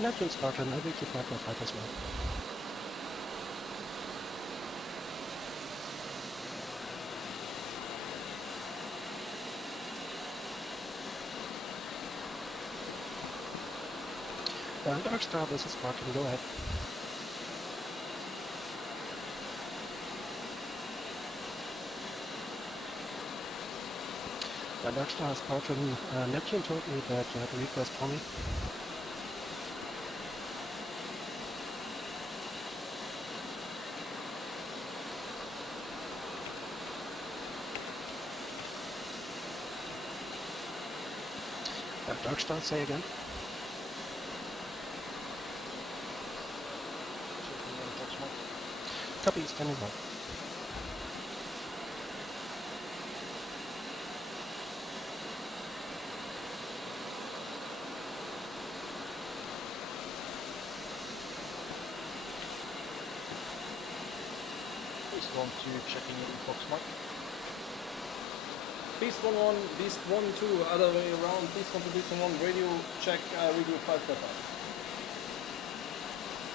Neptune Spartan, I think you 5.5 as well. Dark Star, this is Spartan, go ahead. Dark Star, Spartan, Neptune told me that you had a request for me. Dark Star, say again. Copy, standing by. Beast 1-2 checking in Fox Mike. Beast 1-1, Beast 1-2, other way around, Beast 1 to Beast 1, radio check, radio 5x5.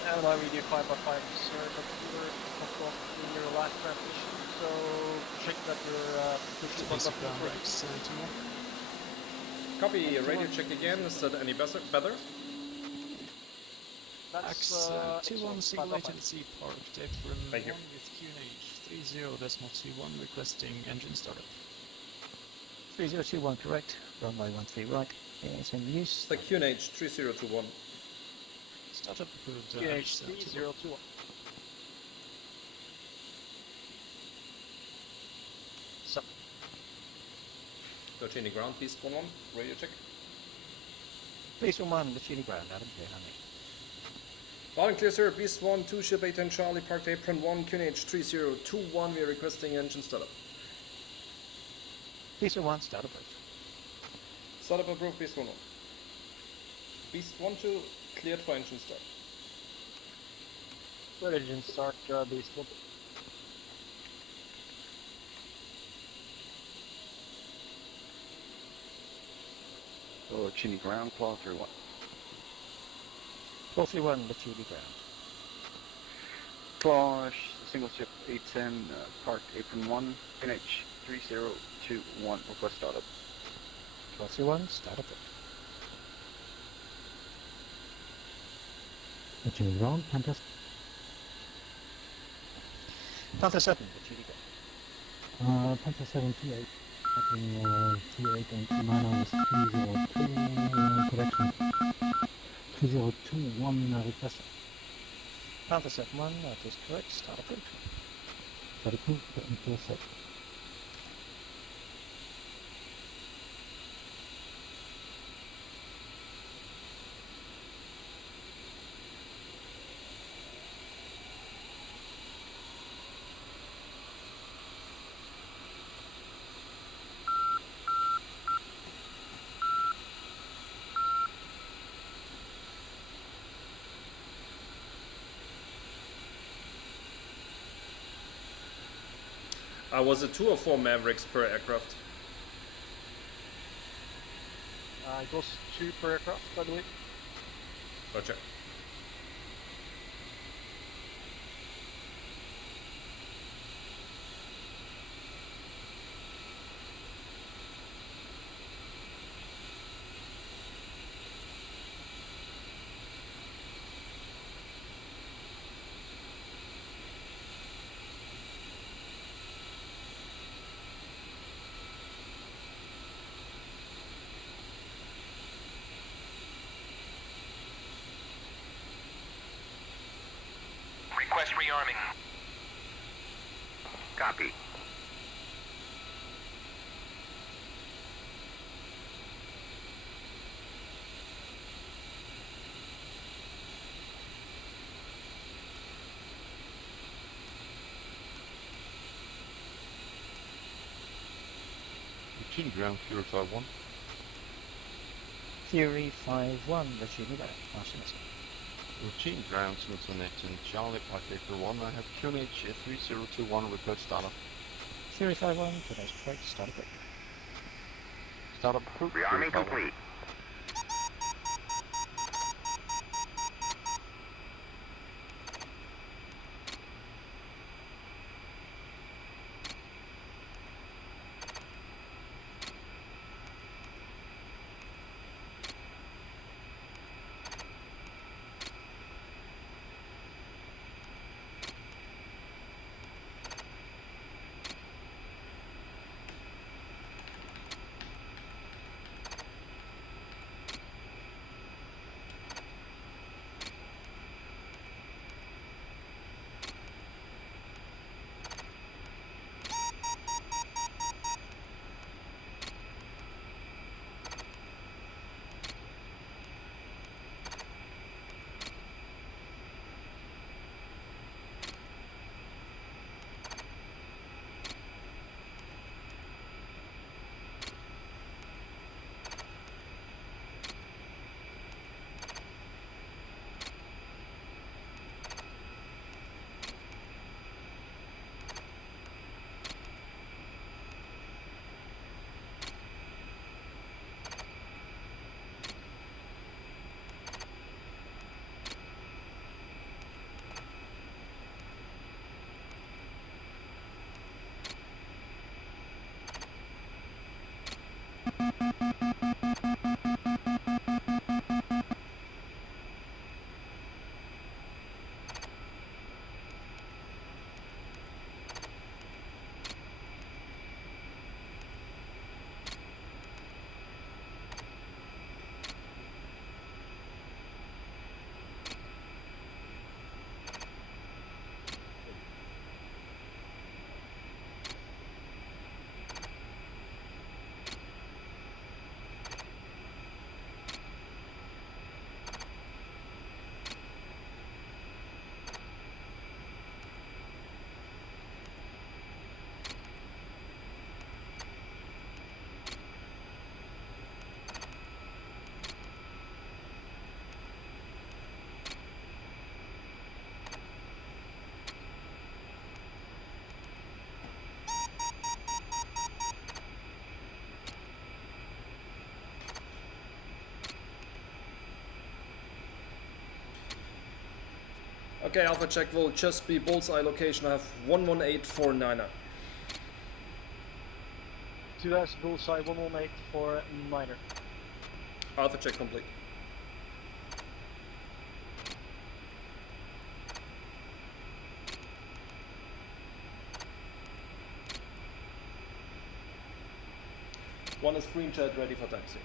And my radio 5x5, sir, but you were cut off in your last transmission, so check that you're pushing button for Rex 2-1. Copy, radio check again, is that any better? That's 2-1 single latency parked Apron 1 Thank you. with QNH 30.21 requesting engine startup. 3021, correct. Runway 13 right. Is in use. The QNH 3021. Startup approved. QNH 3021. So, 13 ground, Beast 1-1, radio check. Please remind the tuning ground, Adam. Okay, honey. Loud and clear, sir. Beast 1-2, ship 810 Charlie, parked Apron 1, QNH 3021, we are requesting engine startup. Please remind, start approved. Startup approved, Beast 1-1. Beast 1-2, cleared for engine start. good engine start, Beast 1. So, Chini ground, claw 3-1. 431, the tuning ground. Claw, single ship 810, parked Apron 1, NH 3021, request startup. 431, start approved. The tuning ground, Panther. Panther 7, the tuning ground. Panther 7 T8. T8 and minus 302, correction. 3021 request. Panther 7-1, that is correct, start approved. Start approved, until set. Was it 2 or 4 Mavericks per aircraft? It was 2 per aircraft, by the way. Gotcha. Request rearming. Copy. Chini ground, Fury 5-1. Fury 5-1, the tuning ground, Martinez. Routine ground, Smithson and Charlie, park Apron 1, I have QNH 3021, request startup. Fury 5-1, that is correct, start approved. Startup approved. Rearming complete. Okay, Alpha check will just be bullseye location. I have 11849er. 2S bullseye 118 for Niner. Alpha check complete. One is green jet ready for taxi.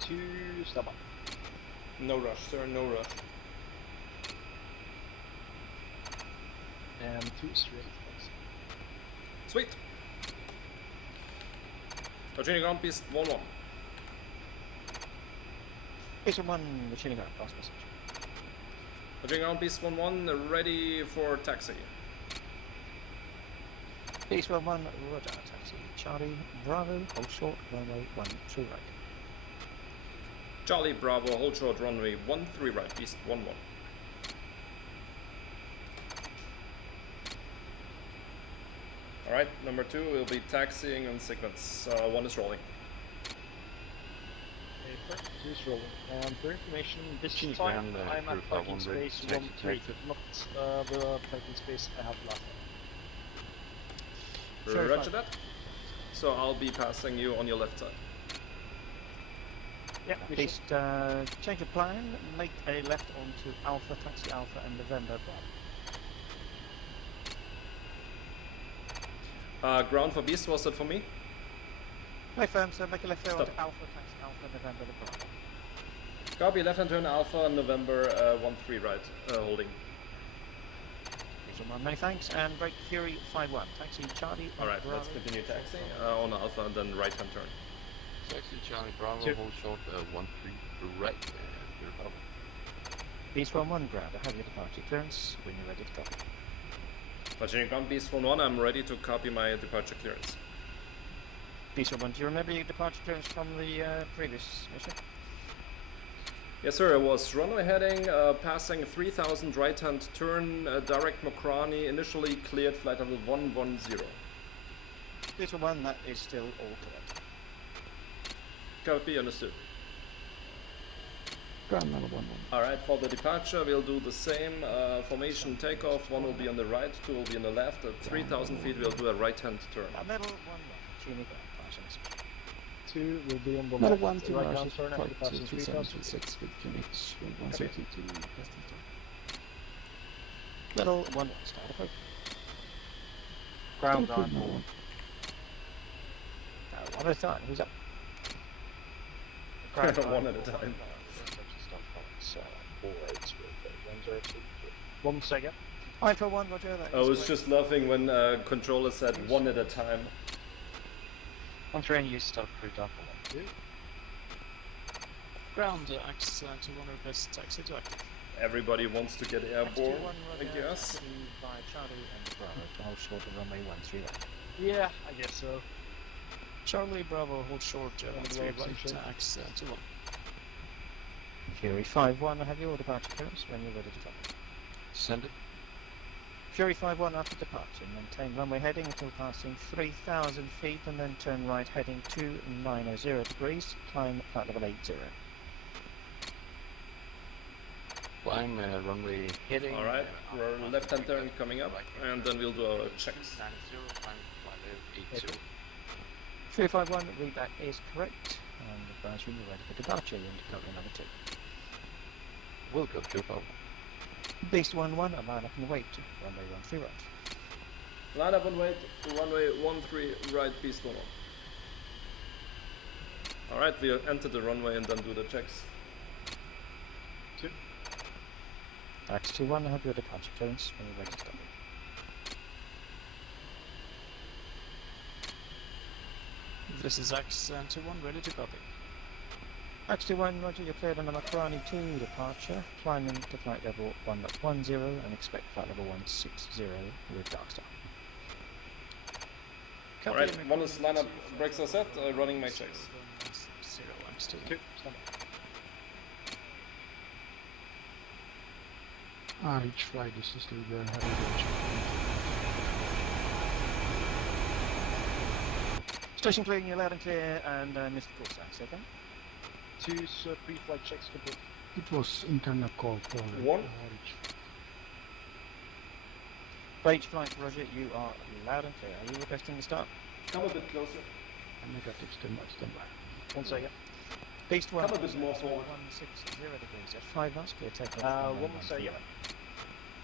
2 step up. No rush, sir, no rush. And 2 straight. Thanks. Sweet. Virginia ground beast 1-1. Base 1, Virginia ground, last message. Virginia ground beast 1-1, ready for taxi. Base 1, Roger, taxi. Charlie, Bravo, hold short, runway 13 right. Charlie Bravo, hold short runway 13 right, beast 1-1. Alright, number 2 will be taxiing in sequence. 1 is rolling. Okay, first 2 is rolling. And for information, this Change time ground, I'm at group parking 1 space ready. 13, not the parking space I had last time. Sure, Roger fine. that. So I'll be passing you on your left side. Yeah, Beast, change of plan, make a left onto Alpha, taxi Alpha and November Bravo. Ground for beast, was that for me? Hi firm, so make a left there Stop. onto Alpha, taxi Alpha, November Bravo. Copy, left hand turn Alpha, November 13 right, holding. Base 1, many thanks, and break Fury 5-1, taxi Charlie and Alright, Bravo. let's continue taxing on Alpha and then right hand turn. Taxi Charlie Bravo, Two. hold short 13 right, clear Bravo. Beast 1-1, grab a heavy departure clearance when you're ready to copy. Virginia ground beast 1-1, I'm ready to copy my departure clearance. Beast 1-1, do you remember your departure clearance from the previous mission? Yes sir, it was runway heading, passing 3000 right hand turn, direct Mokrani, initially cleared flight level 110. Beast 1-1, that is still all correct. Copy, understood. Ground level 1-1. Alright, for the departure we'll do the same formation takeoff, 1 will be on the right, 2 will be on the left, at 3000 feet we'll do a right hand turn. Middle 1-1, Virginia ground, passing message. 2 will be on the Level left. 1 to right Russia, hand turn after flight passing 3000. 2736 with QNH 132 requesting turn. Middle 1-1, start approach. Ground Good on. number 1. One at a time, who's up? One at a time. 1 second. Alpha 1, Roger, that I is was correct. just laughing when controller said 1 at a time. 1-3 use stop crew down for 1-2. Ground X-21 request taxi to active. Everybody wants to get airborne, X21, I Roger, guess. taxi by Charlie and Bravo, hold short of runway 13 right. Yeah, I guess so. Charlie Bravo, hold short, the 3 roads and right, shit. X-21. Fury 5-1, I have your departure clearance when you're ready to fly. Send it. Fury 5-1 after departure, maintain runway heading until passing 3000 feet and then turn right heading 290 degrees, climb flight level 80. Climb runway heading. Alright, we're left hand turn coming up, and then we'll do our checks. 90, climb flight level 80. Fury 5-1, readback is correct, and advise when you're ready for departure, you're into cover number 2. We'll go to Bravo. Beast 1-1, line up and wait, runway 13 right. Line up and wait, runway 13 right, beast 1-1. Alright, we'll enter the runway and then do the checks. X21, I have your departure clearance when you're ready to copy. This is X-21, ready to copy. X21, Roger, you're cleared on the Makarani 2 departure, climbing to flight level 110 and expect flight level 160 with Darkstar. Alright, one is line up, brakes are set, running my checks. 0 X2. 2, stand by. I tried this is the heavy range. Station clearing, you're loud and clear, and Mr. Course, okay? 2's pre-flight checks complete. It was internal call for One. Beige flight, Roger, you are loud and clear. Are you requesting the start? Come a bit closer. Negative, stand by. 1 second. Beast 1, Come a bit more forward. 160 degrees at 5 knots, clear takeoff. 1 second.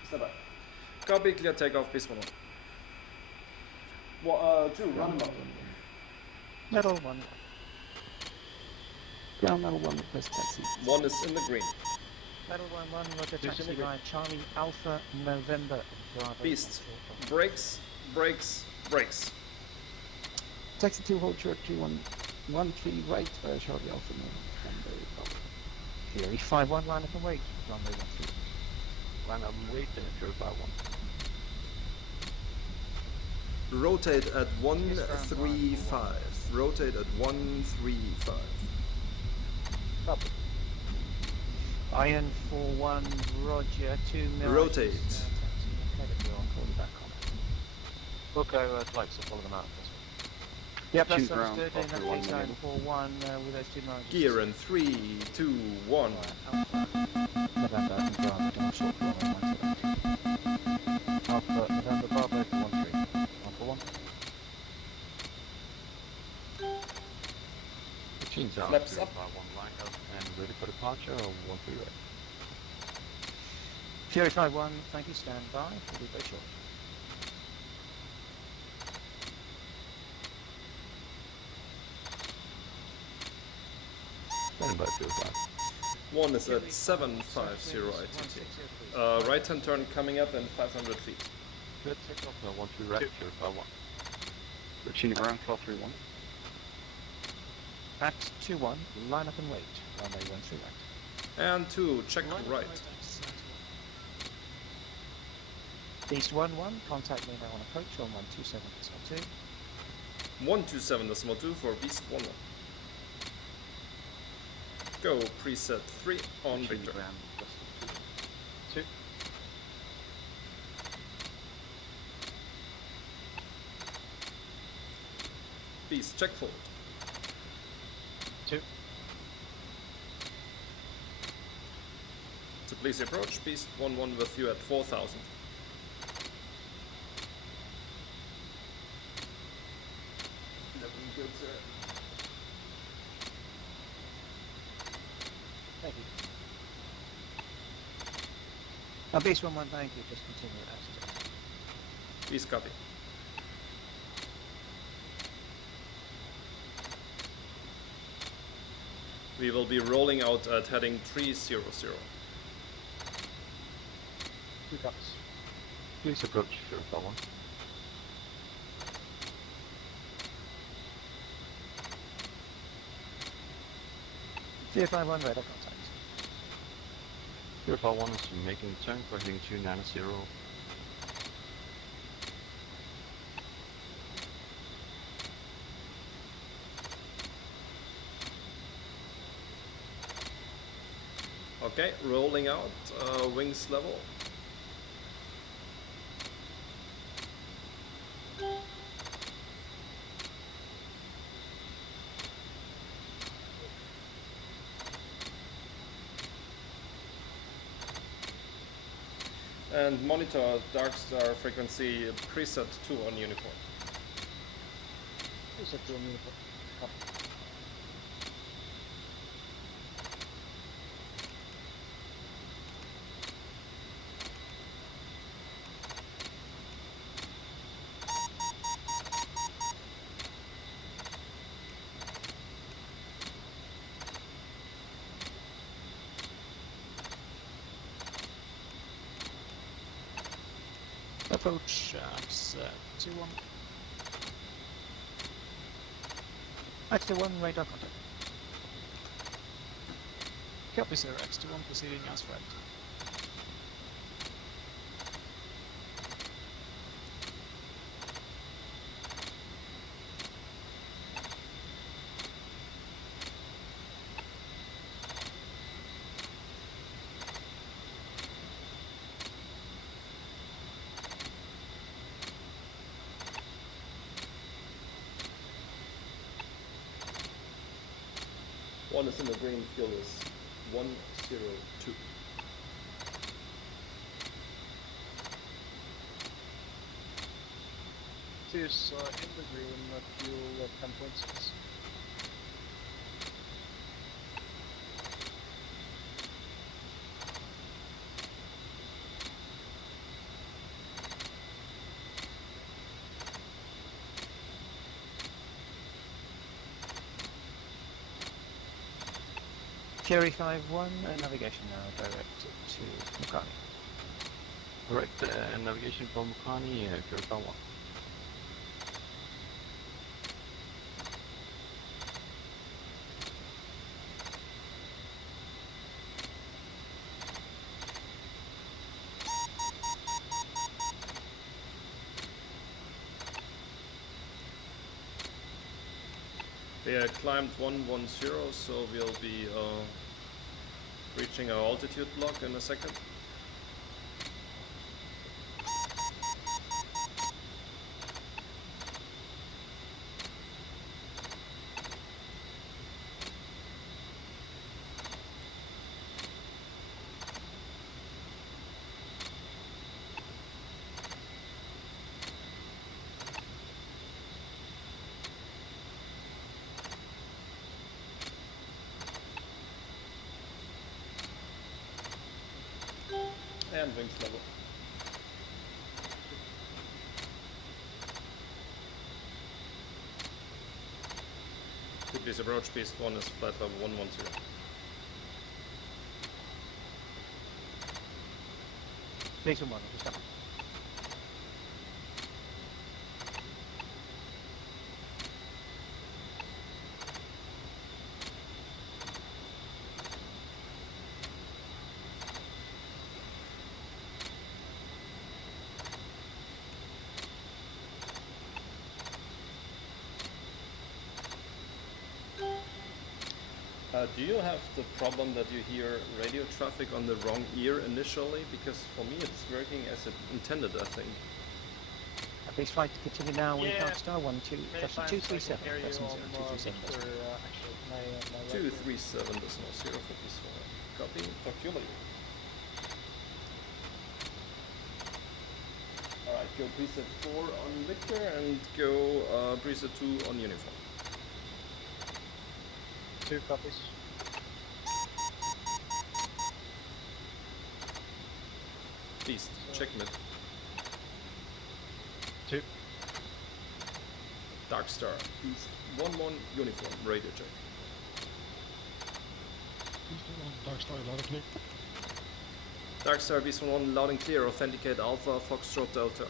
Stand by. Copy, clear takeoff, Beast 1. 2, run him up. Metal 1. Ground level 1, request taxi. 1 is in the green. Metal 1, Roger, taxi line, Charlie, Alpha, November, Bravo. Beast. Brakes, brakes, brakes. Taxi 2, hold short 213 right, Charlie Alpha, November, Bravo. Fury 5-1, line up and wait. Runway 13. Line up and wait, Fury 5-1. Rotate at 135. Rotate at 135. Copy. Iron 4-1, Roger, 2 mil. Rotate. Taxi ahead of you, I'll call you back on it. Book over flights to follow them out. Yep, that's Two ground, understood. In that Fokker case, 1 Iron 4-1 with those 2 miles. Gear in 3, 2, 1. November and Bravo, don't short for runway 1. Alpha, November, Bravo, 1-3. Alpha 1. Machines out, Flaps Fury up. 5-1 line up and ready for departure or 1-3 right. Fury 5-1, thank you, stand by. We'll be very short. Stand by, Fury 5. 1 is at 750 ITT. Right hand turn coming up and 500 feet. Good takeoff, 1-3 right, Fury 5-1. Virginia ground, 12-3-1. At 2-1, line up and wait. Runway 13 right. And 2, check right. East 1-1, contact me now on approach on 127.2. 127.2 for Beast 1. Go, preset 3 on Virginia Victor. ground, +2. Beast, check forward. 2. So please approach. Beast 1-1 with you at 4,000. Good, sir. Thank you. Base 1-1, thank you. Just continue as it is. Beast copy. We will be rolling out at heading 300. 2 copies. Please approach Fury 5-1. Fury 5-1, radar contact. Fury 5-1 is making the turn for heading 290. Okay, rolling out, wings level. And monitor dark star frequency preset 2 on uniform. Is it the uniform? Copy. Approach, 2-1. X-1, radar contact. Copy, sir. X-1 proceeding as flagged. One is in the green, fuel is 102. Is in the green, fuel 10.6. Fury 5-1, navigation now directed to Makani. Correct, navigation from Makani, Fury 5-1. We climbed 110, so we'll be reaching our altitude block in a second. And wings level. Could be approach beast 1 is flight level 110. Please one, just come. Do you have the problem that you hear radio traffic on the wrong ear initially? Because for me it's working as it intended, I think. Please flight to continue now, Yeah. Wind Star 12, question 237, Area person on 0227. actually, my 237 does no 0 for this one. Copy. Talk to you later. Alright, go preset 4 on Victor and go preset 2 on Uniform. 2 copies. Beast, check mid. 2. Dark Star, Beast 1-1, Uniform, radio check. Dark Star, loud and clear. Dark Star, Beast 1-1, loud and clear, authenticate Alpha, Foxtrot Delta.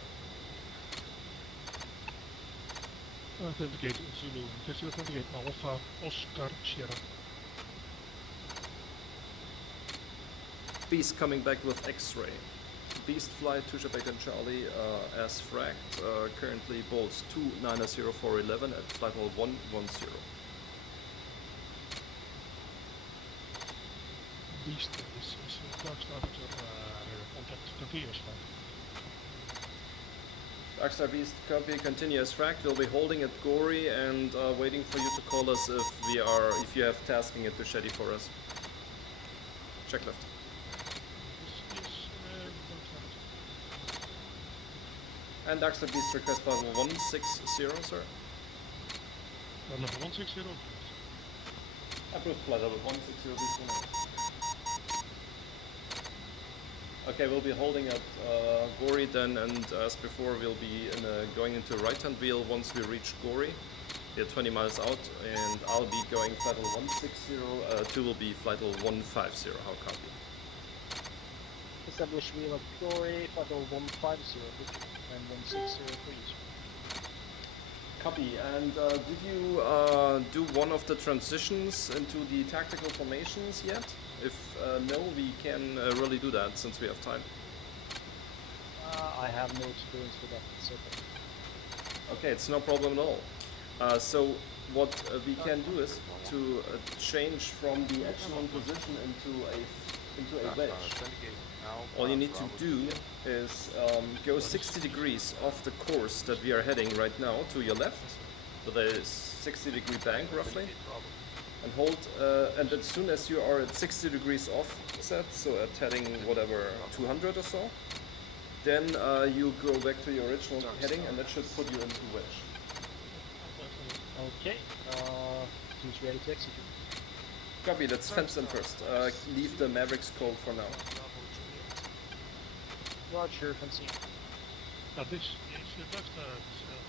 Authenticate Zulu, just authenticate Alpha, Oscar, Sierra. Beast coming back with X-ray. Beast flight to Shabbat and Charlie as fragged, currently bolts 290411 at flight level 110. Beast is Dark Star Victor, contact continuous flight. Darkstar Beast, copy, continuous fragged. We'll be holding at Gory and waiting for you to call us if you have tasking at Dusheti for us. Check left. And Darkstar Beast request flight level 160, sir. Level 160. Approved flight level 160, Beast 1. Okay, we'll be holding at Gory then, and as before we'll be going into right-hand wheel once we reach Gory. We're 20 miles out, and I'll be going flight level 160, 2 will be flight level 150, how copy? Establish wheel at Glory, flight level 150, and 160 for each. Copy, and did you do one of the transitions into the tactical formations yet? If no, we can really do that since we have time. I have no experience with that, so. Okay, it's no problem at all. So what we can do is to change from the echelon position into a wedge. All you need to do is go 60 degrees off the course that we are heading right now to your left, with a 60-degree bank roughly. and hold, and as soon as you are at 60 degrees offset, so at heading whatever 200 or so, then you go back to your original heading, and that should put you into wedge. Okay. Seems ready to execute. Copy, let's fence them first. Leave the Mavericks cold for now. Roger, fencing. Dit is Dagster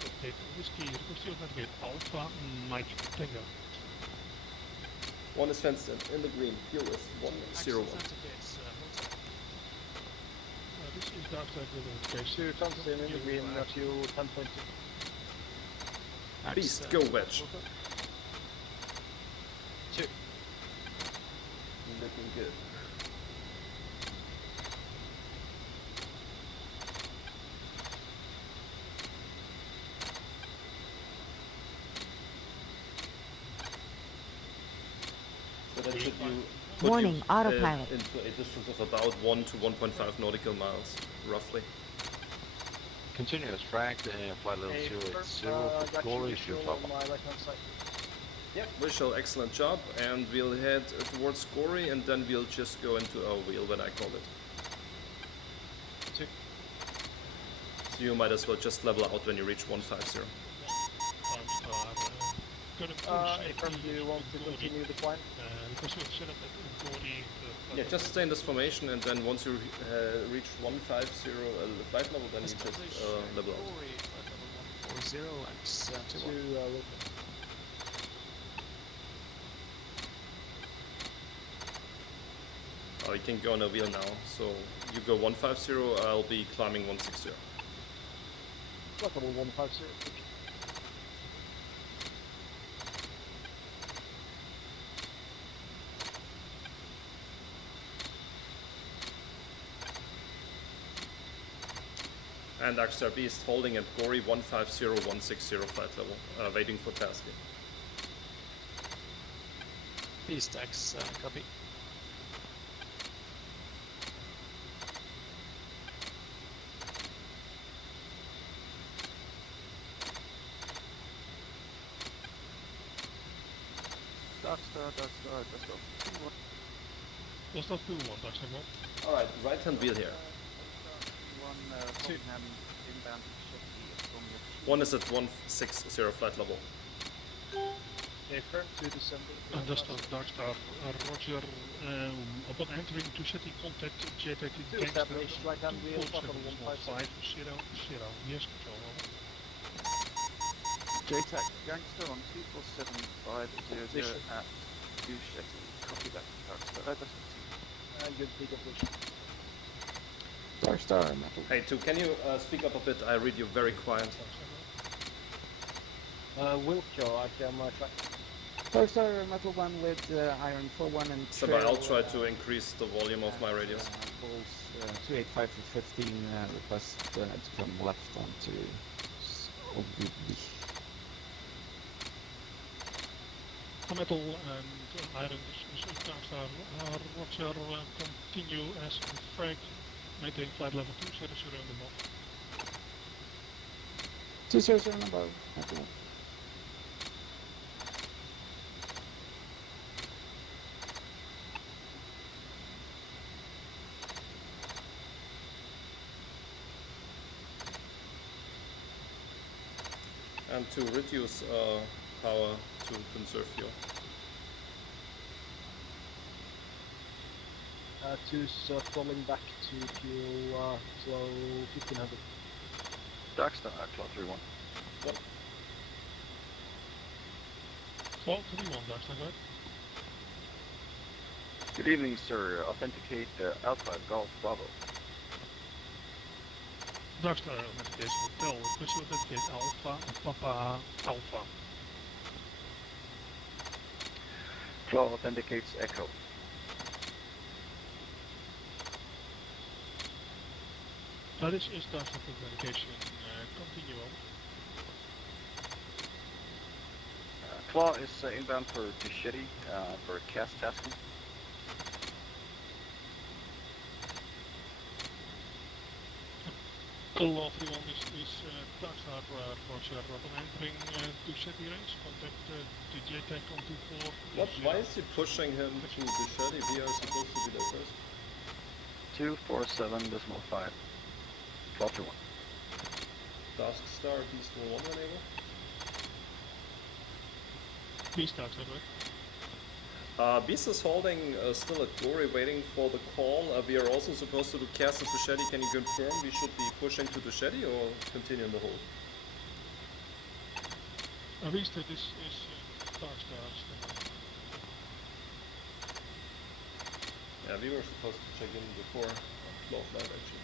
update Whiskey requested navigate Alpha Mike Tango. One is fenced in the green. Fuel is 101. This is Dagster with Two tons in the green, fuel 10.2. Beast, go wedge. Two. Looking good. So that should put Warning, you, autopilot. into a distance of about 1 to 1.5 nautical miles, roughly. Continuous track, flight level 080 for Gory, shoot up. On my right hand side. Yep, Visual, excellent job, and we'll head towards Gory, and then we'll just go into our wheel when I call it. Two. So you might as well just level out when you reach 150. If you want to continue the climb. Yeah, just stay in this formation, and then once you reach 150 the flight level, then you just level out. 40 X Oh, you can go on a wheel now. So you go 150, I'll be climbing 160. Flight level 150. And Darkstar Beast holding at Gory 150, 160 flight level, waiting for tasking. Beast X, copy. Let's go. Was dat cool one, Dagster go? Alright, right hand wheel here. One is at 160 flight level. Affirm to December. Understood, Darkstar. Roger. Upon entering to city, contact JTAC Two establish right hand wheel, 24750. Yes, control. JTAC Gangster on 24750 at Ushetty. Copy that. Good big operation. Darstar, metal. Hey, two, can you speak up a bit? I read you very quiet. Wilco, I can try. Darstar, metal 1 with iron 4-1 and So trail, I'll try to increase the volume of my radios. Bulls 285 for 15, request to come left onto OBB. Metal and iron Darkstar. Roger, continue as frag. Maintain flight level 200 on the box. 200 and above, metal. And to reduce power to conserve fuel. Falling back to fuel flow 1500. Darkstar, Claw 31. Yep. 1231, Darkstar, go ahead. Good evening, sir. Authenticate Alpha Golf Bravo. Darkstar, authentication hotel. Request to authenticate Alpha and Papa Alpha. Claw authenticates Echo. This is Darkstar authentication. Continue on. Claw is inbound for Duchetti for cast tasking. Claw 31 is Darkstar Roger, on entering Duchetti range, contact the JTAC on 24. Why is he pushing him to the Shelly? We are supposed to be there first. 247.5. Claw 31. Darkstar, Beast 1 enable. Beast Darkstar, right? Beast is holding still at Glory, waiting for the call. We are also supposed to cast at Duchetti. Can you confirm we should be pushing to Duchetti or continue in the hold? Beast is Darkstar still. Yeah, we were supposed to check in before Claw flight actually.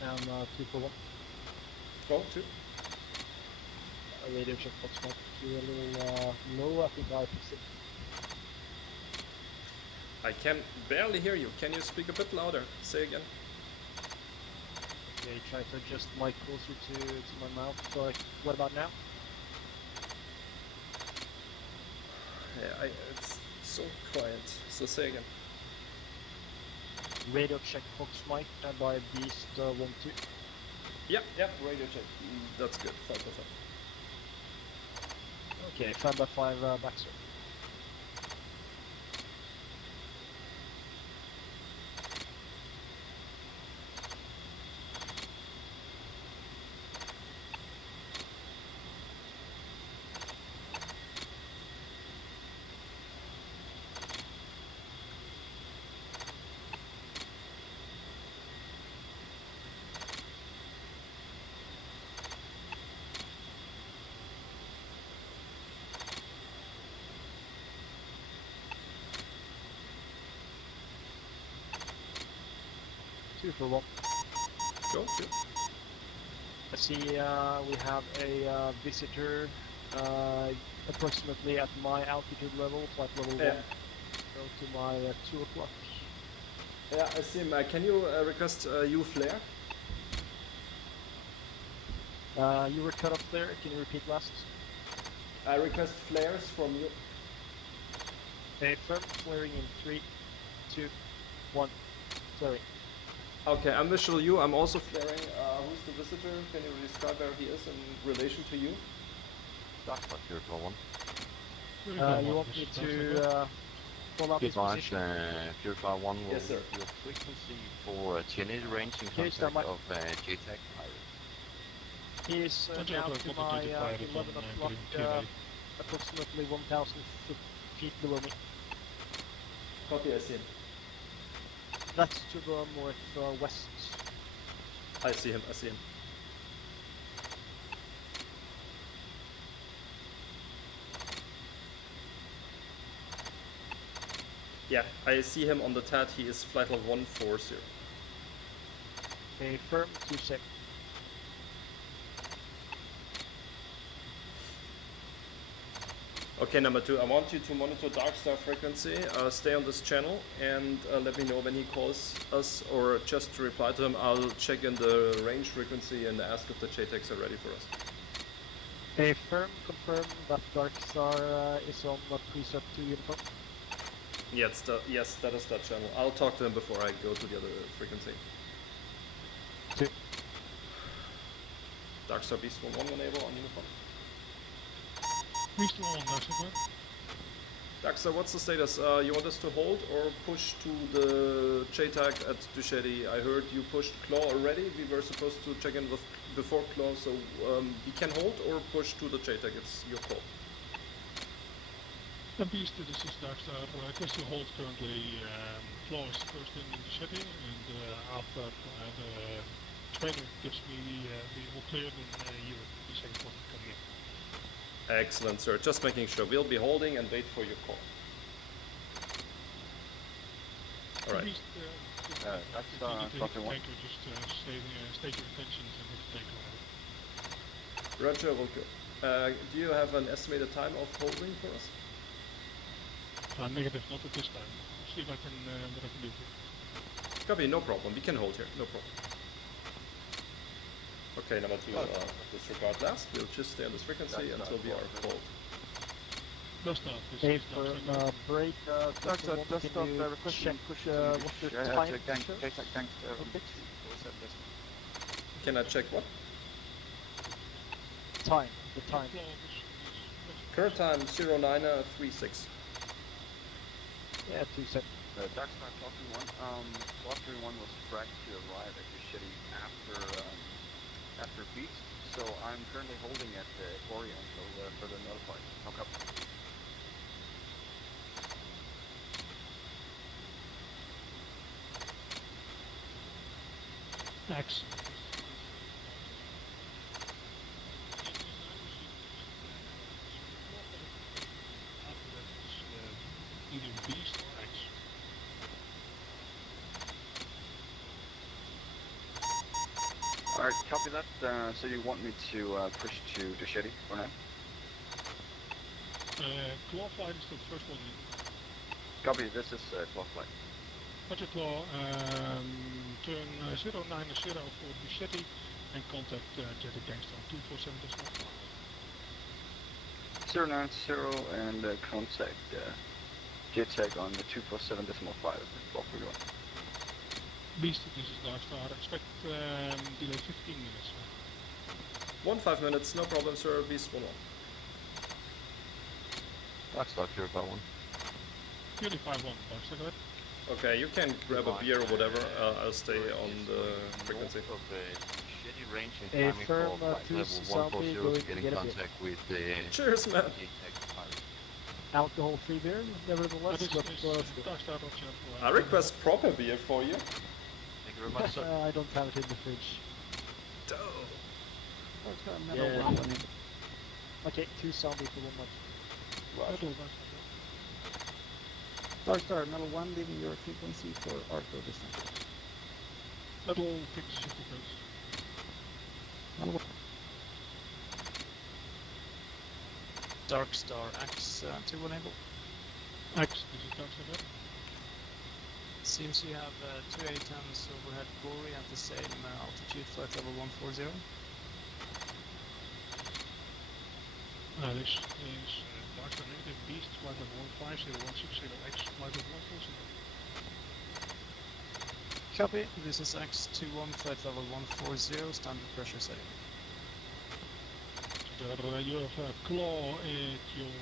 And 2 for 1. Go to. Radio check what's not. You're a little low, I think I fixed it. I can barely hear you. Can you speak a bit louder? Say again. Okay, try to adjust mic closer to my mouth. So, what about now? Yeah, it's so quiet. So say again. Radio check Fox mic by Beast 1-2. Yeah, radio check. That's good. 5 by 5. Okay, 5 by 5 back sir. Two for 1. Go to. I see we have a visitor approximately at my altitude level, flight level 1. Yeah. Go to my 2 o'clock. Yeah, I see him. Can you request you flare? You were cut off there, can you repeat last? I request flares from you. Okay, firm flaring in 3, 2, 1, flaring. Okay, I'm visual you. I'm also flaring. Who's the visitor? Can you describe where he is in relation to you? Darkstar Purify 1. You want me to follow up his Advise position? Purify 1 will Yes, sir. your frequency for Chinese range in Okay, so contact my- of JTAC. He is now to my 11 o'clock, approximately 1,000 feet below me. Copy, I see him. That's to the northwest. I see him. I see him. Yeah, I see him on the TAT. He is flight level 140. Okay, firm 2-6. Okay, number 2, I want you to monitor Darkstar frequency, stay on this channel, and let me know when he calls us, or just to reply to him, I'll check in the range frequency and ask if the JTACs are ready for us. Okay, firm, confirm that Darkstar is on the preset 2 uniform. Yes, that is that channel. I'll talk to him before I go to the other frequency. 2. Darkstar Beast 1 enable on uniform. Beast 1, Darkstar, right? Darkstar, what's the status? You want us to hold or push to the JTAC at Duchetti? I heard you pushed Claw already. We were supposed to check in with before Claw, so we can hold or push to the JTAC. It's your call. Beast, this is Darkstar. Request to hold currently. Claw is first in Duchetti, and after the trainer gives me the all clear, then you the second one coming in. Excellent, sir. Just making sure. We'll be holding and wait for your call. All right. Beast, Darkstar, if you Roger 1. tanker, just state your intentions and hit the tanker. Roger, will go. Do you have an estimated time of holding for us? Negative, not at this time. See if I can, what I can do here. Copy, no problem. We can hold here, no problem. Okay, number 2, disregard last. We'll just stay on this frequency until we are called. Does not. Hey, for break, Dark Star, just can stop you requesting check push what's the time JTAC shows? gangster Okay. 247 decimal. Can I check what? Time, the time. Current time 0936. Yeah, 2 seconds. Dark Star Clockering 1. Clockering 1 was fragged to arrive at your shitty after Beast, so I'm currently holding at the Aquarium until further notified. Hook up. X. Either Beast or X. Alright, copy that. So you want me to push to Duchetti for now? Claw flight is the first one in. Copy, this is Claw Flight. Roger Claw, turn 090 for Bichetti and contact JTAC Gangster on 247.5. 090 and contact JTAC on the 247.5 block we go. Beast, this is Dark Star. Expect delay 15 minutes. 15 minutes, no problem, sir. Beast 1-1. Dark Star, Fury 5-1. Fury 5-1, Dark Star, go ahead. Okay, you can grab a beer or whatever. I'll stay on the frequency. Of a shitty range and A timing firm, for flight to level zombie 140 going to to get in get a beer. contact with the Cheers, man. JTAC pilot. Alcohol-free beer, nevertheless, That is, but Dark Star, Roger. I request proper beer for you. Thank you very much, sir. I don't have it in the fridge. Yeah. Okay, 2 zombie for 1 much. Metal, Dark Star, Metal 1 leaving your frequency for Arco this time. Metal, pick the shifty codes. Metal 1. Dark Star X 2 enable. X, this is Dark Star, go ahead. Seems you have 2 A10s overhead Gory at the same altitude, flight level 140. This is Dark Star negative Beast, flight level 150, 160, X, flight level 140. Copy, this is X21, flight level 140, standard pressure setting. There, you have a Claw at your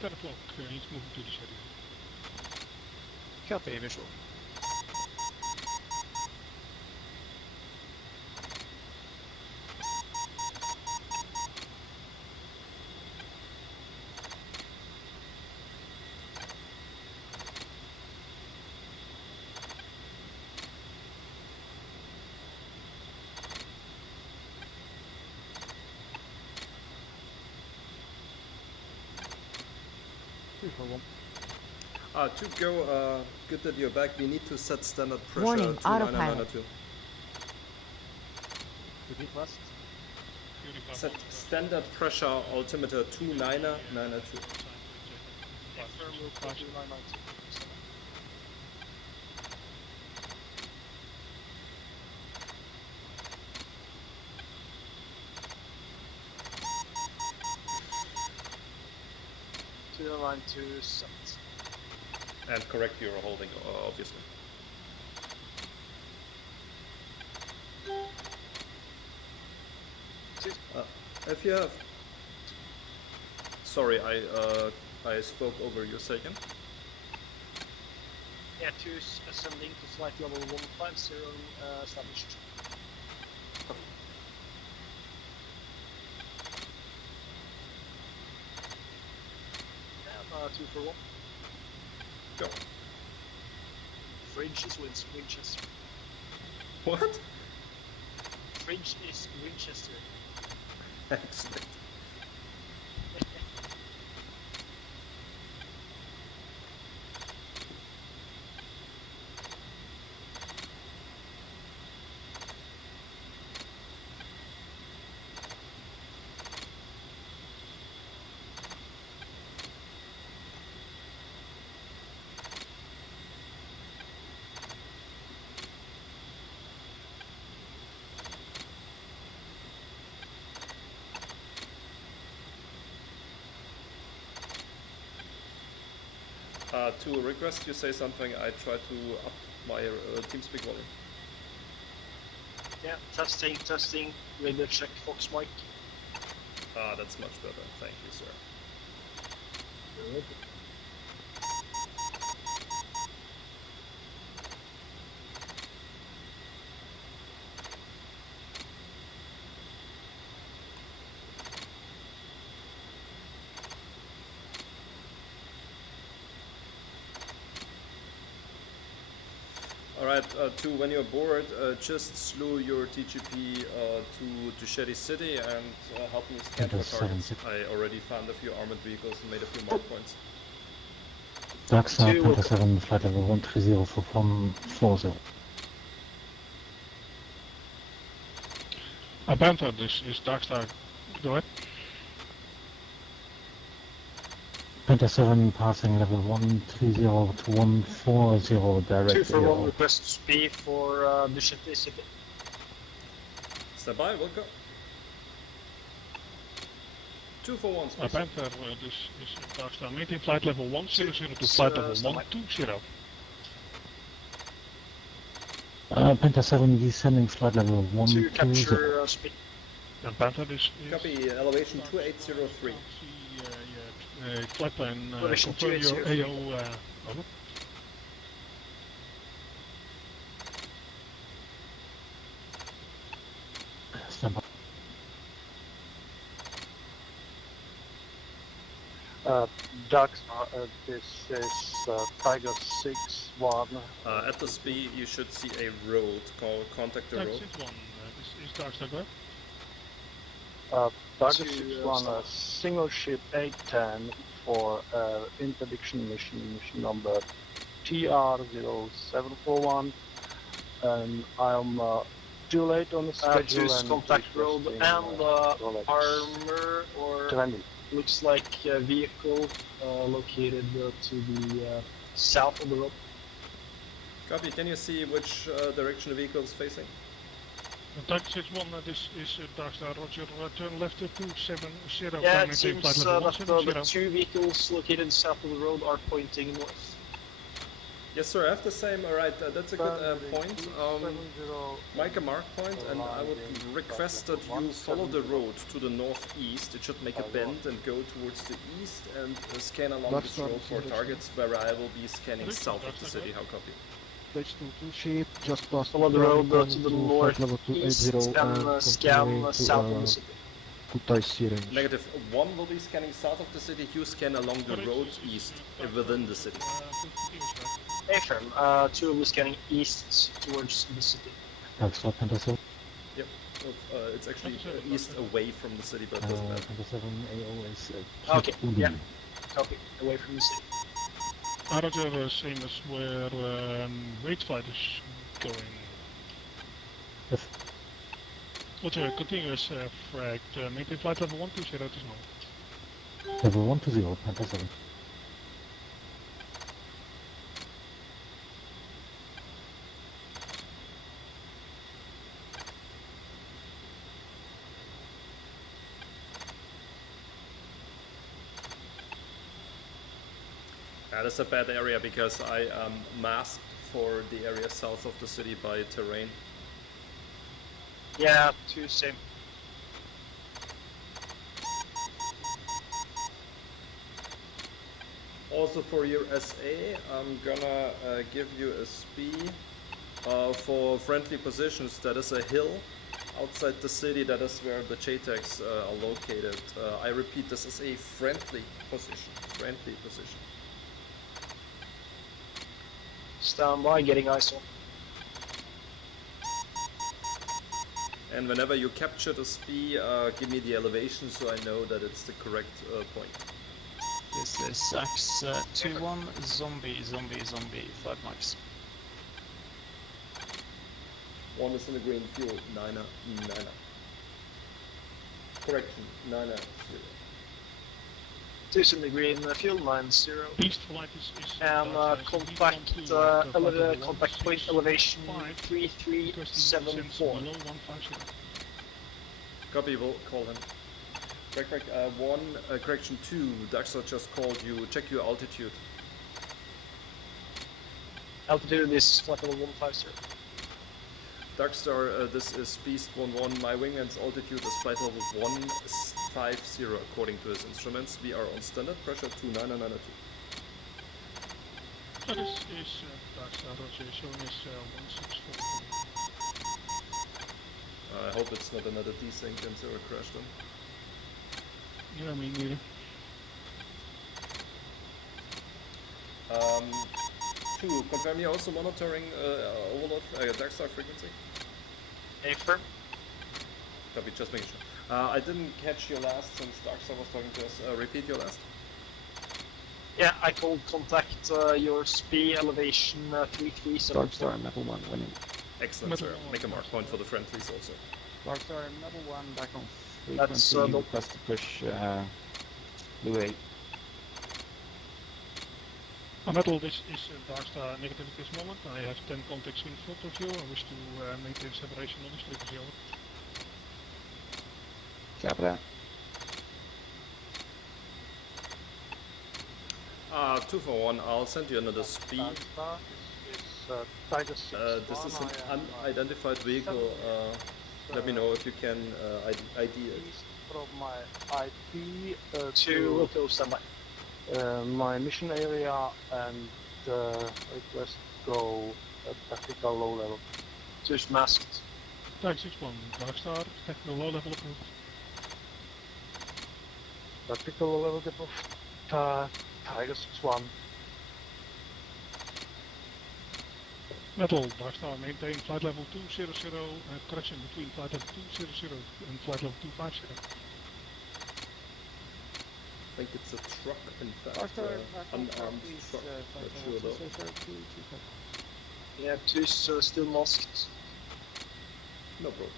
10 o'clock, he's moving to the city. Copy, visual. To go, good that you're back. We need to set standard pressure Warning, to autopilot. 9992. Repeat last. Fury 5-1, Set standard pressure altimeter 29992. Confirm will push to 992. Line to summit. And correct you're holding, obviously. If you have... Sorry, I spoke over you a second. Yeah, 2 ascending to flight level 150 established. And 2 for 1. Go. Fringe is Winchester. What? Fringe is Winchester. Excellent. To request you say something, I try to up my TeamSpeak volume. Yeah, testing. Radio check Fox mic. That's much better. Thank you, sir. Good. Alright, when you're bored, just slow your TGP to Shetty City and help me scan for targets. I already found a few armored vehicles and made a few mark points. Darkstar, Panther 7, flight level 130 for 140. Panther, this is Darkstar. Go ahead. Panther 7 passing level 130 to 140 direct 2 for 1 AO. request speed for the Shetty City. Stand by, we'll go. 2 for 1, space. Panther, this is Darkstar. Maintain flight level 100 to flight level 120. Panther 7 descending flight level To 120. capture speed. And Panther, this is... Copy, elevation 2803. Flight plan, Elevation confirm your 2803. AO, over. Stand by. Darkstar, this is Tiger 6-1. At the speed, you should see a road. Contact the road. 6-1, this is Darkstar, go ahead. Tiger 6-1, a single ship 810 for interdiction mission number TR0741. And I'm too late on the schedule. To and contact road requesting, and Rolex armor or 20. looks like a vehicle located to the south of the road. Copy, can you see which direction the vehicle is facing? Type 6-1, this is Darkstar, roger, turn left to 270. Yeah, it maintain seems flight that level the 170. 2 vehicles located south of the road are pointing north. Yes, sir, I have the same. Alright, that's a good point. Make a mark point, and I would request that you follow the road to the northeast. It should make a bend and go towards the east and scan along this road for targets where I will be scanning south of the city. How copy? H22 ship just past Follow the road to the northeast and scan south of the city. Negative. 1 will be scanning south of the city. You scan along the road east within the city. Affirm. 2 will be scanning east towards the city. Darkstar, Panther 7. Yep. It's actually east away from the city, but it doesn't matter. Panther 7 AO is Okay, yeah. Copy. Away from the city. Roger, same as where Rage Flight is going. Yes. Roger, continuous frag, maintain flight level 120 as well. Level 120, Panther 7. That's a bad area because I am masked for the area south of the city by terrain. Yeah, 2 same. Also for your SA, I'm gonna give you a SPI for friendly positions. That is a hill outside the city. That is where the JTACs are located. I repeat, this is a friendly position. Friendly position. Stand by, getting ISO. And whenever you capture the SPI, give me the elevation so I know that it's the correct point. This is X21, zombie, 5 mics. 1 is in the green, fuel, 9er. Correction, 9er, 0. 2's in the green, fuel 90. East flight is And contact point elevation 3374. Below 150. Copy, we'll call him. Correct, 1, correction 2, Darkstar just called you, check your altitude. Altitude is flight level 150. Darkstar, this is Beast 1-1. My wingman's altitude is flight level 150 according to his instruments. We are on standard pressure 2992. So this is Darkstar, Roger, showing us 164. I hope it's not another desync and zero crash then. Yeah, me neither. To confirm, you're also monitoring Overlord Darkstar frequency? Affirm. Copy, just making sure. I didn't catch your last since Darkstar was talking to us. Repeat your last. Yeah, I called contact your SPI elevation 337. Darkstar, Metal 1 winning. Excellent, Metal sir. one, Make a mark Darkstar. point for the friendlies also. Darkstar, Metal 1 back on That's, frequency. the- Request to push Blue 8. Metal, this is Darkstar negative at this moment. I have 10 contacts in front of you. I wish to maintain separation on this frequency. Over. Copy that. 2 for 1, I'll send you another speed. Darkstar is Tiger 6. This is an unidentified vehicle. Let me know if you can ID it. East from my IP to to local semi. my mission area and request go tactical low level. Just masked. Type 6-1, Darkstar, technical low level approved. Tactical low level above Tiger 6-1. Metal, Darkstar, maintain flight level 200, correction between flight level 200 and flight level 250. I think it's a truck, in fact. Darkstar, unarmed truck. Not sure though. Yeah, two's still masked. No problem.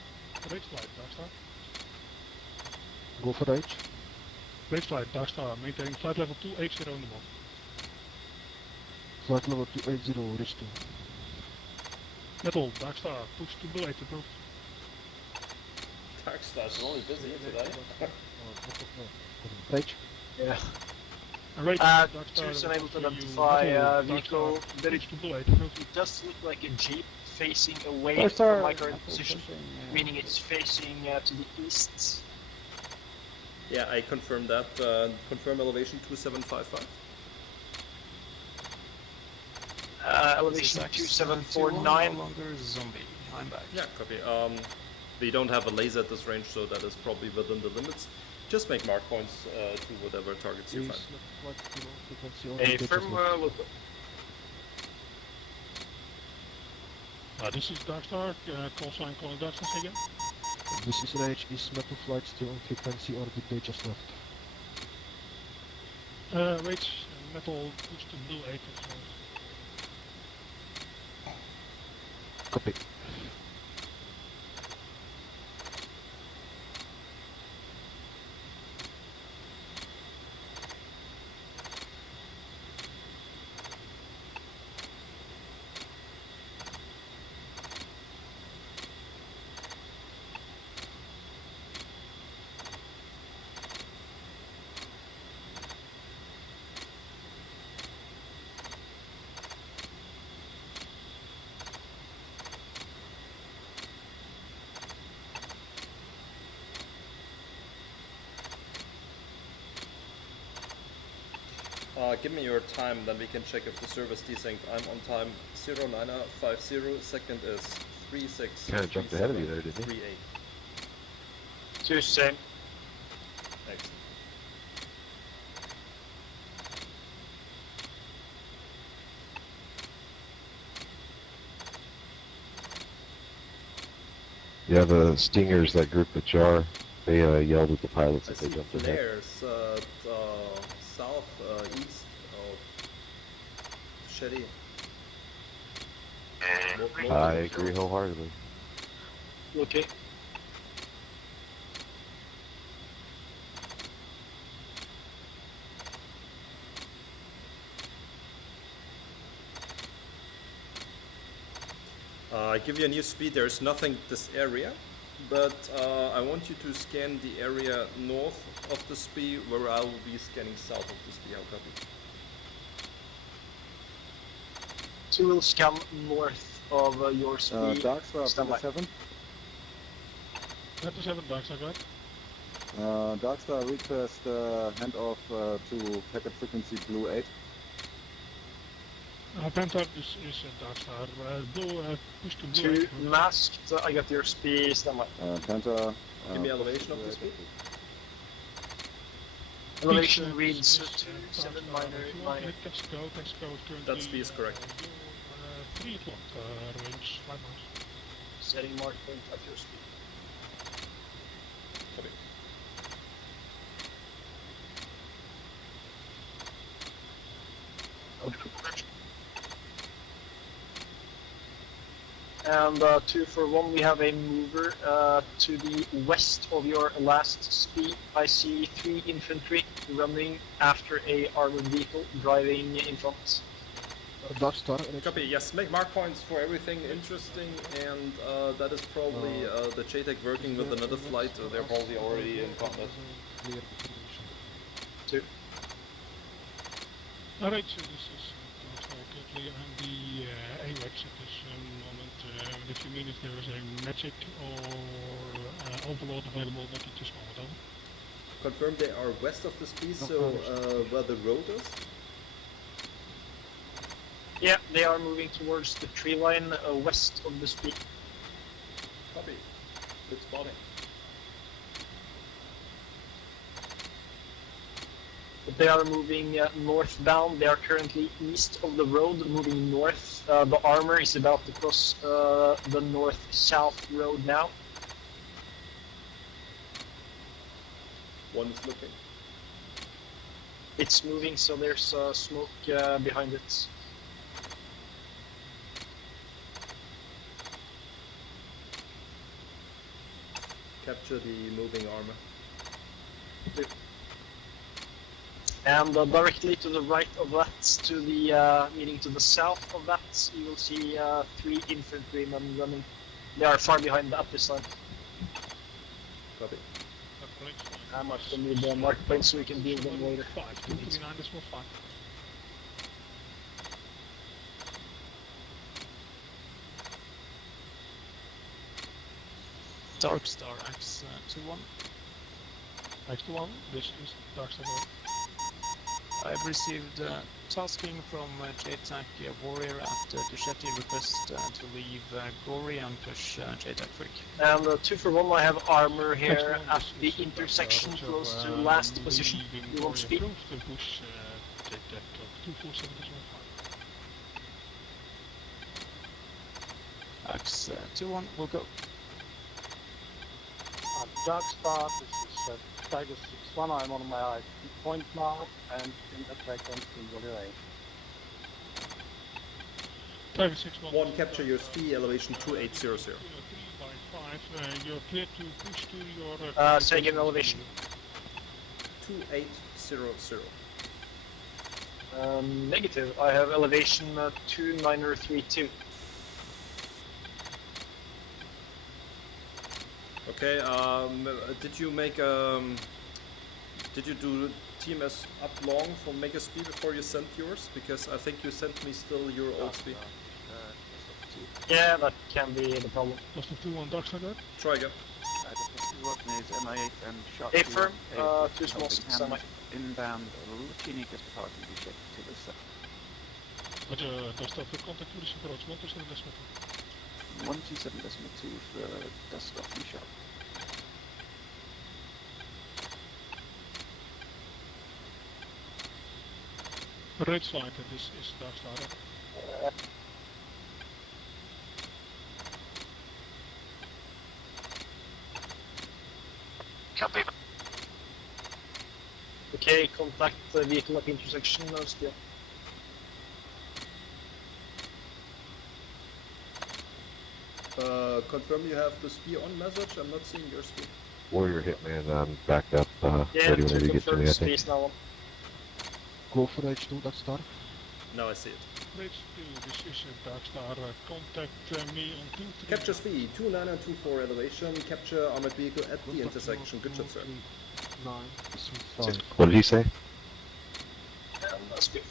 Race flight, Darkstar. Go for H. Race flight, Darkstar, maintaining flight level 280 on the ball. Flight level 280, reach 2. Metal, Darkstar, push to Blue 8 approved. Darkstar's really busy today. H. Yeah. Race, Two's unable to for you. identify Metal, vehicle. Darkstar, Very, push to Blue 8 approved. it does look like a jeep facing away Darkstar, from my current Metal position, pushing, meaning it's facing to the east. Yeah, I confirm that. Confirm elevation 2755. Elevation This is 2749. No longer zombie. I'm back. Yeah, copy. We don't have a laser at this range, so that is probably within the limits. Just make mark points to whatever targets you find. A firm look. This is Darkstar, call sign calling Darkstar again. This is Rage. Is Metal Flight still on frequency or did they just left? Rates, Metal, push to Blue 8 as well. Copy. Give me your time, then we can check if the server's desynced. I'm on time 0950, second is 36. Kind of jumped ahead of you there, didn't he? 38. Two same. Excellent. Yeah, the Stingers, that group at JAR, they yelled at the pilots I that they see jumped ahead. flares south east of Shetty. I agree wholeheartedly. Okay. I give you a new speed. There's nothing this area, but I want you to scan the area north of the SPI, where I will be scanning south of the SPI. How copy? 2 will scan north of your speed. Darkstar, Standby. 7. Panther 7, Darkstar, go ahead. Darkstar request handoff to packet frequency Blue 8. Panther, this is Darkstar. Blue, push to Blue 2 8. masked, I got your speed. Standby. Panther. Give me elevation of the speed. Elevation reads 7 minor. Texaco is currently... That speed is correct. 3 o'clock, range 5 miles. Setting mark point at your speed. Copy. And 2 for 1, we have a mover to the west of your last speed. I see 3 infantry running after a armored vehicle driving in front. Darkstar. Copy, yes, make mark points for everything interesting, and that is probably the JTAC working with another flight, they're probably already in combat. 2. Alright, so this is currently on the AWACS at this moment. If you mean if there is a magic or overload available, make it just moment over. Confirm they are west of the speed, so where the road is? Yeah, they are moving towards the tree line west of the speed. Copy. Good spotting. But they are moving northbound. They are currently east of the road, moving north. The armor is about to cross the north-south road now. One is looking. It's moving, so there's smoke behind it. Capture the moving armor. And directly to the right of that, to the meaning to the south of that, you will see 3 infantrymen running. They are far behind the upper side. Copy. I must need the mark points so we can deal them later. 239.5. Darkstar X21. X1, this is Darkstar. I've received tasking from JTAC Warrior at Duchetti request to leave Gory and push JTAC Freak. And 2 for 1, I have armor here at the intersection close to last position. You want speed? To push JTAC 247 X21 will go. Darkstar, this is Tiger 61, I'm on my point now, and in attack on Single Tiger 61. 1, capture your speed, elevation 2800. 3 by 5, you're clear to push to your... say again, elevation. 2800. Negative, I have elevation 2932. Okay, did you make did you do TMS up long for mega speed before you sent yours? Because I think you sent me still your old speed. Yeah, that can be the problem. Plus the 2 on Darkstar there? Try again. A firm, 2 small semi. Inbound, routine just departing to check to the south. But does that contact to the approach 127.2? 127.2 for dust off and shot. Red slide, and this is Darkstar. Copy. Okay, contact the vehicle at intersection still. Confirm you have the speed on message. I'm not seeing your speed. Warrior Hitman, I'm back up, Yeah, ready whenever you get to confirm me, I think. space now on. Go for H2, Darkstar. Now I see it. H2, this is Darkstar. Contact me on 239. Capture speed 2924 elevation. Capture armored vehicle at the intersection. Good job, sir. What did he say? And that's good.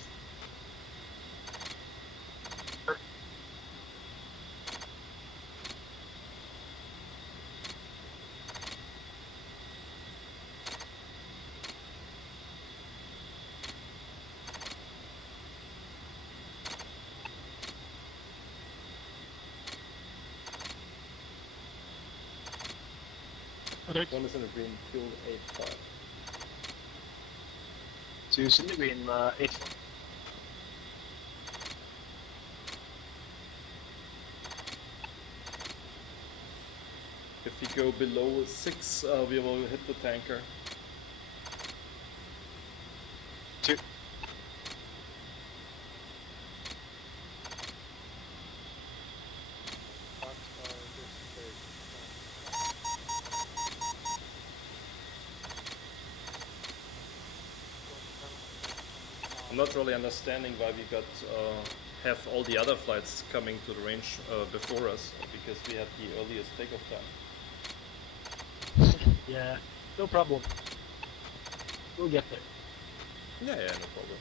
Correct. One is in the green, fuel 85. Two is in the green, 8. If we go below 6, we will hit the tanker. 2. I'm not really understanding why we got have all the other flights coming to the range before us, because we had the earliest takeoff time. Yeah, no problem. We'll get there. Yeah, no problem.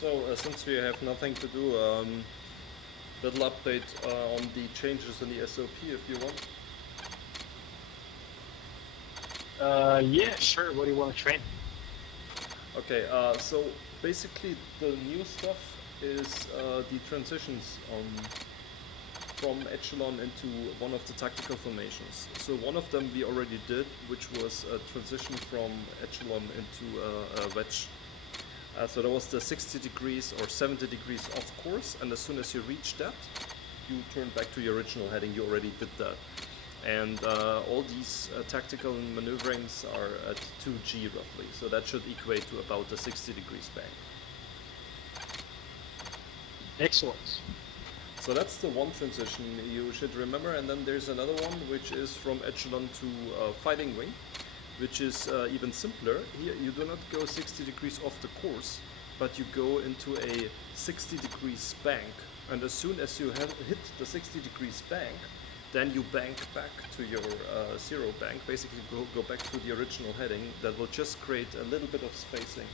So, since we have nothing to do, little update on the changes in the SOP if you want. Yeah, sure. What do you want to train? Okay, so basically the new stuff is the transitions from echelon into one of the tactical formations. So one of them we already did, which was a transition from echelon into a wedge. So that was the 60 degrees or 70 degrees off course, and as soon as you reach that, you turn back to your original heading. You already did that. And all these tactical maneuverings are at 2G roughly, so that should equate to about a 60 degrees bank. Excellent. So that's the one transition you should remember, and then there's another one which is from echelon to fighting wing, which is even simpler. Here you do not go 60 degrees off the course, but you go into a 60 degrees bank, and as soon as you hit the 60 degrees bank, then you bank back to your zero bank, basically go back to the original heading. That will just create a little bit of spacing.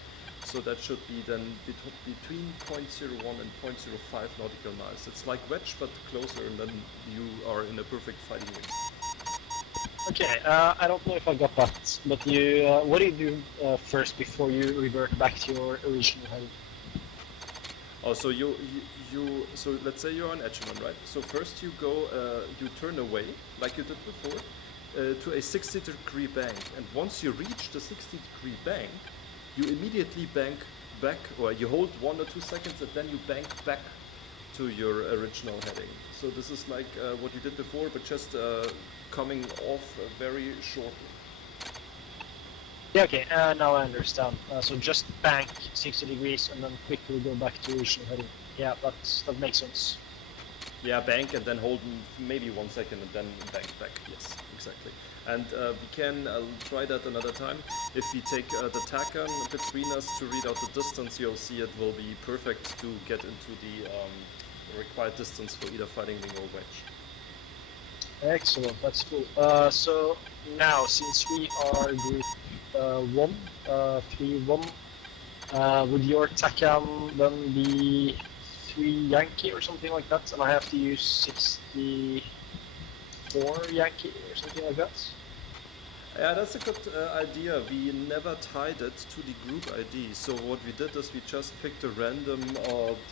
So that should be then between 0.01 and 0.05 nautical miles. It's like wedge, but closer, and then you are in a perfect fighting wing. Okay, I don't know if I got that, but you, what do you do first before you revert back to your original heading? Oh, so so let's say you're on echelon, right? So first you go, you turn away, like you did before, to a 60 degree bank, and once you reach the 60 degree bank, you immediately bank back, or you hold 1 or 2 seconds, and then you bank back to your original heading. So this is like what you did before, but just coming off very shortly. Yeah, okay, now I understand. So just bank 60 degrees and then quickly go back to original heading. Yeah, that makes sense. Yeah, bank and then hold maybe 1 second and then bank back. Yes, exactly. And we can try that another time. If we take the TACAN between us to read out the distance, you'll see it will be perfect to get into the required distance for either fighting wing or wedge. Excellent, that's cool. So now, since we are group 1, 3-1, would your TACAN then be 3 Yankee or something like that, and I have to use 64 Yankee or something like that? Yeah, that's a good idea. We never tied it to the group ID. So what we did is we just picked a random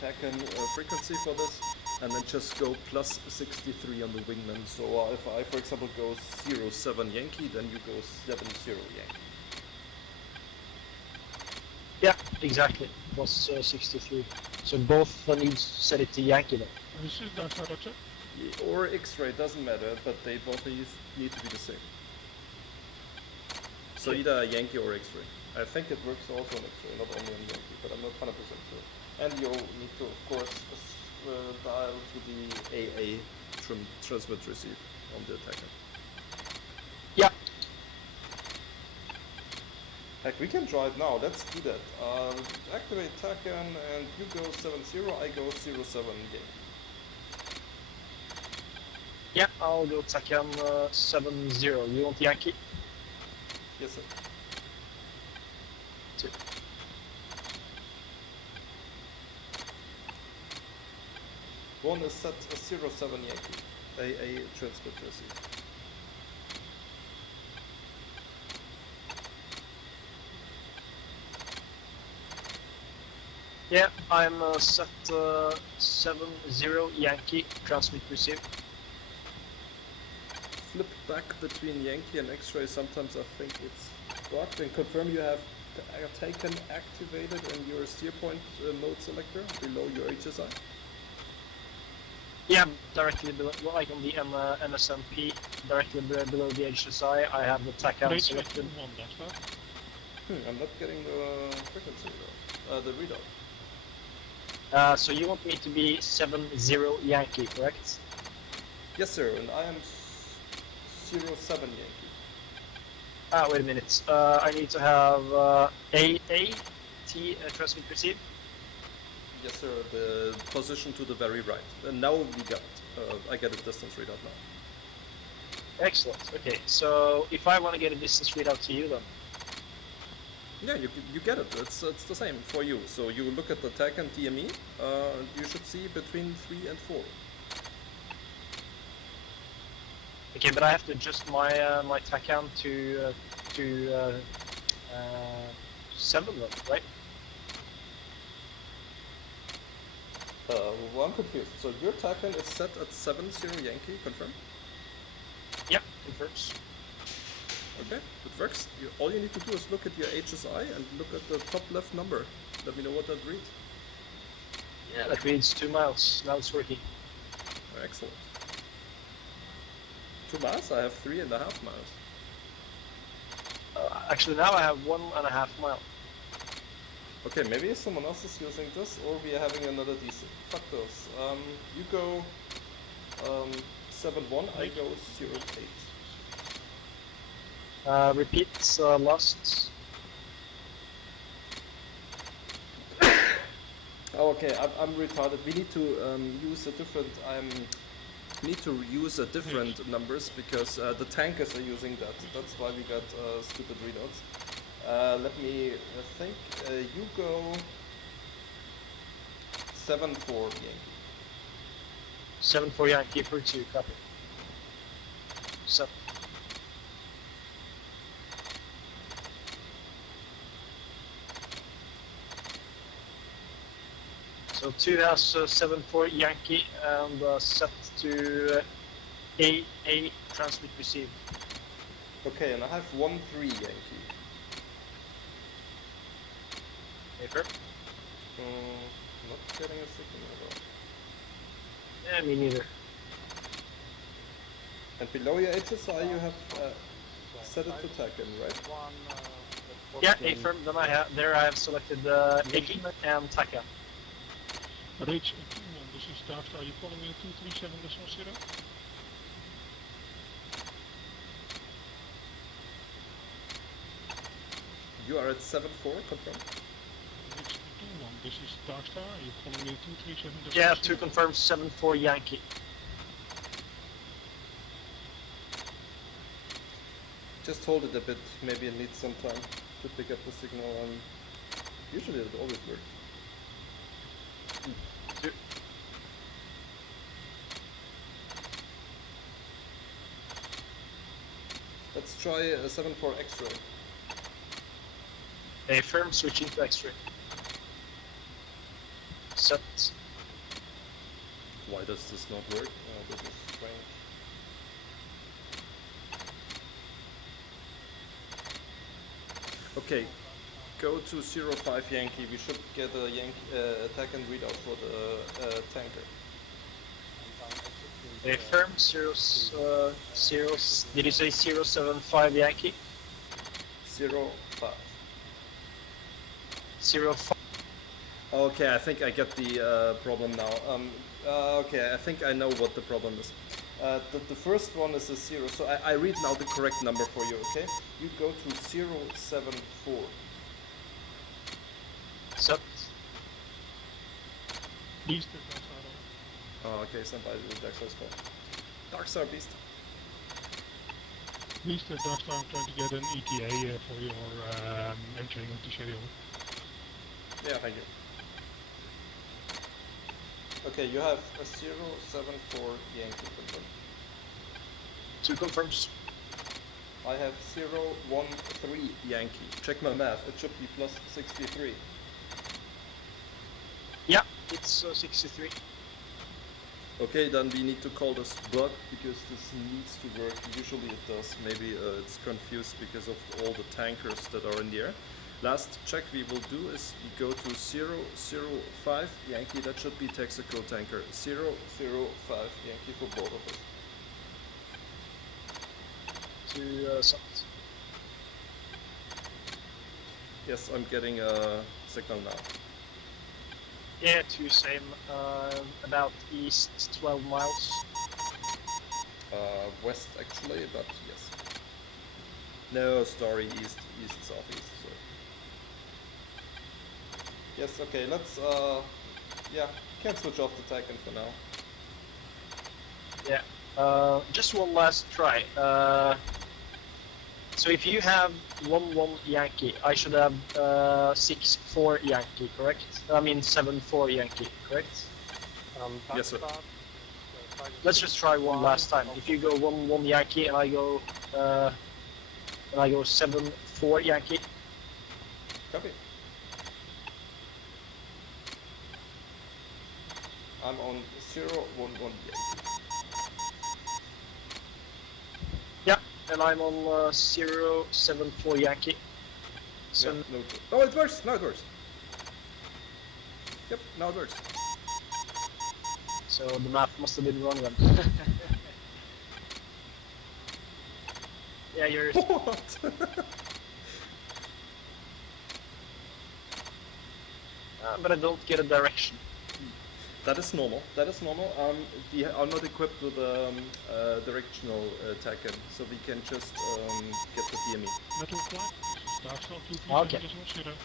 TACAN frequency for this, and then just go plus 63 on the wingman. So if I, for example, go 07 Yankee, then you go 70 Yankee. Yeah, exactly. Plus 63. So both need to set it to Yankee then. This is Delta Roger. Or X-ray, doesn't matter, but they both need to be the same. So either Yankee or X-ray. I think it works also on X-ray, not only on Yankee, but I'm not 100% sure. And you need to, of course, dial to the AA transmit receive on the attacker. Yeah. Heck, we can try it now. Let's do that. Activate Taken, and you go 7-0, I go 0-7 game. Yeah, I'll go Takan 7-0. You want Yankee? Yes, sir. 2. One is set a 0-7 Yankee. A transmit receive. Yeah, I'm set 7-0 Yankee, transmit receive. Flip back between Yankee and X-ray. Sometimes I think it's blocked. And confirm you have Taken activated in your steer point mode selector below your HSI. Yeah, directly below, like on the NSMP, directly below the HSI, I have the Takan selected. I'm not getting the frequency readout, the readout. So you want me to be 7-0 Yankee, correct? Yes, sir, and I am 0-7 Yankee. Wait a minute. I need to have T transmit receive. Yes, sir, the position to the very right. And now we got I get a distance readout now. Excellent. Okay, so if I want to get a distance readout to you then? Yeah, you get it. It's the same for you. So you look at the TAC and DME, you should see between 3 and 4. Okay, but I have to adjust my my TACAN to 7 then, right? Well, I'm confused. So your TACAN is set at 7-0 Yankee, confirm? Yeah, confirms. Okay, it works. All you need to do is look at your HSI and look at the top left number. Let me know what that reads. Yeah, that reads 2 miles. Now it's working. Excellent. 2 miles? I have 3.5 miles. Actually, now I have 1.5 mile. Okay, maybe someone else is using this, or we are having another DC. Fuck those. You go 7-1, I go 0-8. Repeat last. Oh, okay, I'm retarded. We need to use a different. Need to use a different numbers because the tankers are using that. That's why we got stupid readouts. Let me think. You go 7-4 Yankee. 7-4 Yankee for 2, copy. 7. So 2 has 7-4 Yankee and set to A transmit receive. Okay, and I have 1-3 Yankee. Paper. Not getting a signal at all. Yeah, me neither. And below your HSI you have set it to Taken, right? Yeah, A-firm. Then I have selected Iggy and Taka. Reach 2-1, this is Darkstar. Are you calling me 237.0? You are at 7-4, confirm. Reach 2-1, this is Darkstar. Are you calling me 237.0? Yeah, 2 confirms 7-4 Yankee. Just hold it a bit, maybe it needs some time to pick up the signal, and usually it always works. Let's try a 7-4 X-ray. A firm switching to X-ray. Set. Why does this not work? This is strange. Okay, go to 05 Yankee. We should get a attack and readout for the tanker. A firm 0, did you say 075 Yankee? 05. 05. Okay, I think I get the problem now. Okay, I think I know what the problem is. The first one is a 0, so I read now the correct number for you, okay? You go to 074. Set. Beast and Dark Star. Oh, okay, somebody did Dark Star spell. Dark Star Beast. Beast and Dark Star, I'm trying to get an ETA for your entering of the schedule. Yeah, thank you. Okay, you have a 074 Yankee confirmed. 2 confirms. I have 013 Yankee. Check my math, it should be plus 63. Yeah, it's 63. Okay, then we need to call this bug because this needs to work. Usually it does. Maybe it's confused because of all the tankers that are in the air. Last check we will do is we go to 005 Yankee. That should be Texaco tanker. 005 Yankee for both of us. To set. Yes, I'm getting a signal now. Yeah, 2 same. About east 12 miles. West actually, but yes. No, story east, southeast. So. Yes, okay, let's, yeah, can switch off the TACAN for now. Yeah, just one last try. So if you have 1-1 Yankee, I should have 6-4 Yankee, correct? I mean 7-4 Yankee, correct? Yes, sir. Let's just try one last time. If you go 1-1 Yankee and I go 7-4 Yankee. Copy. I'm on 011 Yankee. Yeah, and I'm on 074 Yankee. So yeah, no, oh, it works! Now it works. Yep, now it works. So the math must have been wrong then. Yeah, you're... What? But I don't get a direction. That is normal. That is normal. We are not equipped with directional TACAN, so we can just get the DME. Metal flight. Dark Star 237 Okay. decimal 0.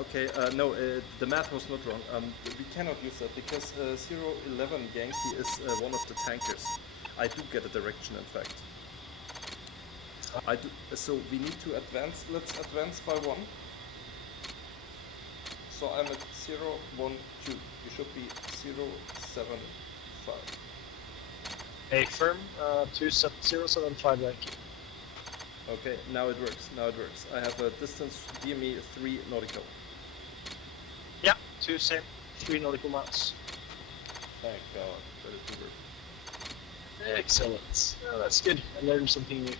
Okay, no, the math was not wrong. We cannot use that because 011 Yankee is one of the tankers. I do get a direction, in fact. I do. So we need to advance. Let's advance by 1. So I'm at 012. You should be 075. A firm 075 Yankee. Okay, now it works. Now it works. I have a distance DME 3 nautical. Yeah, 2 same, 3 nautical miles. Thank God that it will work. Excellent. Oh, that's good. I learned something new.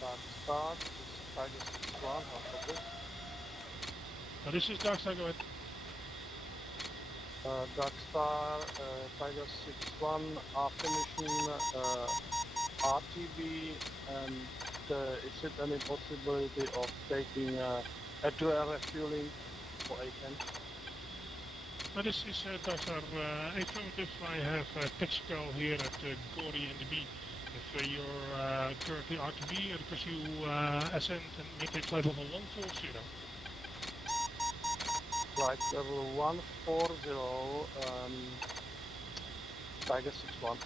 Dark Star, this is Tiger 61, how copy? This is Dark Star, go ahead. Dark Star, Tiger 61, after mission, RTV, and is it any possibility of taking air-to-air refueling for A10? This is Dark Star affirmative. I have Texaco here at Gory and the B. If you're currently RTV, request you ascend and maintain flight level 140. Flight level 140, Tiger 61.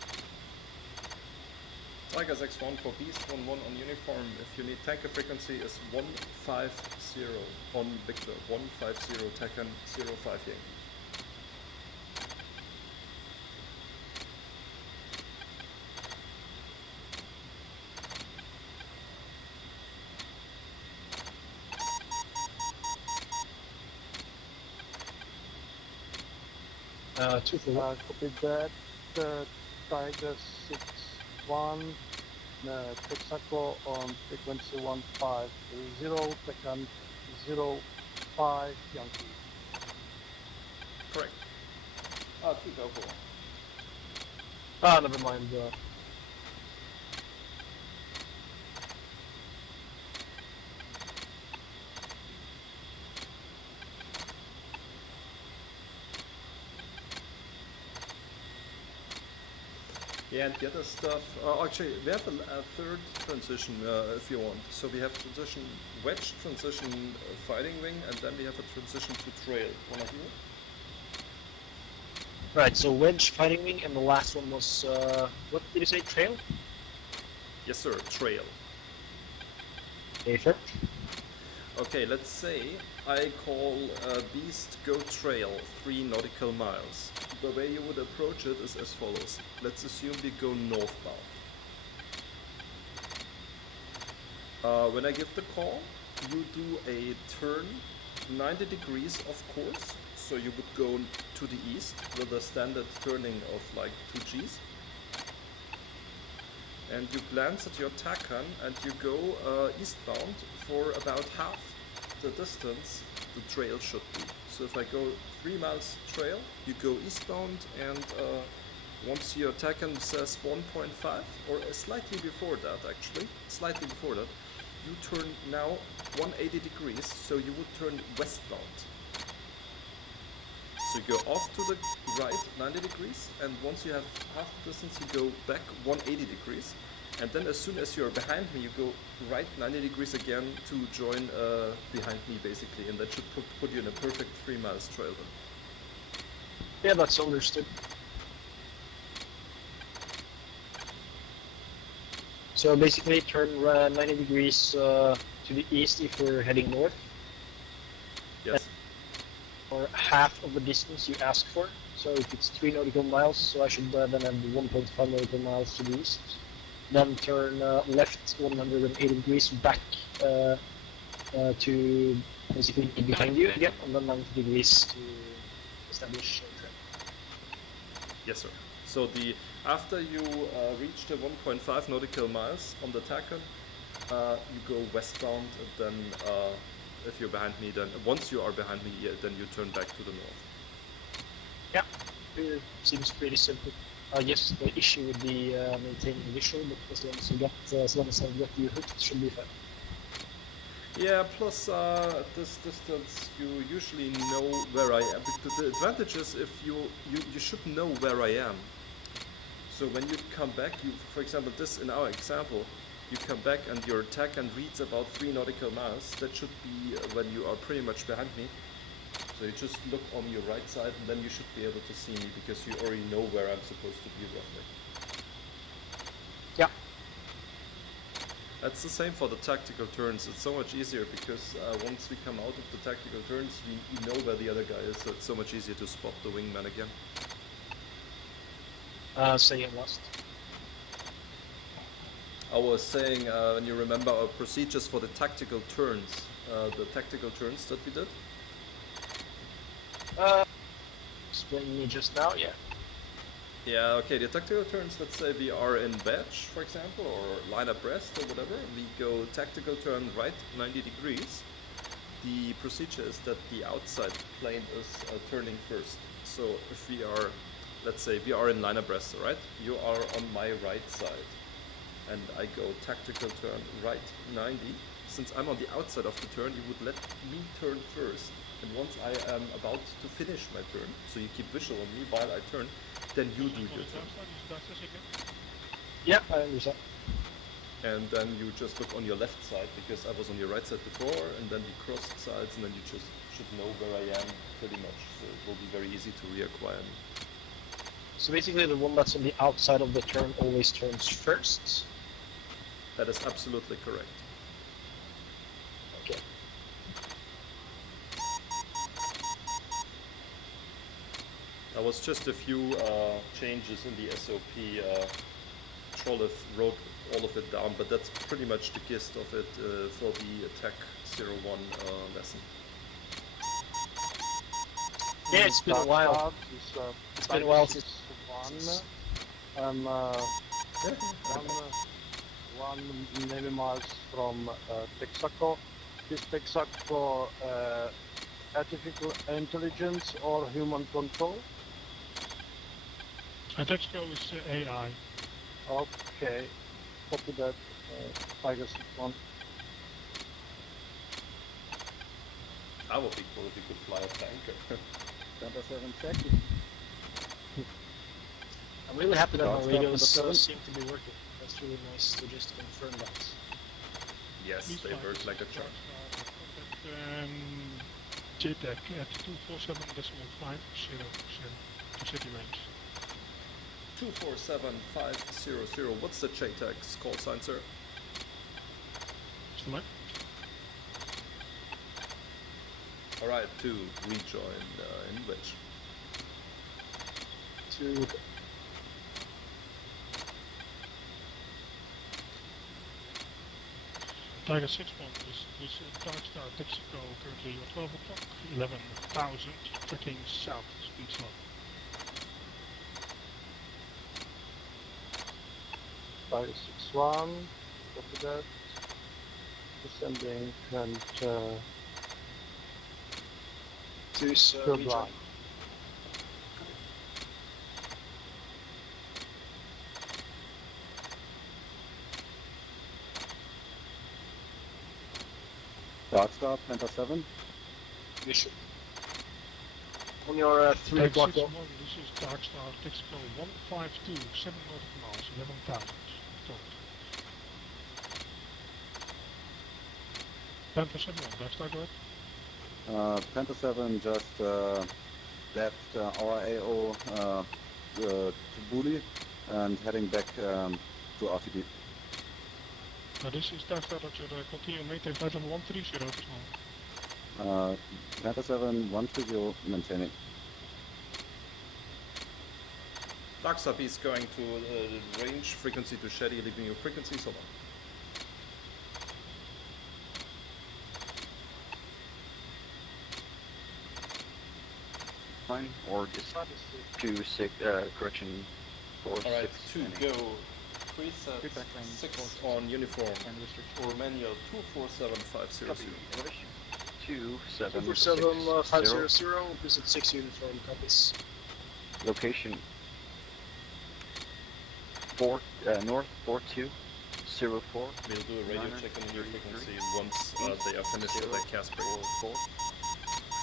Tiger 61 for Beast 11 on uniform. If you need tanker frequency is 150 on Victor. 150 TACAN 05 Yankee. Copy that. Tiger 61, Texaco on frequency 150, TACAN 05 Yankee. Correct. 204. Ah, never mind. Yeah, and the other stuff. Actually, we have a third transition if you want. So we have transition wedge, transition fighting wing, and then we have a transition to trail. Wanna hear? Right, so wedge, fighting wing, and the last one was, what did you say, trail? Yes, sir. Trail. Okay, sure. Okay, let's say I call Beast go trail 3 nautical miles. The way you would approach it is as follows. Let's assume we go northbound. When I give the call, you do a turn 90 degrees, of course. So you would go to the east with a standard turning of like 2 Gs. And you glance at your TACAN and you go eastbound for about half the distance the trail should be. So if I go 3 miles trail, you go eastbound, and once your TACAN says 1.5, or slightly before that actually, slightly before that, you turn now 180 degrees, so you would turn westbound. So you go off to the right 90 degrees, and once you have half the distance, you go back 180 degrees. And then as soon as you're behind me, you go right 90 degrees again to join behind me, basically. And that should put you in a perfect 3 miles trail then. Yeah, that's understood. So basically turn 90 degrees to the east if we're heading north. Yes. Or half of the distance you ask for. So if it's 3 nautical miles, so I should then have 1.5 nautical miles to the east. Then turn left 180 degrees back to basically be behind you again, and then 90 degrees to establish a trail. Yes, sir. So after you reach the 1.5 nautical miles on the TACAN, you go westbound, and then if you're behind me, then once you are behind me, then you turn back to the north. Yeah, it seems pretty simple. I guess the issue would be maintaining visual, but as long as I get you hooked, it should be fine. Yeah, plus at this distance you usually know where I am. The advantage is if you should know where I am. So when you come back, for example, in our example, you come back and your TACAN reads about 3 nautical miles. That should be when you are pretty much behind me. So you just look on your right side, and then you should be able to see me because you already know where I'm supposed to be roughly. Yeah. That's the same for the tactical turns. It's so much easier because once we come out of the tactical turns, we know where the other guy is, so it's so much easier to spot the wingman again. Say it last. I was saying, when you remember our procedures for the tactical turns that we did? Explain me just now, yeah. Yeah, okay, the tactical turns, let's say we are in wedge, for example, or line abreast or whatever. We go tactical turn right 90 degrees. The procedure is that the outside plane is turning first. So if we are, let's say we are in line abreast, right? You are on my right side. And I go tactical turn right 90. Since I'm on the outside of the turn, you would let me turn first. And once I am about to finish my turn, so you keep visual on me while I turn, then you do your turn. Yeah, I understand. And then you just look on your left side, because I was on your right side before, and then we crossed sides, and then you just should know where I am pretty much, so it will be very easy to reacquire me. So basically the one that's on the outside of the turn always turns first? That is absolutely correct. Okay. There was just a few changes in the SOP. Trolleth wrote all of it down, but that's pretty much the gist of it for the TAC 01 lesson. Yeah, it's been a while. It's been a while since one Navy miles from Texaco. Is Texaco artificial intelligence or human control? Texaco is AI. Okay, copy that. Tiger 6-1. That would be cool if you could fly a tanker. Delta 7 check. I'm really happy that my Dark Star radios Pentagon. seem to be working. That's really nice to just confirm that. Yes, Please they fly, work this like a is charm. Darkstar, JTAC at 247.500 to city range. 247500. What's the JTAC's call sign, sir? Select. Alright, to rejoin in which? To Tiger 6 this is Darkstar Texaco currently at 12 o'clock, 11,000, tracking south, speed slow. Tiger 6-1, copy that. Descending and to still rejoin. blind. Dark Star Penta 7. Mission. On your 3 o'clock. 6-1, this is Darkstar Texaco 152, 7 nautical miles, 11,000. Panther 7 on Darkstar, go ahead. Penta 7 just left our AO to Bully and heading back to RTB. This is Darkstar, dat je continue maintain flight level 130 this moment. Penta 7 130 maintaining. Darkstar is going to range frequency to Shetty, leaving your frequency, so on. Or just 4 Alright, 6 2 go. Preset Feedback lane 6 forces on uniform and restriction. for manual 247500. Copy. Elevation 247 247,500, visit 6 uniform copies. Location 4 north 4204. We'll do a radio check on your frequency once they are finished with their cast break.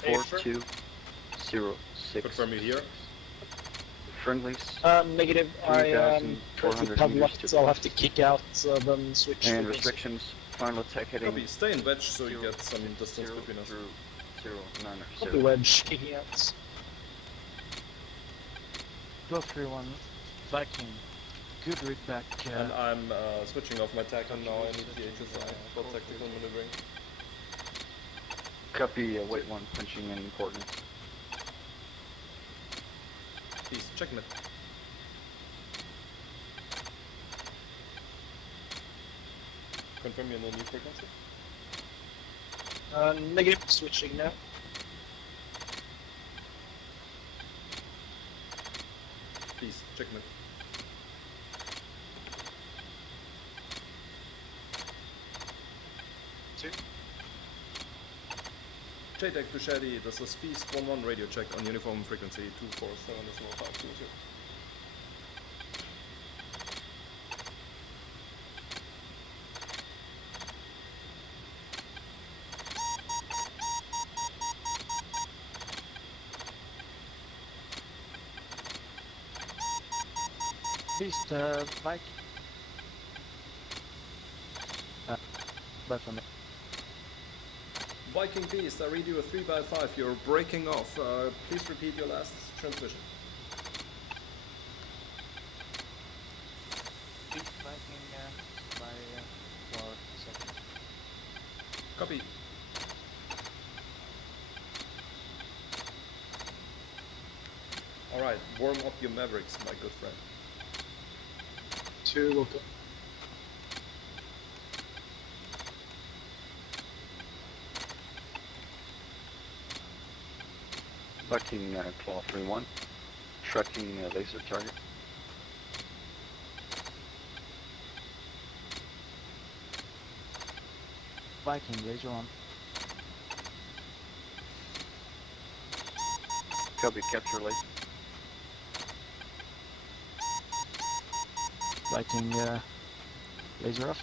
4206. Confirm you here. Friendlies. Negative. I am currently 3,400 padlocked, meters so I'll have to kick out, then switch. And frequency. restrictions. Final attack heading. Copy, stay in wedge so you get some distance between us. 09 Copy wedge, kicking out. Flow 3-1, Viking. Good read back. And I'm switching off my TACON now, I need the HSI for tactical maneuvering. Copy, weight 1 punching in coordinates. Please, check mid. Confirm your new frequency. Negative, switching now. Please, check mid. JTAC to Shady, this is Beast 1-1 radio check on uniform frequency 247.520. Beast, Viking. Back from me. Viking Beast, I read you a 3x5, you're breaking off. Please repeat your last transmission. Beast Viking by 4 seconds. Copy. Alright, warm up your Mavericks, my good friend. 2 will go. Bucking claw 3-1. Tracking laser target. Viking, laser on. Copy, capture laser. Viking, laser off.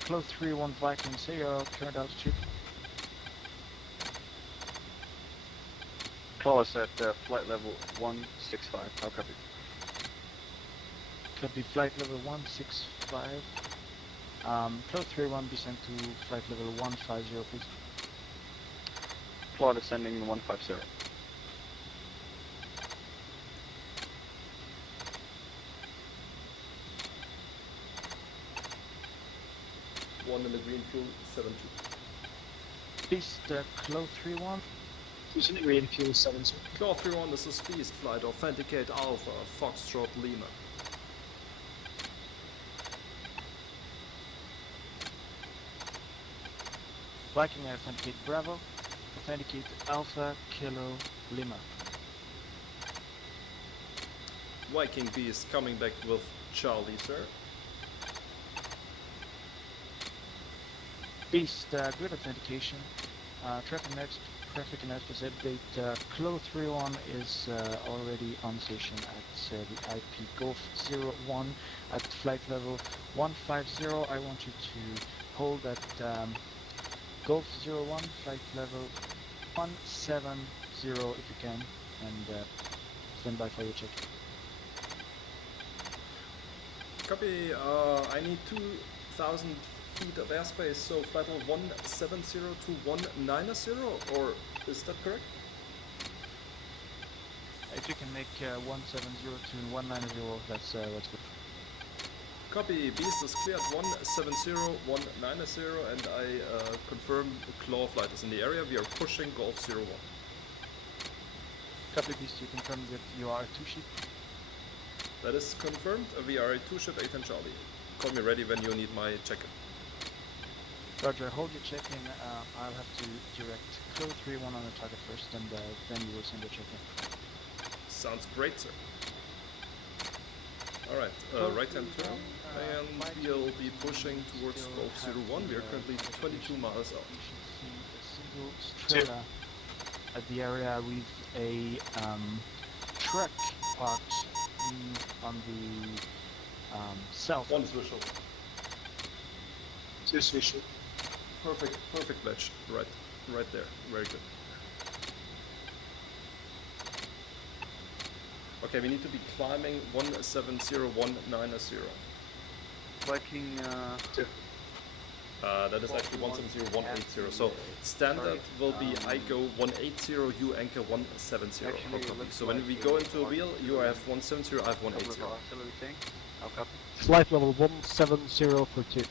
Close 3-1 Viking, say your current altitude. Flawless at flight level 165. How copy? Copy flight level 165. Close 31 descend to flight level 150, please. Flaw descending 150. One in the green fuel, 72. Beast, close 31. Who's in the green fuel 70? Claw 31, this is Beast Flight, Authenticate Alpha, Foxtrot Lima. Viking authenticate Bravo. Authenticate Alpha Kilo Lima. Viking Beast coming back with Charlie, sir. Beast, good authentication. Traffic and airspace update. Clo 31 is already on station at the IP Golf 01 at flight level 150. I want you to hold at Golf 01, flight level 170 if you can, and stand by for your check. Copy, I need 2,000 feet of airspace, so flight level 170 to 190, or is that correct? If you can make 170 to 190, that's good. Copy, Beast is cleared 170, 190, and I confirm Claw flight is in the area. We are pushing Golf 01. Copy, Beast, you confirm that you are a 2-ship? That is confirmed. We are a 2-ship 8 and Charlie. Call me ready when you need my check-in. Roger, hold your check-in. I'll have to direct Clo 31 on the target first, and then you will send your check-in. Sounds great, sir. Alright, right-hand turn, and we'll be pushing towards Golf 01. We are currently 22 miles out. You should see a single trailer at the area with a truck parked on the south. One is visual. Two is visual. Perfect ledge. Right there. Very good. Okay, we need to be climbing 170, 190. Viking, that is actually 170, 180. So standard will be I go 180, you anchor 170. So when we go into a wheel, you have 170, I have 180. I'll copy. Flight level 170 for 2.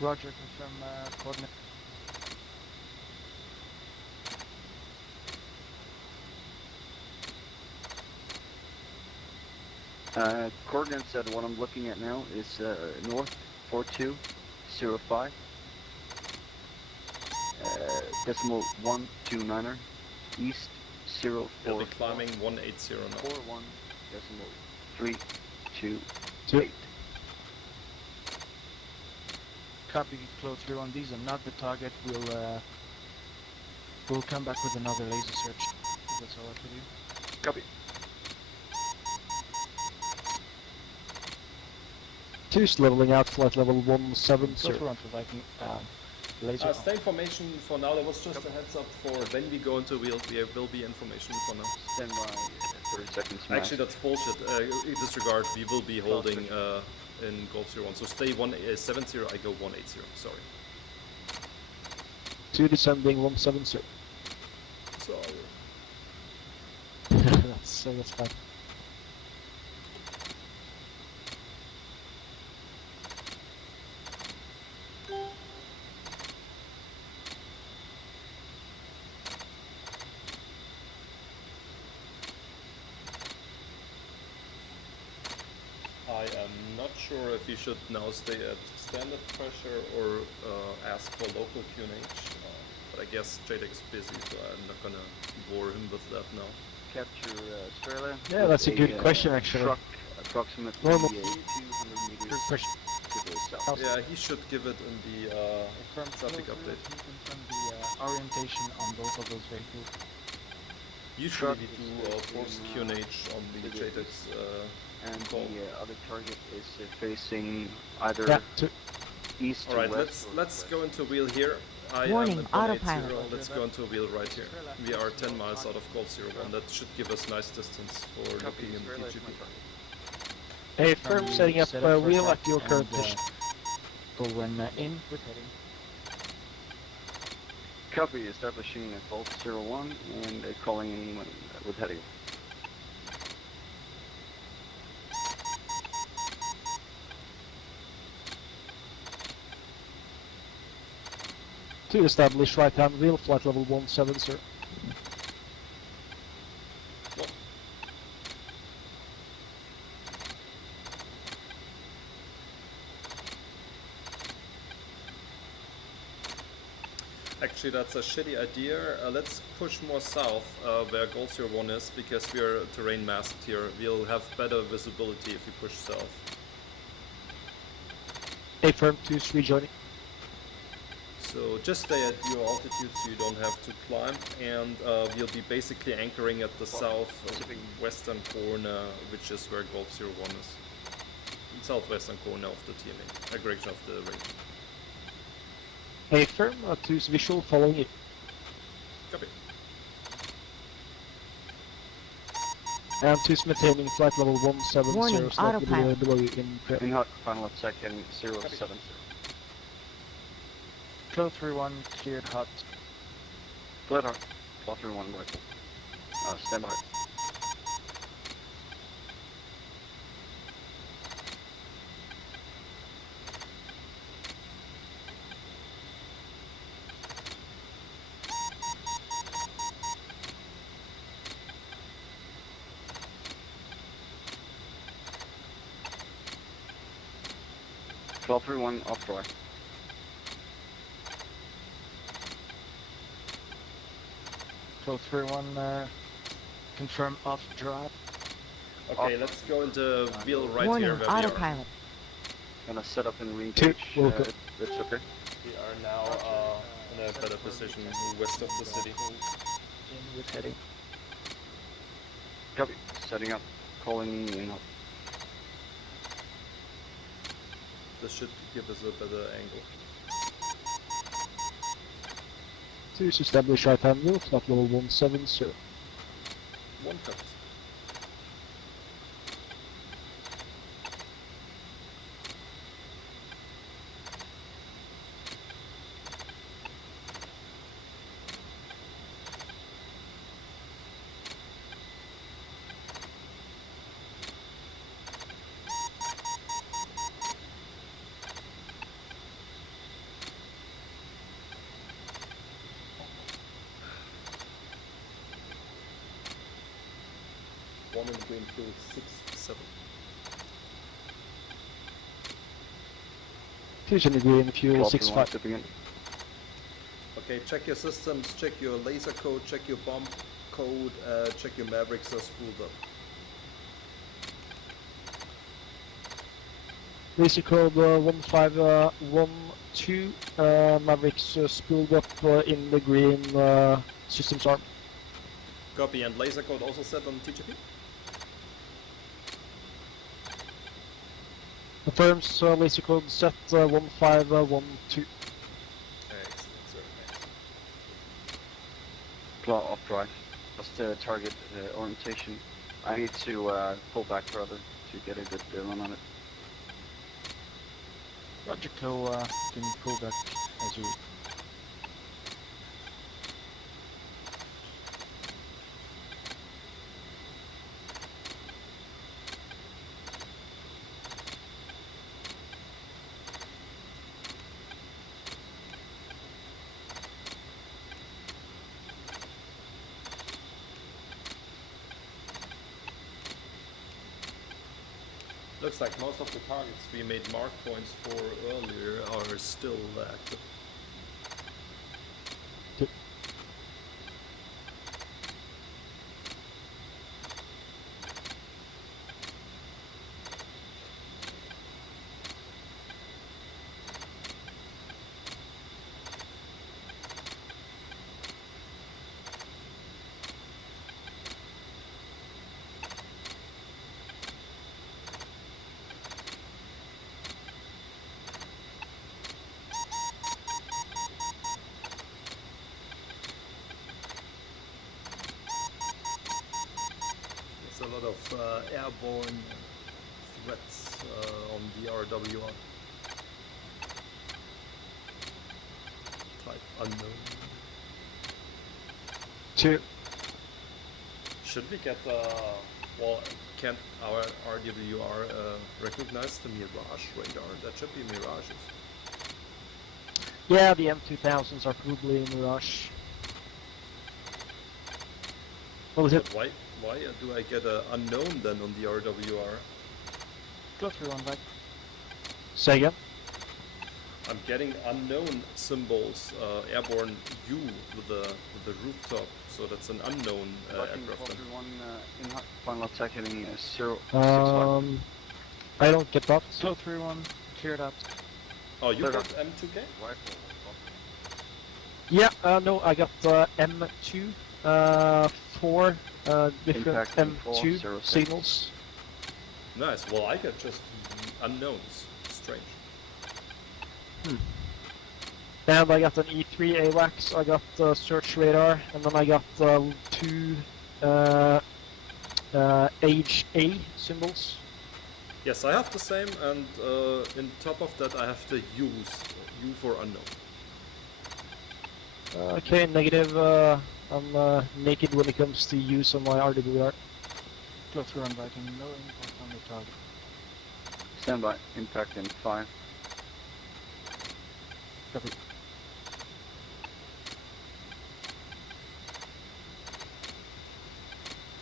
Roger, confirm coordinate. Coordinates that what I'm looking at now is north 4205, decimal 129er, east 04. We'll be climbing 180 now. 41 decimal 328. Copy, Clo 31. These are not the target. We'll come back with another laser search. If that's alright with you. Copy. 2's leveling out, flight level 170. Close run for Viking. Laser. Stay information for now. That was just a heads up for when we go into wheel. There will be information for now. Stand by 30 seconds. Actually, that's bullshit. Disregard. We will be holding in Golf 01. So stay 170. I go 180. Sorry. 2 descending 170. Sorry. that's fine. I am not sure if you should now stay at standard pressure or ask for local QNH, but I guess JTAC is busy, so I'm not gonna bore him with that now. Capture Australia. Yeah, that's a good question actually. Truck approximately Normal. 200 meters to the south. Yeah, he should give it in the traffic update. Confirm the orientation on both of those vehicles. Usually we do force QNH on the JTAC's and call. the other target is facing either Yeah, east to Alright, west. let's go into wheel here. I Warning, am at autopilot. 180. Let's go into wheel right here. We are 10 miles out of Golf 01. That should give us nice distance for looking in the PGP. A firm setting up wheel at your current position. Go when in with heading. Copy, establishing at Golf 01 and calling in with heading. To establish right hand wheel, flight level 17, sir. Actually, that's a shitty idea. Let's push more south where Goal 01 is, because we are terrain masked here. We'll have better visibility if we push south. A firm 2's rejoining. So just stay at your altitude so you don't have to climb, and we'll be basically anchoring at the southwestern corner, which is where Golf 01 is. Southwestern corner of the TMA, direction of the range. A firm 2's visual following it. Copy. And 2's maintaining flight level 170, Warning, slightly autopilot. below you in prep. In hot, final at second, 070. Flow 31 cleared hot. Flat hot, Flow 31 right. Stand by. Flow 31 off dry. Flow 31 confirm off drive. Okay, let's go into wheel right Warning, here where we are. autopilot. Gonna set up in Two, re-engage. welcome. That's okay. We are now in a better position west of the city. In with heading. Copy. Setting up. Calling in hot. This should give us a better angle. 2's establish right hand wheel, flight level 170. One cut. One in green field, 6, 7. 2's in the green, fuel Flow 65. 31 sipping in. Okay, check your systems, check your laser code, check your bomb code, check your Mavericks are spooled up. Laser code 1512, Mavericks spooled up in the green systems arm. Copy, and laser code also set on TGP? Confirms laser code set 1512. Excellent, sir. Flow off drive. That's the target orientation. I need to pull back further to get a good run on it. Roger, Clo, can you pull back as you... Looks like most of the targets we made mark points for earlier are still active. of airborne threats on the RWR. Type unknown. 2. Should we get well, can't our RWR recognize the Mirage radar? That should be Mirages. Yeah, the M2000s are probably Mirage. What was it? But why do I get a unknown then on the RWR? Go through on back. Say again? I'm getting unknown symbols, airborne U with the rooftop, so that's an unknown aircraft. Everyone in final attack heading 065. I don't get that. Slow through on, cleared out. Oh, you got M2K? Rifle. Yeah, no, I got M2, 4 different Impact info, M2 06. signals. Nice. Well, I get just unknowns. Strange. And I got an E3 AWACS, I got search radar, and then I got 2 HA symbols. Yes, I have the same, and in top of that I have the U for unknown. Okay, negative. I'm naked when it comes to use on my RWR. Go through on Viking, no impact on the target. Stand by. Impact in 5. Copy.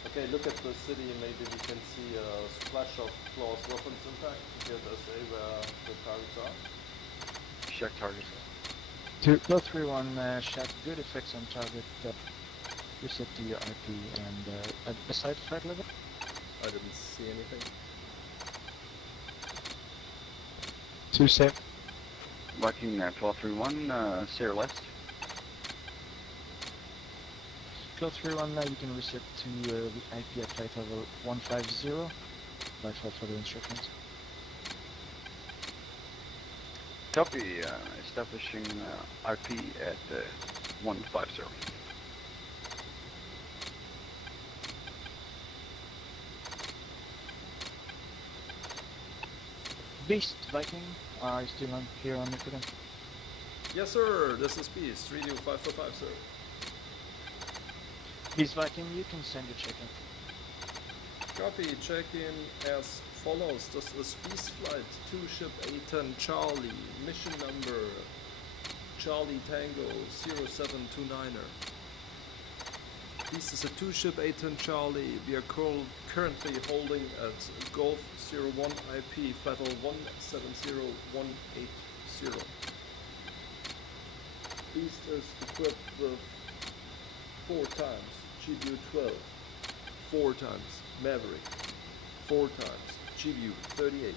Okay, look at the city, maybe we can see a splash of close weapons impact to get us where the targets are. Check target. 2. Go through on Shack, good effects on target. Reset to your IP and aside flight level. I didn't see anything. 2 same. Viking 1231, Sierra West. Go through on you can reset to the IP at flight level 150. By further instructions. Copy, establishing IP at 150. Beast, Viking, are you still on here on the equipment? Yes, sir. This is Beast. 32545, sir. Beast, Viking, you can send your check-in. Copy. Check-in as follows. This is Beast Flight 2 Ship A10 Charlie. Mission number Charlie Tango 0729er. This is a 2 Ship A10 Charlie. We are currently holding at Golf 01 IP flight level 170180. Beast is equipped with 4 times GBU 12, 4 times Maverick, 4 times GBU 38,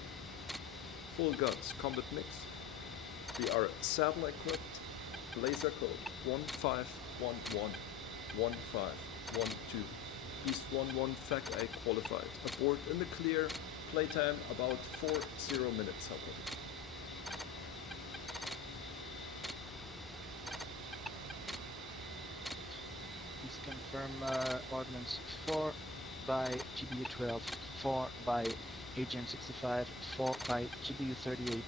full guns, combat mix. We are saddle equipped, laser code 1511 1512. Beast 11 FAC-A qualified. Aboard in the clear, playtime about 40 minutes. Please confirm ordnance 4 by GBU 12, 4 by AGM 65, 4 by GBU 38,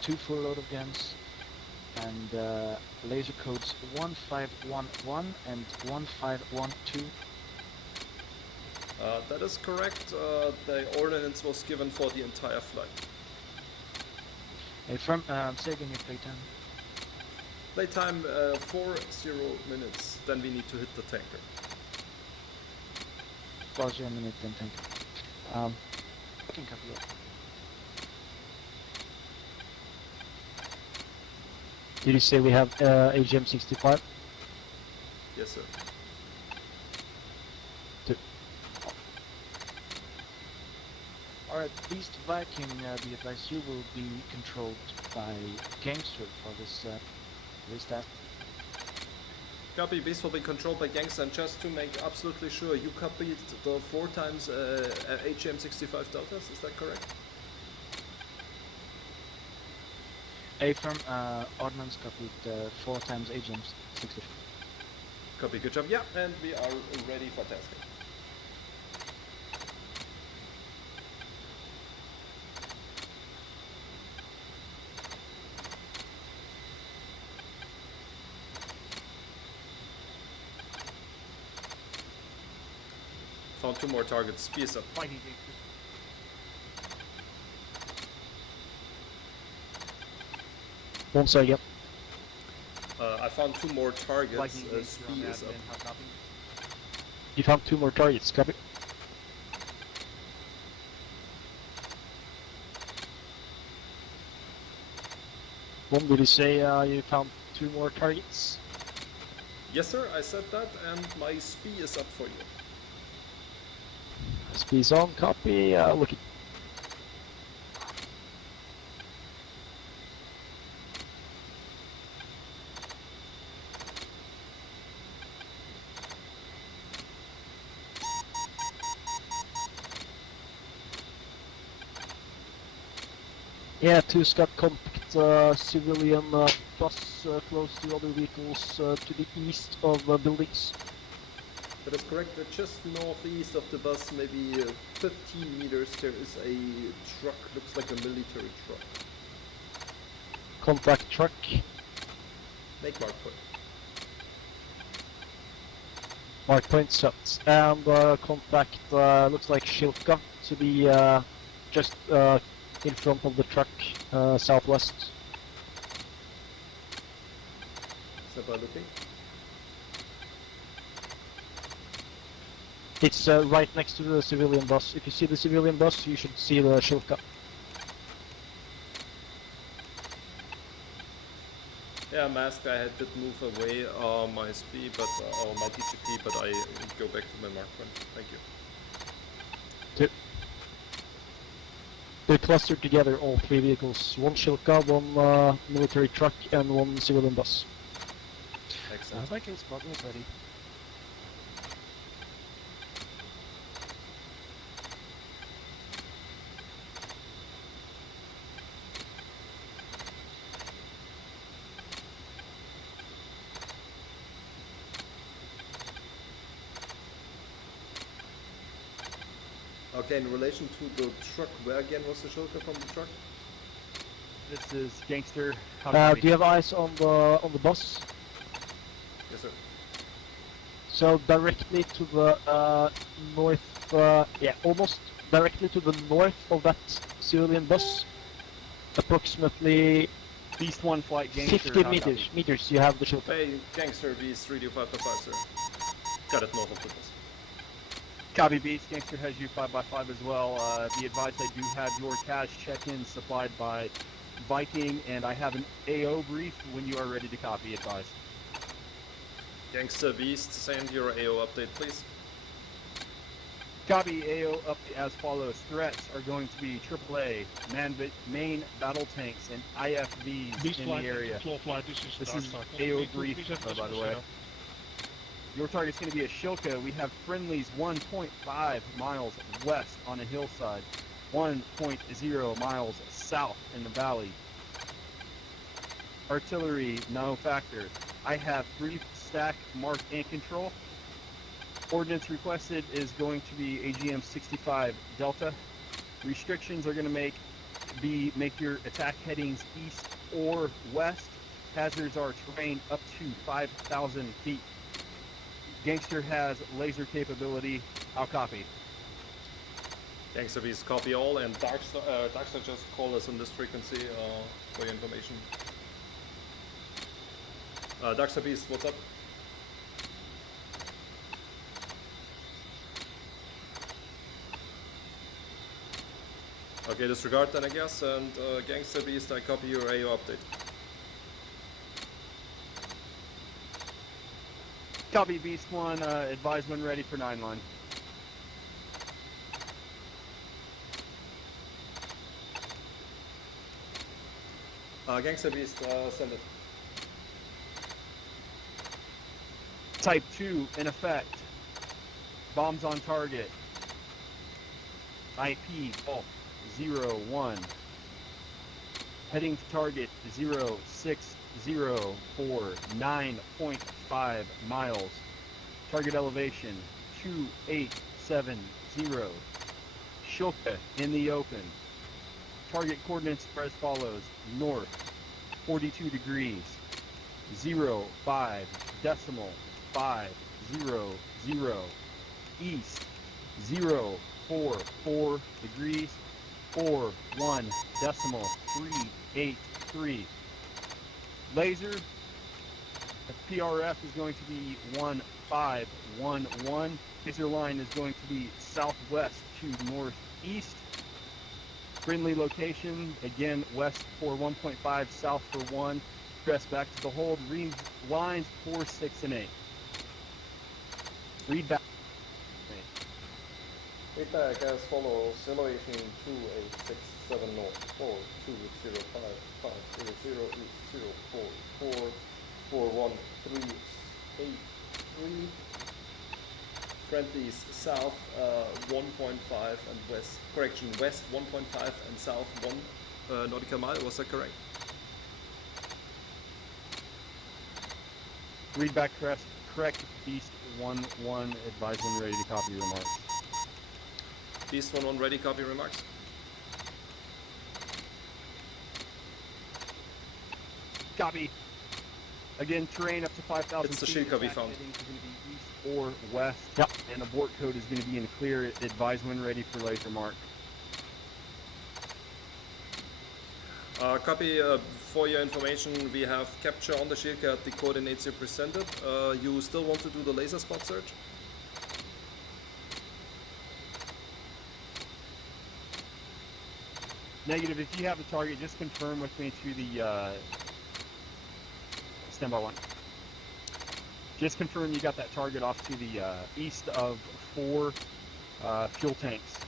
2 full load of guns, and laser codes 1511 and 1512. That is correct. The ordinance was given for the entire flight. Say again your playtime. Playtime 40 minutes, then we need to hit the tanker. 40 minutes then tanker. I can copy that. Did you say we have AGM 65? Yes, sir. Alright, Beast Viking, be advised you will be controlled by Gangster for this task. Copy. Beast will be controlled by Gangster, and just to make absolutely sure, you copied the 4 times HM 65 deltas, is that correct? Affirm, Ordnance copied 4 times AGM 65. Copy, good job. Yeah, and we are ready for tasking. Found 2 more targets. Spears up. Fighting Gangster. One second. I found 2 more targets. Fighting Gangster on Spears up. admin. How copy? You found 2 more targets, copy. One, did you say you found 2 more targets? Yes, sir. I said that, and my SPI is up for you. SP's on, copy, looking. Yeah, 2 Scott compact civilian bus close to other vehicles to the east of buildings. That is correct. Just northeast of the bus, maybe 15 meters, there is a truck. Looks like a military truck. Compact truck. Make mark point. Mark point set. And compact looks like Shilka to be just in front of the truck, southwest. Step by looking. It's right next to the civilian bus. If you see the civilian bus, you should see the Shilka. Yeah, masked. I did move away my SPI, but or my DGP, but I go back to my mark point. Thank you. They're clustered together, all 3 vehicles. 1 Shilka, 1 military truck, and 1 civilian bus. Excellent. Viking squadron is ready. Okay, in relation to the truck, where again was the shelter from the truck? This is Gangster. Do you have eyes on the bus? Yes, sir. So directly to the north, yeah, almost directly to the north of that civilian bus, approximately Beast 1 flight Gangster. 50 meters, you have the shelter. Hey, Gangster Beast 32555, sir. Got it north of the bus. Copy Beast, Gangster has you 5x5 as well. Be advised I do have your cash check-in supplied by Viking, and I have an AO brief when you are ready to copy, advised. Gangster Beast, send your AO update, please. Copy AO update as follows. Threats are going to be AAA, main battle tanks, and IFVs Beast in flight, the area. control flight, this is This is AO brief, by the way. Your target's going to be a Shilka. We have friendlies 1.5 miles west on a hillside, 1.0 miles south in the valley. Artillery, no factor. I have 3 stack mark and control. Ordnance requested is going to be AGM 65 Delta. Restrictions are going to make your attack headings east or west. Hazards are terrain up to 5,000 feet. Gangster has laser capability. I'll copy. Gangster Beast, copy all, and Darkstar just call us on this frequency for your information. Darkstar Beast, what's up? Okay, disregard then I guess, and Gangster Beast, I copy your AO update. Copy Beast 1, advise when ready for 9 line. Gangster Beast, send it. Type 2 in effect. Bombs on target. IP Golf 01. Heading to target 060 for 9.5 miles. Target elevation 2870. Shilka in the open. Target coordinates are as follows. North 42 degrees 05 decimal 500. East 044 degrees 41 decimal 383. Laser, the PRF is going to be 1511. Laser line is going to be southwest to northeast. Friendly location, again, west for 1.5, south for 1. Press back to the hold. Read lines 4, 6, and 8. Read back. JTAC as follows: elevation 2867 north, 4205, 500 east, 044, 41383. Friendlies south 1.5 and west, correction, west 1.5 and south 1 nautical mile, was that correct? Read back correct east 1-1, advise when ready to copy remarks. Beast 1-1 ready, copy remarks. Copy. Again, terrain up to 5,000 It's the feet. shield copy found. Heading is going to be east or west. Yep. And abort code is going to be in clear. Advise when ready for laser mark. Copy, for your information, we have capture on the shield card, the coordinates you presented. You still want to do the laser spot search? Negative. If you have the target, just confirm with me to the standby 1. Just confirm you got that target off to the east of 4 fuel tanks.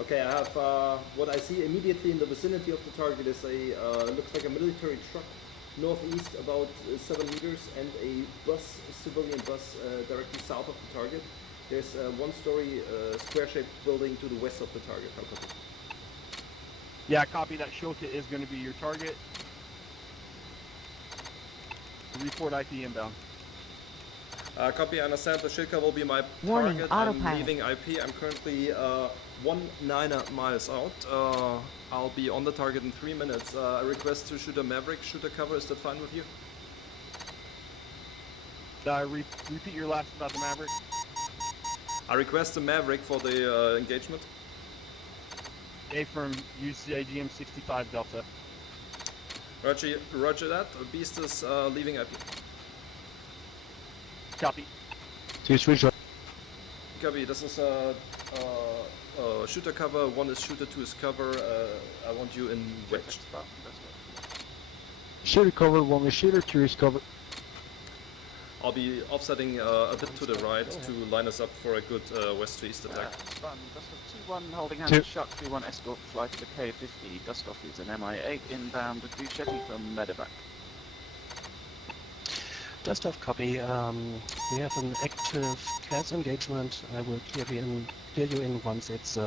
Okay, I have what I see immediately in the vicinity of the target is a looks like a military truck northeast about 7 meters and a bus, civilian bus directly south of the target. There's a one-story square-shaped building to the west of the target. How copy? Yeah, copy. That Shilka is going to be your target. Report IP inbound. Copy, I understand the Shilka will be my Warning, target. I'm autopilot. leaving IP. I'm currently 19 miles out. I'll be on the target in 3 minutes. I request to shoot a Maverick, shoot a cover. Is that fine with you? Repeat your last about the Maverick. I request a Maverick for the engagement. Affirm, use AGM 65 Delta. Roger that. Beast is leaving IP. Copy. Copy, this is shooter cover, 1 is shooter, 2 is cover. I want you in wedge. Shooter cover, 1 is shooter, 2 is cover. I'll be offsetting a bit to the right to line us up for a good west to east attack. Spartan, Dust-Off 2-1 holding hand Two. to Shark 3-1 escort flight to the K-50. Dust-Off is an MI-8 inbound to Shetty from Medevac. Just off copy. We have an active CAS engagement. I will clear you in once it's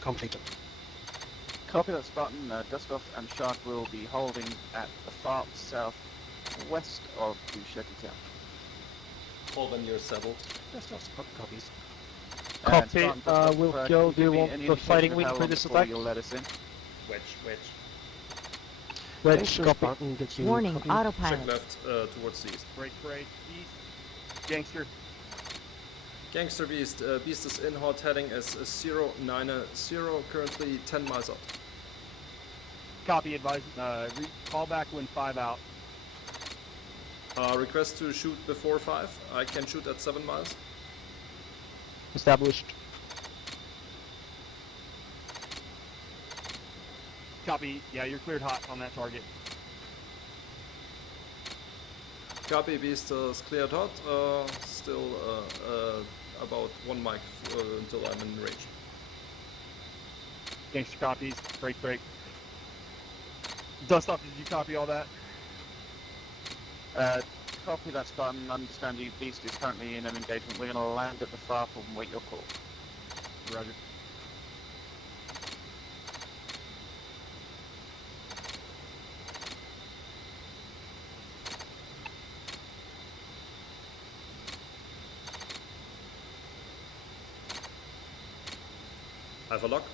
completed. Copy that, Spartan. Dust-Off and Shark will be holding at the far southwest of Shetty Town. Hold when you're settled. Just off copies. Copy. Spartan, Dust-Off, Will can Kill, you do you give me want any the indication fighting of wing how for long this before attack? You'll let us in? Wedge. Wedge, Sure, copy. Spartan, did you Warning, copy? Check autopilot. left towards the east. Break, east. Gangster. Gangster Beast. Beast is in hot heading as 090, currently 10 miles out. Copy, advise. Call back when 5 out. Request to shoot before 5. I can shoot at 7 miles. Established. Copy. Yeah, you're cleared hot on that target. Copy, Beast is cleared hot. Still about 1 mic until I'm in range. Gangster copies. Break. Dust off, did you copy all that? Copy that, Spartan. Understand you. Beast is currently in an engagement. We're going to land at the far from and wait your call. Roger. I have a lock.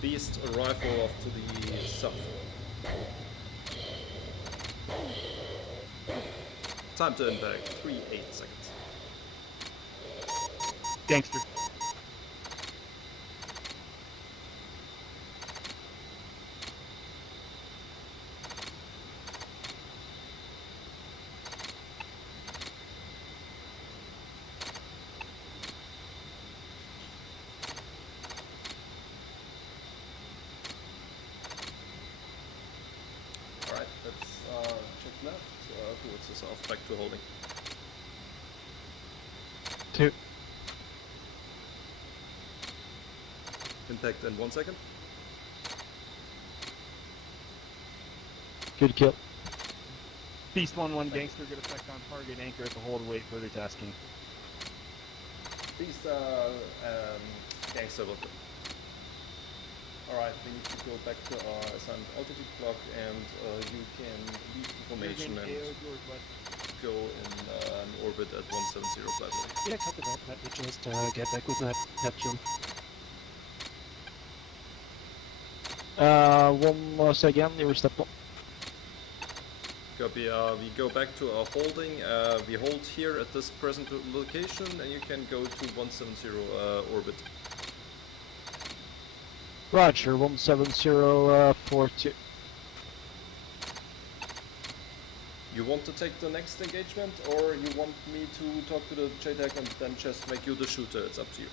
Beast, a rifle off to the south. Time to impact, 3.8 seconds. Gangster. Alright, let's check left towards the south, back to holding. 2. Impact in 1 second. Good kill. Beast 1-1 gangster, good effect on target anchor at the hold, await further tasking. Beast gangster with it. Alright, we need to go back to our assigned altitude block and you can leave the formation and go in an orbit at 170 flight level. Yeah, copy that. Let me just get back with that Neptune. 1 more second, you step up. Copy, we go back to our holding, we hold here at this present location and you can go to 170 orbit. Roger, 17042. You want to take the next engagement or you want me to talk to the JTAC and then just make you the shooter? It's up to you.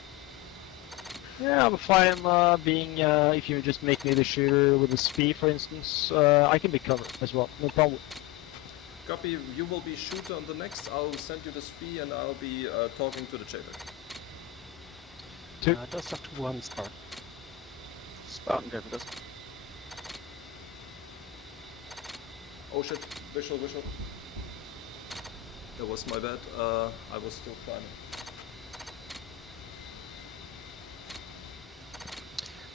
Yeah, I'm fine being, if you just make me the shooter with the SPI, for instance, I can be covered as well, no problem. Copy, you will be shooter on the next, I'll send you the SPI and I'll be talking to the JTAC. 2. Just have to 1 Spartan. Spartan, go for this. Oh shit, visual. That was my bad, I was still climbing.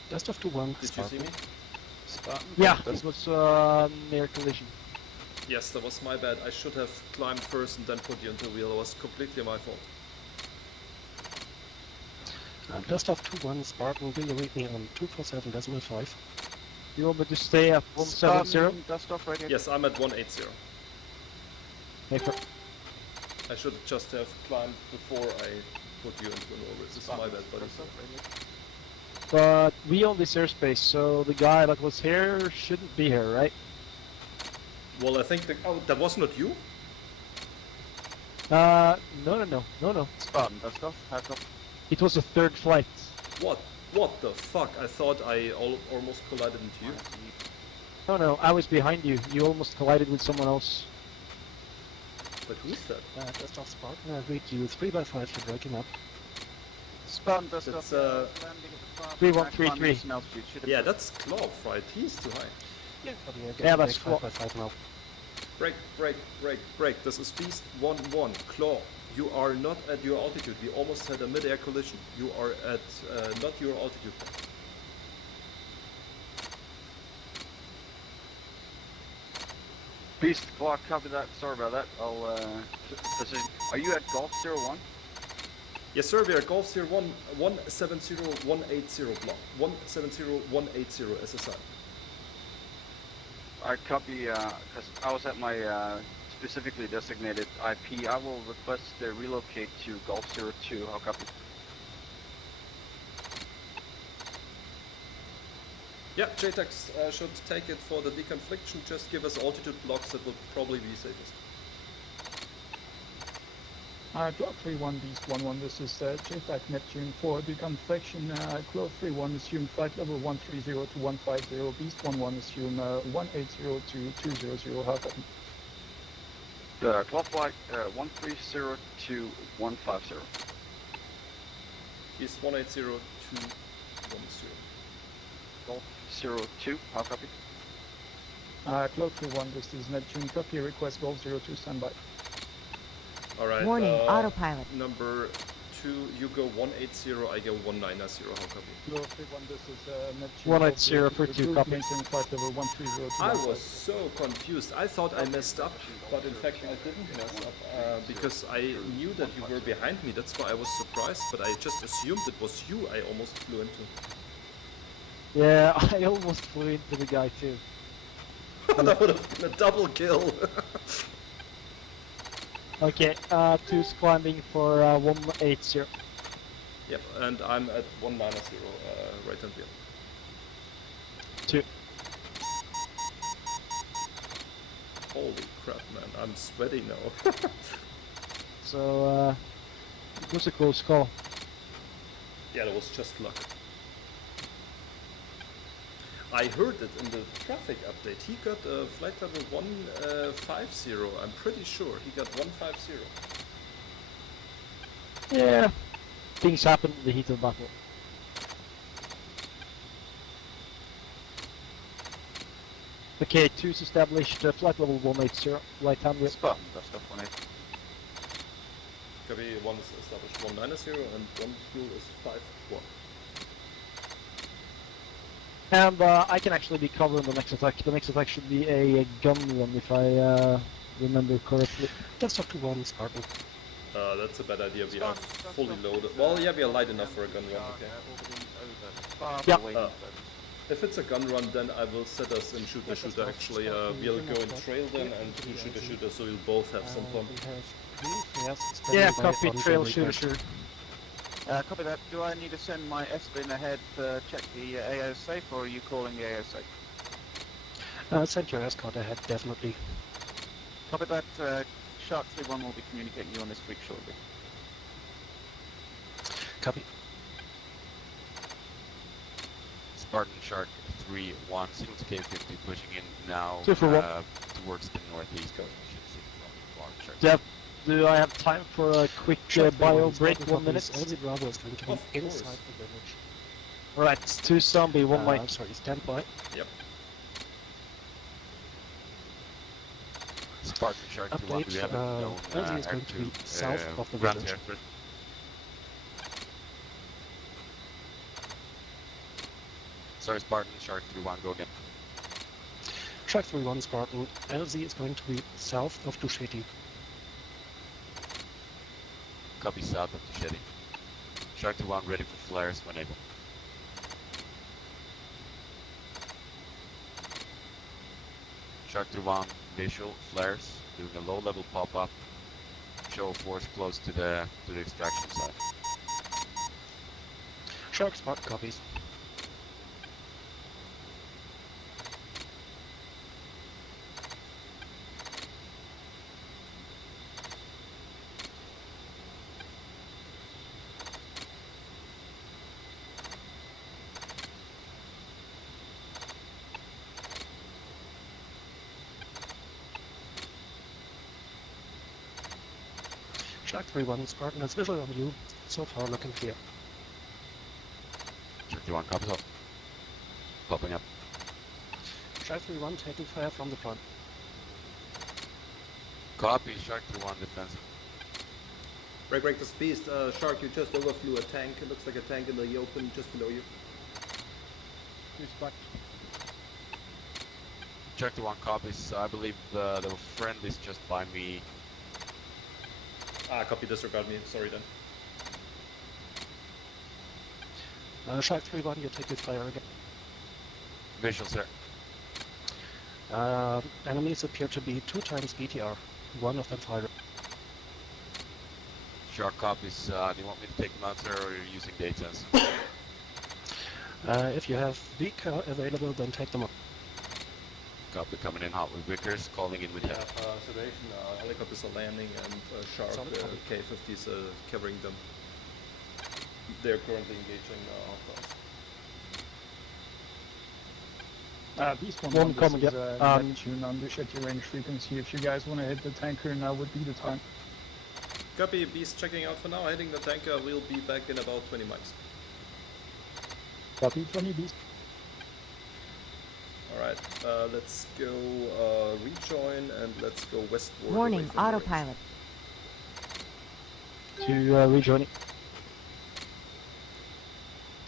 Just have to 1 Did Spartan. you see me? Spartan. Yeah, this was near collision. Yes, that was my bad. I should have climbed first and then put you into wheel. It was completely my fault. Just have to 1 Spartan. Will you read me on 247.5? You want me to stay at 170? Spartan, dust off right here. Yes, I'm at 180. Paper. I should just have climbed before I put you into an orbit. This is my bad, buddy. But we own this airspace, so the guy that was here shouldn't be here, right? Well, I think that was not you? No. Spartan, dust off, heads up. It was a 3rd flight. What the fuck? I thought I almost collided into you. No, I was behind you. You almost collided with someone else. But who's that? Just off Spartan. I read you 3x5 for breaking up. Spartan, dust That's, off. Landing at the far 3133. maximum altitude. Should have Yeah, that's Claw, right? He's too high. Yeah, that's 5x5 now. Break. This is Beast 1-1. Claw, you are not at your altitude. We almost had a mid-air collision. You are at not your altitude. Beast, clock, copy that. Sorry about that. I'll position. Are you at Golf 01? Yes, sir. We are Golf 01 170180 block. 170180 SSI. I copy, because I was at my specifically designated IP. I will request they relocate to Golf 02. I'll copy. Yeah, JTAC should take it for the deconfliction. Just give us altitude blocks. That would probably be safest. Block 31 Beast 1-1, this is JTAC Neptune for deconfliction. Close 31, assume flight level 130 to 150. Beast 1-1, assume 180 to 200. How copy? Clock flight 130 to 150. Beast 180 to 110. Golf 02, how copy? Close 31, this is Neptune. Copy, request Golf 02, standby. Alright, Warning, autopilot. Number 2, you go 180, I go 190, how copy? Close 31, this is Neptune. 180 for 2, copy. Maintain flight level 130 to I 150. was so confused. I thought I messed up, but in fact I didn't mess up because I knew that you were behind me. That's why I was surprised, but I just assumed it was you I almost flew into. Yeah, I almost flew into the guy too. That would have been a double kill. Okay, two's climbing for 180. Yep, and I'm at 190 right hand wheel. 2. Holy crap, man, I'm sweaty now. So, it was a close call. Yeah, that was just luck. I heard it in the traffic update. He got flight level 150. I'm pretty sure he got 150. Yeah, things happen in the heat of battle. Okay, two's established flight level 180, right hand wheel. Spartan, that's stuff 180. Copy, one is established 190 and one fuel is 51. And I can actually be covering the next attack. The next attack should be a gun one, if I remember correctly. That's up to 1 Spartan. That's a bad idea. We are fully loaded. Well, yeah, we are light enough for a gun run. Okay. Yeah. If it's a gun run, then I will set us in shooter. Actually, we'll go in trail then and do shooter, so we'll both have some fun. Yeah, copy trail shooter. Copy that. Do I need to send my S-bin ahead to check the AO safe, or are you calling the AO safe? Send your escort ahead, definitely. Copy that. Shark 3-1 will be communicating you on this week shortly. Copy. Spartan Shark 3-1, signal to K50 pushing in now 2 for 1. Towards the northeast coast. We should see from Spartan Shark. Yep. Do I have time for a quick bio break? 1 minute? LZ Bravo is going to be inside the village. Right, 2 zombie, 1 mic. I'm sorry, stand by. Yep. Spartan Shark 2-1, do we have a known LZ is going to be south of the ground village. air threat? Sorry, Spartan Shark 3-1, go again. Shark 3-1 Spartan, LZ is going to be south of Dusheti. Copy south of Dusheti. Shark 2-1 ready for flares when able. Shark 3-1 visual flares, doing a low level pop up. Show of force close to the extraction site. Shark Spartan copies. Shark 3-1 Spartan is visual on you, so far looking clear. Shark 3-1 copies up. Popping up. Shark 3-1 taking fire from the front. Copy, Shark 3-1 defensive. Break this beast. Shark, you just overflew a tank. It looks like a tank in the open just below you. Who's back? Shark 3-1 copies. I believe the friend is just by me. Ah, copy, disregard me. Sorry then. Shark 3-1, you take your fire again. Visual, sir. Enemies appear to be 2 times BTR, one of them firing. Shark copies. Do you want me to take them out, sir, or are you using data? If you have Vika available, then take them up. Copy, coming in hot with Vickers, calling in with Yeah, him. situation. Helicopters are landing and Shark K-50s covering them. They're currently engaging off Beast One 1 coming, this is yep. Neptune on Dusheti range frequency. If you guys want to hit the tanker, now would be the time. Copy, Beast checking out for now. Heading the tanker. We'll be back in about 20 miles. Copy, 20 Beast. Alright, let's go rejoin and let's go westward. Warning, away from the autopilot. To rejoining.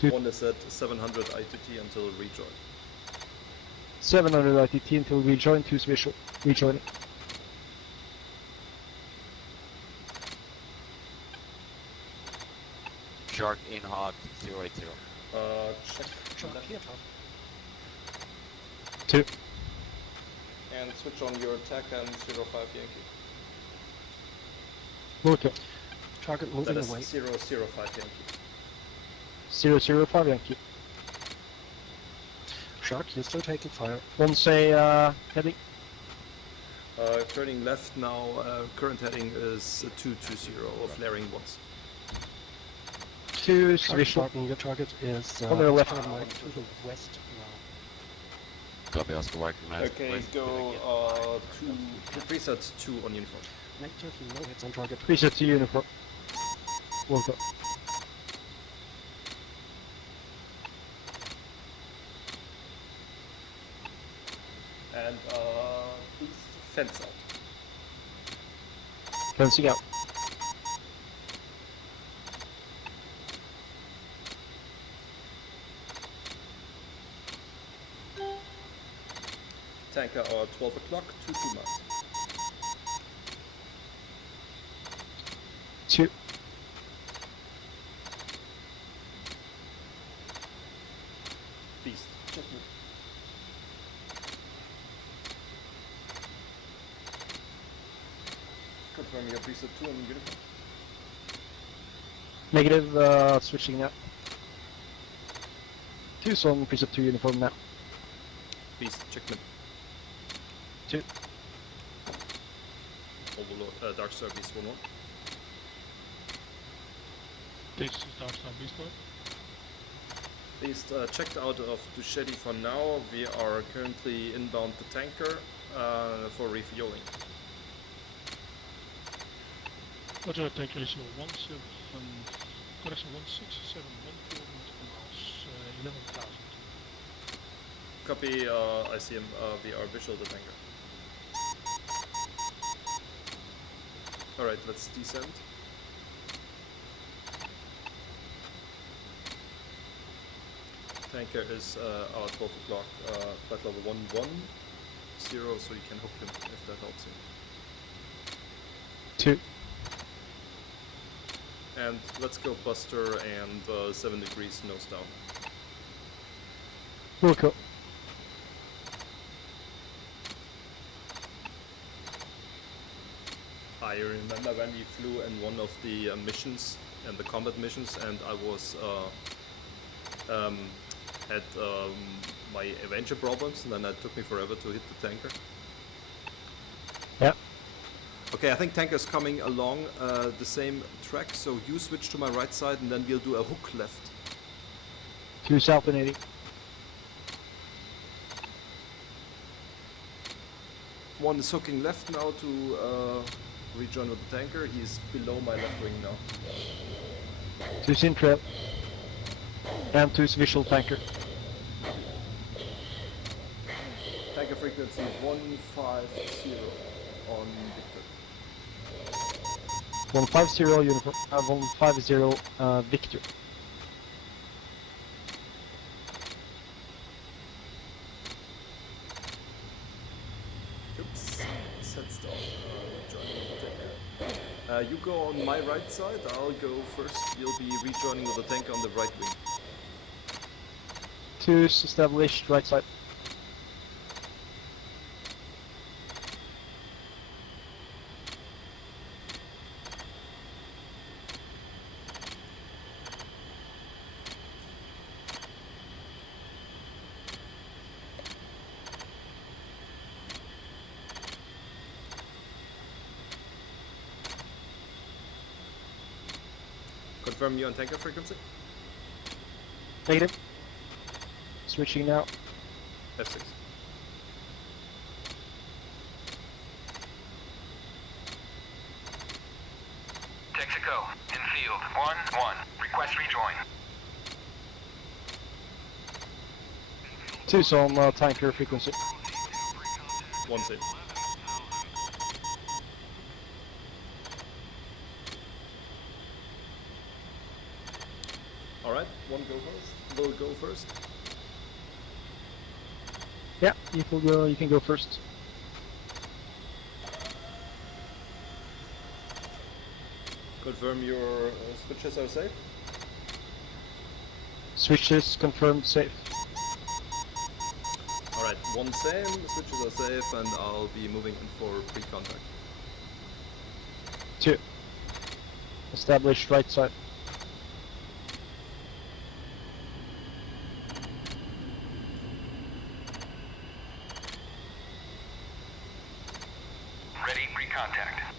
range. One is at 700 ITT until rejoin. 700 ITT until rejoin, 2's visual. Rejoining. Shark in hot 080. Check Shark left. here, top. 2. And switch on your attack and 05 Yankee. Okay. Target That moving is away. 005 Yankee. 005 Yankee. Shark, you're still taking fire. One say heading. Turning left now, current heading is 220 or flaring once. 2 Shark, visual. Spartan, your target is On the left. turn right to the west now. Copy, Oscar White command. Okay, West. go to preset 2 on uniform. Negative, no hits on target. Preset to uniform. Welcome. And please fence out. Fencing out. Tanker 12 o'clock, 2 miles. 2. Beast. Check me. Confirm your preset 2 on uniform. Negative, switching now. 2 on preset 2 uniform now. Beast, check me. 2. Overlord, Dark Star Beast 1-1. This is Dark Star Beast Lord. Beast, checked out of Duchetti for now. We are currently inbound the tanker for refueling. Roger, tank ratio 17, correction 1671 miles, 11,000. Copy, I see him. We are visual the tanker. Alright, let's descend. Tanker is our 12 o'clock, flight level 110, so you can hook him if that helps him. 2. And let's go Buster and 7 degrees nose down. Welcome. I remember when we flew in one of the missions, and the combat missions, and I was had my Avenger problems, and then it took me forever to hit the tanker. Yeah. Okay, I think tanker's coming along the same track, so you switch to my right side, and then we'll do a hook left. 2 south and 80. One is hooking left now to rejoin with the tanker. He's below my left wing now. 2 in trail. And 2 visual tanker. Tanker frequency 150 on Victor. 150 uniform. 150 Victor. Oops, set stop. Joining with the tanker. You go on my right side, I'll go first. You'll be rejoining with the tanker on the right wing. 2 established right side. Confirm you on tanker frequency. Negative. Switching now. F6. Texaco, in field. 1-1. Request rejoin. 2 on tanker frequency. 1 save. Alright, one go first. Will go first. Yeah, you can go. You can go first. Confirm your switches are safe. Switches confirmed safe. Alright, one same, switches are safe, and I'll be moving in for pre-contact. 2. Established right side. Ready, pre-contact.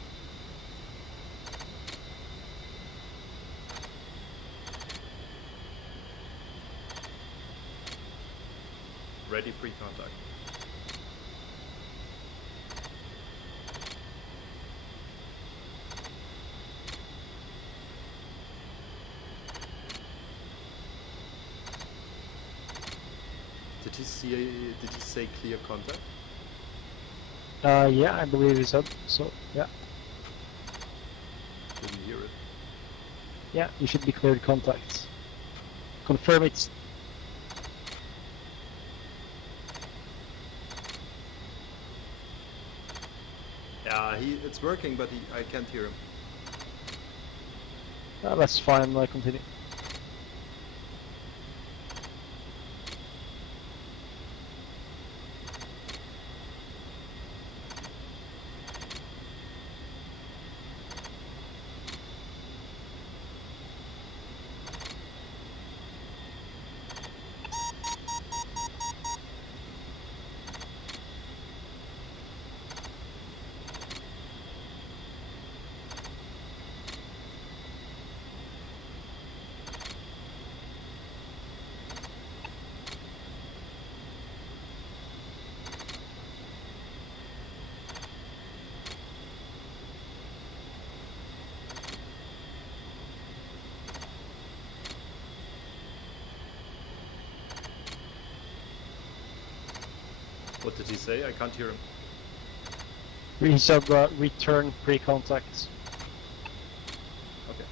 Ready pre-contact. Did he say clear contact? Yeah, I believe he said so. Yeah. Didn't hear it. Yeah, you should be cleared contacts. Confirm it's. Yeah, it's working, but I can't hear him. That's fine. I continue. What did he say? I can't hear him. He said return pre-contacts. Okay.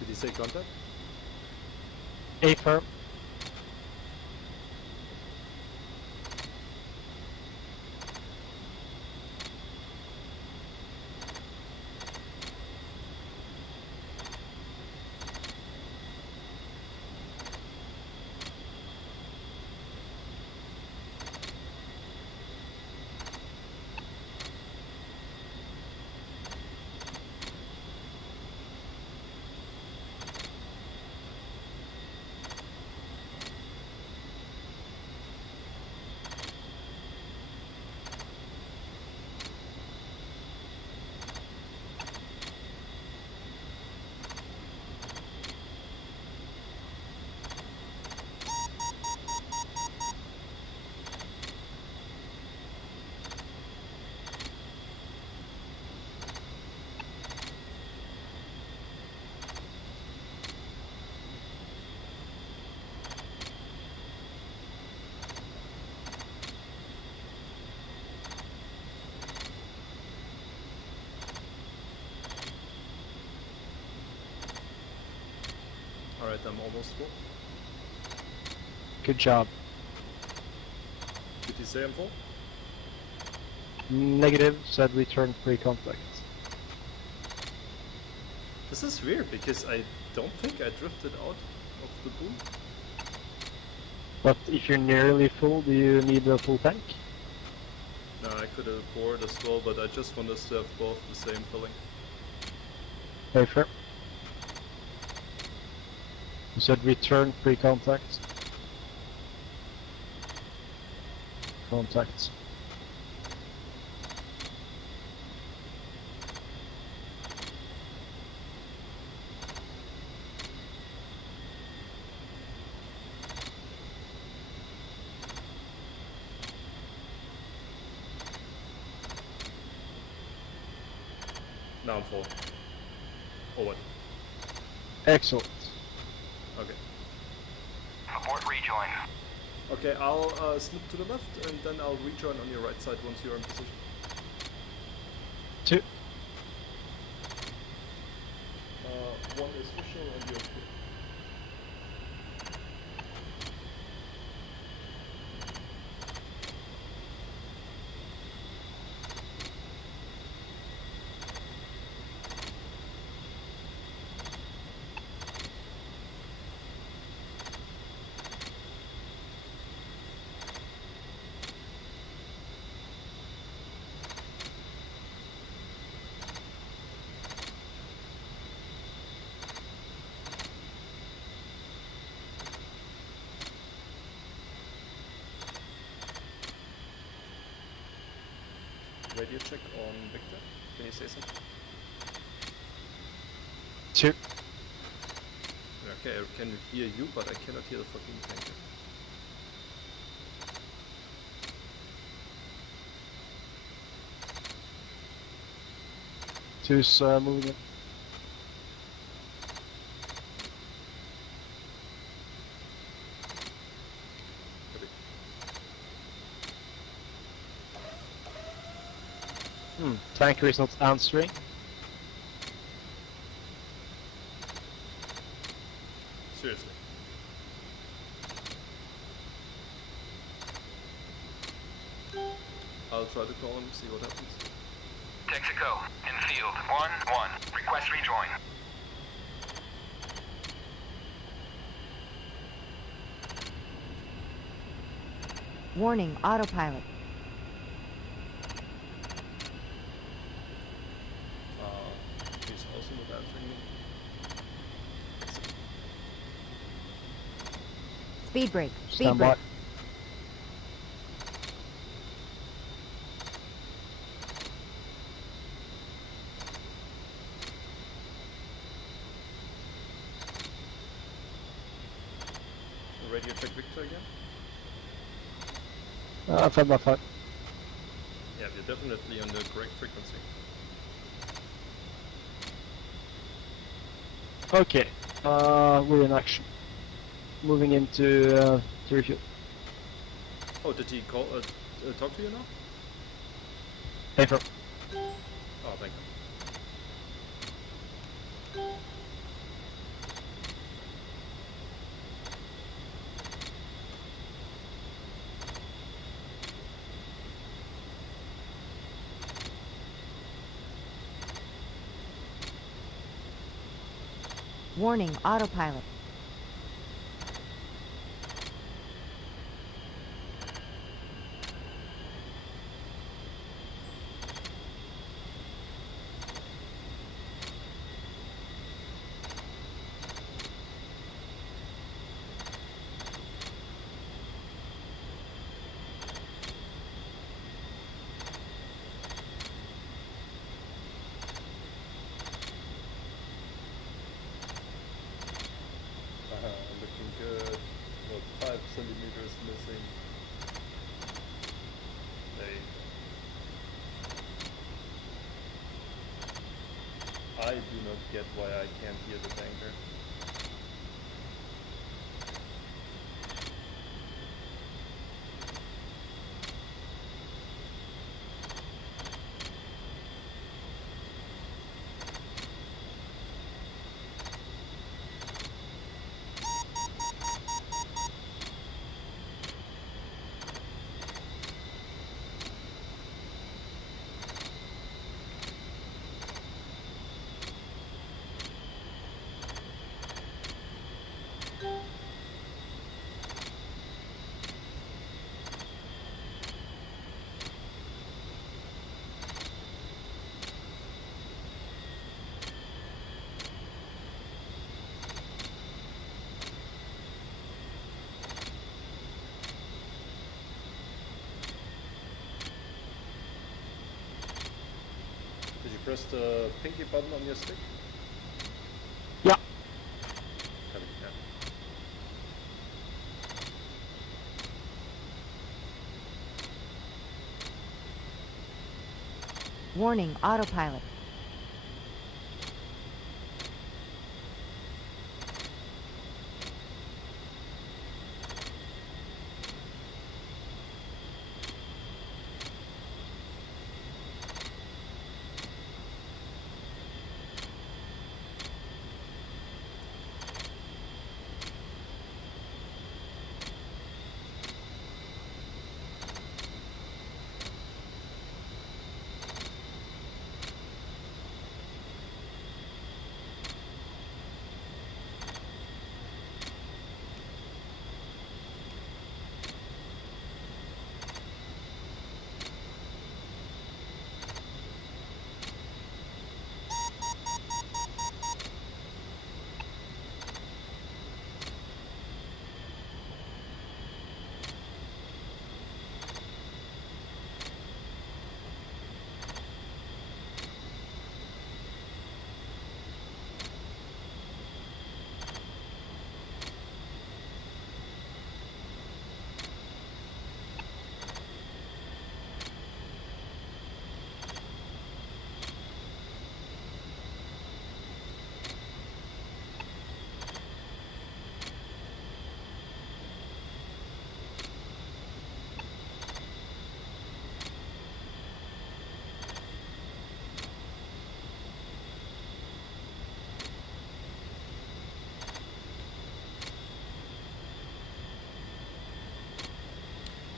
Did he say contact? A firm. I'm almost full. Good job. Did he say I'm full? Negative, said return pre-contact. This is weird because I don't think I drifted out of the boom. But if you're nearly full, do you need a full tank? No, I could have bored as well, but I just want us to have both the same filling. Very fair. You said return pre-contact. Contact. Now I'm full. Or what? Excellent. Okay. Abort rejoin. Okay, I'll slip to the left and then I'll rejoin on your right side once you're in position. 2. 1 is visual and you're full. Radio check on Victor. Can you say something? 2. Okay, I can hear you, but I cannot hear the fucking tanker. Two's moving in. Tanker is not answering. Seriously. I'll try to call him, see what happens. Texaco, in field. 1-1. Request rejoin. Warning, autopilot. He's also not answering me. Speed brake. Speed Stand brake. by. Radio check Victor again? 5 by 5. Yeah, we're definitely on the correct frequency. Okay, we're in action. Moving into to refuel. Oh, did he call? Talk to you now? Hey, bro. Oh, thank you. Warning, autopilot. Looking good. About 5 centimeters missing. Hey. I do not get why I can't hear the tanker. press the pinky button on your stick? Yeah. Copy, yeah. Warning, autopilot.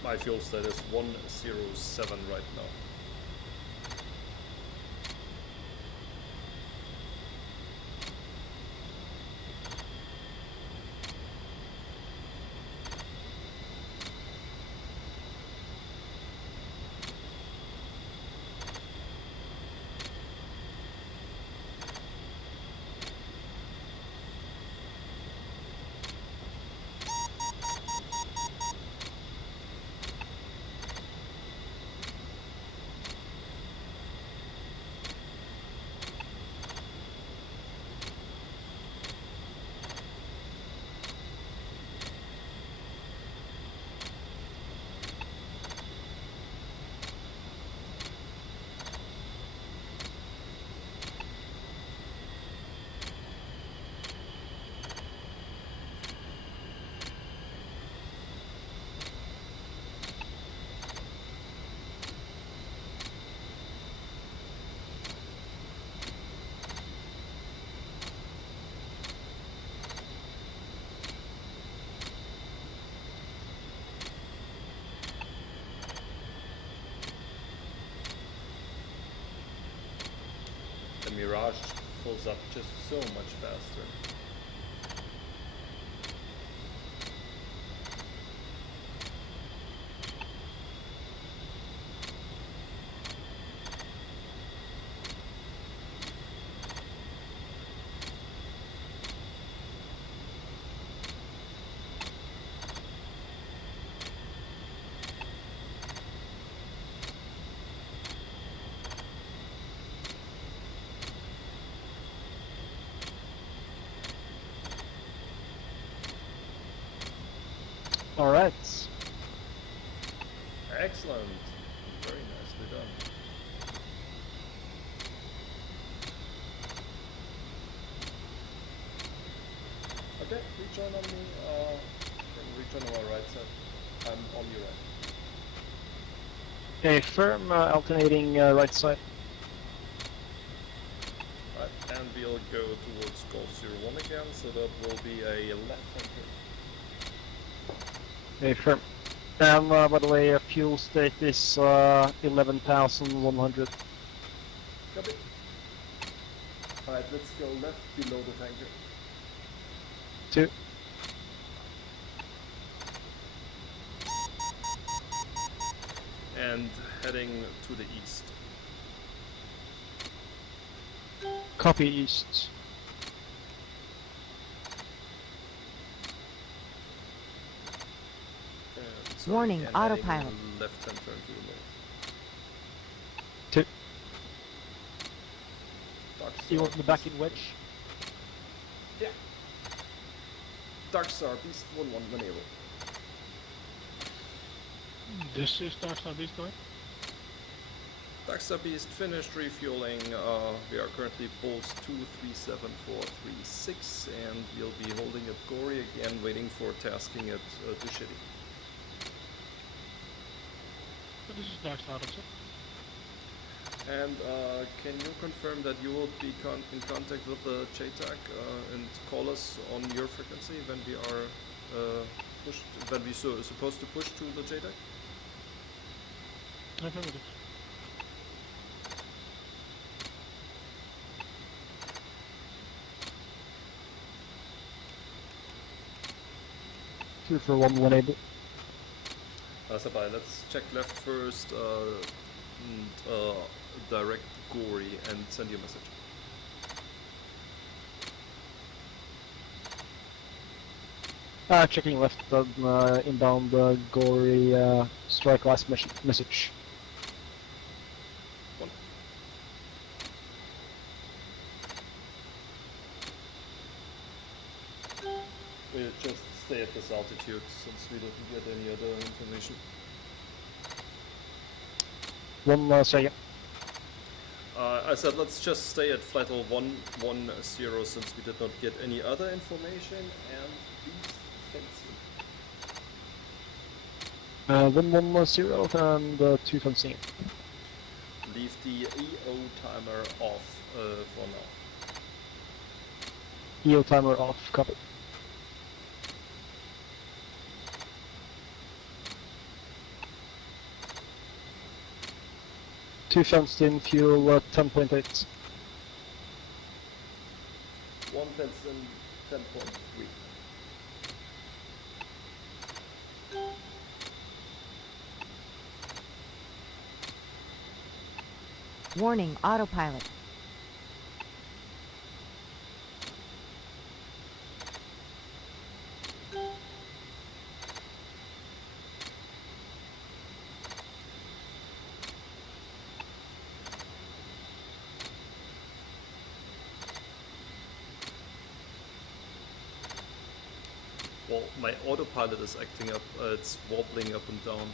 My fuel state is 107 right now. The Mirage fills up just so much faster. All right. Excellent. Very nicely done. Okay, rejoin on me. Rejoin on my right side. I'm on your right. Okay, firm alternating right side. Right, and we'll go towards Golf 01 again, so that will be a left-hand turn. Okay, firm. And by the way, fuel state is 11,100. Copy. Alright, let's go left below the tanker. 2. And heading to the east. Copy east. Warning, and autopilot. Left-hand turn to the north. 2. You want me back in wedge? Yeah. Dark Star Beast 1-1 maneuver. This is Dark Star Beast going. Dark Star Beast finished refueling. We are currently pulse 237436 and we'll be holding at Gory again, waiting for tasking at Dusheti. This is Dark Star also. And can you confirm that you will be in contact with the JTAC and call us on your frequency when we are supposed to push to the JTAC? Affirmative. Two for 1 able. Sabai, let's check left first and direct Gory and send you a message. Checking left inbound Gory strike last message. One. We'll just stay at this altitude since we didn't get any other information. 1 second. I said let's just stay at flight level 110 since we did not get any other information and these fancy. 110 and 2 fancy. Leave the EO timer off for now. EO timer off, copy. Two fenced in, fuel 10.8. One fenced in 10.3. Warning, autopilot. Well, my autopilot is acting up, it's wobbling up and down.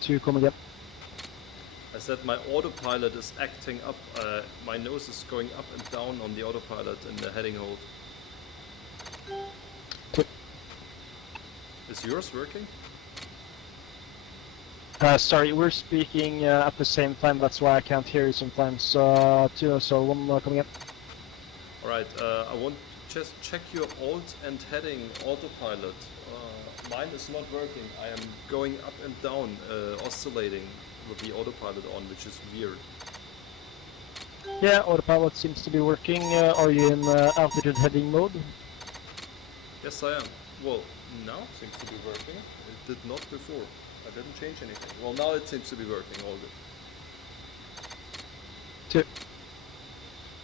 2 come again. I said my autopilot is acting up, my nose is going up and down on the autopilot in the heading hold. Is yours working? Sorry, we're speaking at the same time, that's why I can't hear you sometimes. 2, so 1 coming in. Alright, I want to just check your alt and heading autopilot. Mine is not working. I am going up and down, oscillating with the autopilot on, which is weird. Yeah, autopilot seems to be working. Are you in altitude heading mode? Yes, I am. Well, now it seems to be working. It did not before. I didn't change anything. Well, now it seems to be working. All good. 2.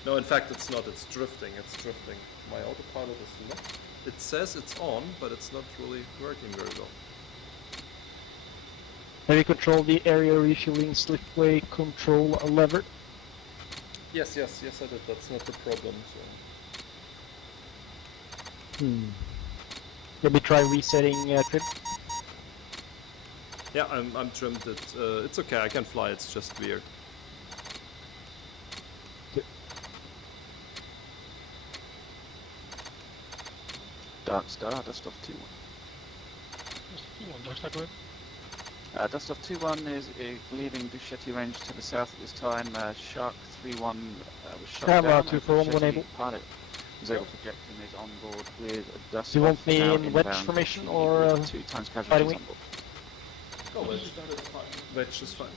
No, in fact, it's not. It's drifting. It's drifting. My autopilot is not. It says it's on, but it's not really working very well. Have you controlled the area refueling slipway control lever? Yes, I did. That's not the problem. So. Maybe try resetting trim. Yeah, I'm trimmed. It's okay. I can fly. It's just weird. Dark Star, Dust off 2-1. Dark Star, go ahead. Dust off 2-1 is leaving Dusheti range to the south at this time. Shark 3-1 was shot down. 2 for 1 able. Pilot was able to eject and is on board with Dust Do you want off me now in wedge inbound formation to or 2 times fighting casualties wing? on board. Go wedge. Wedge is fine.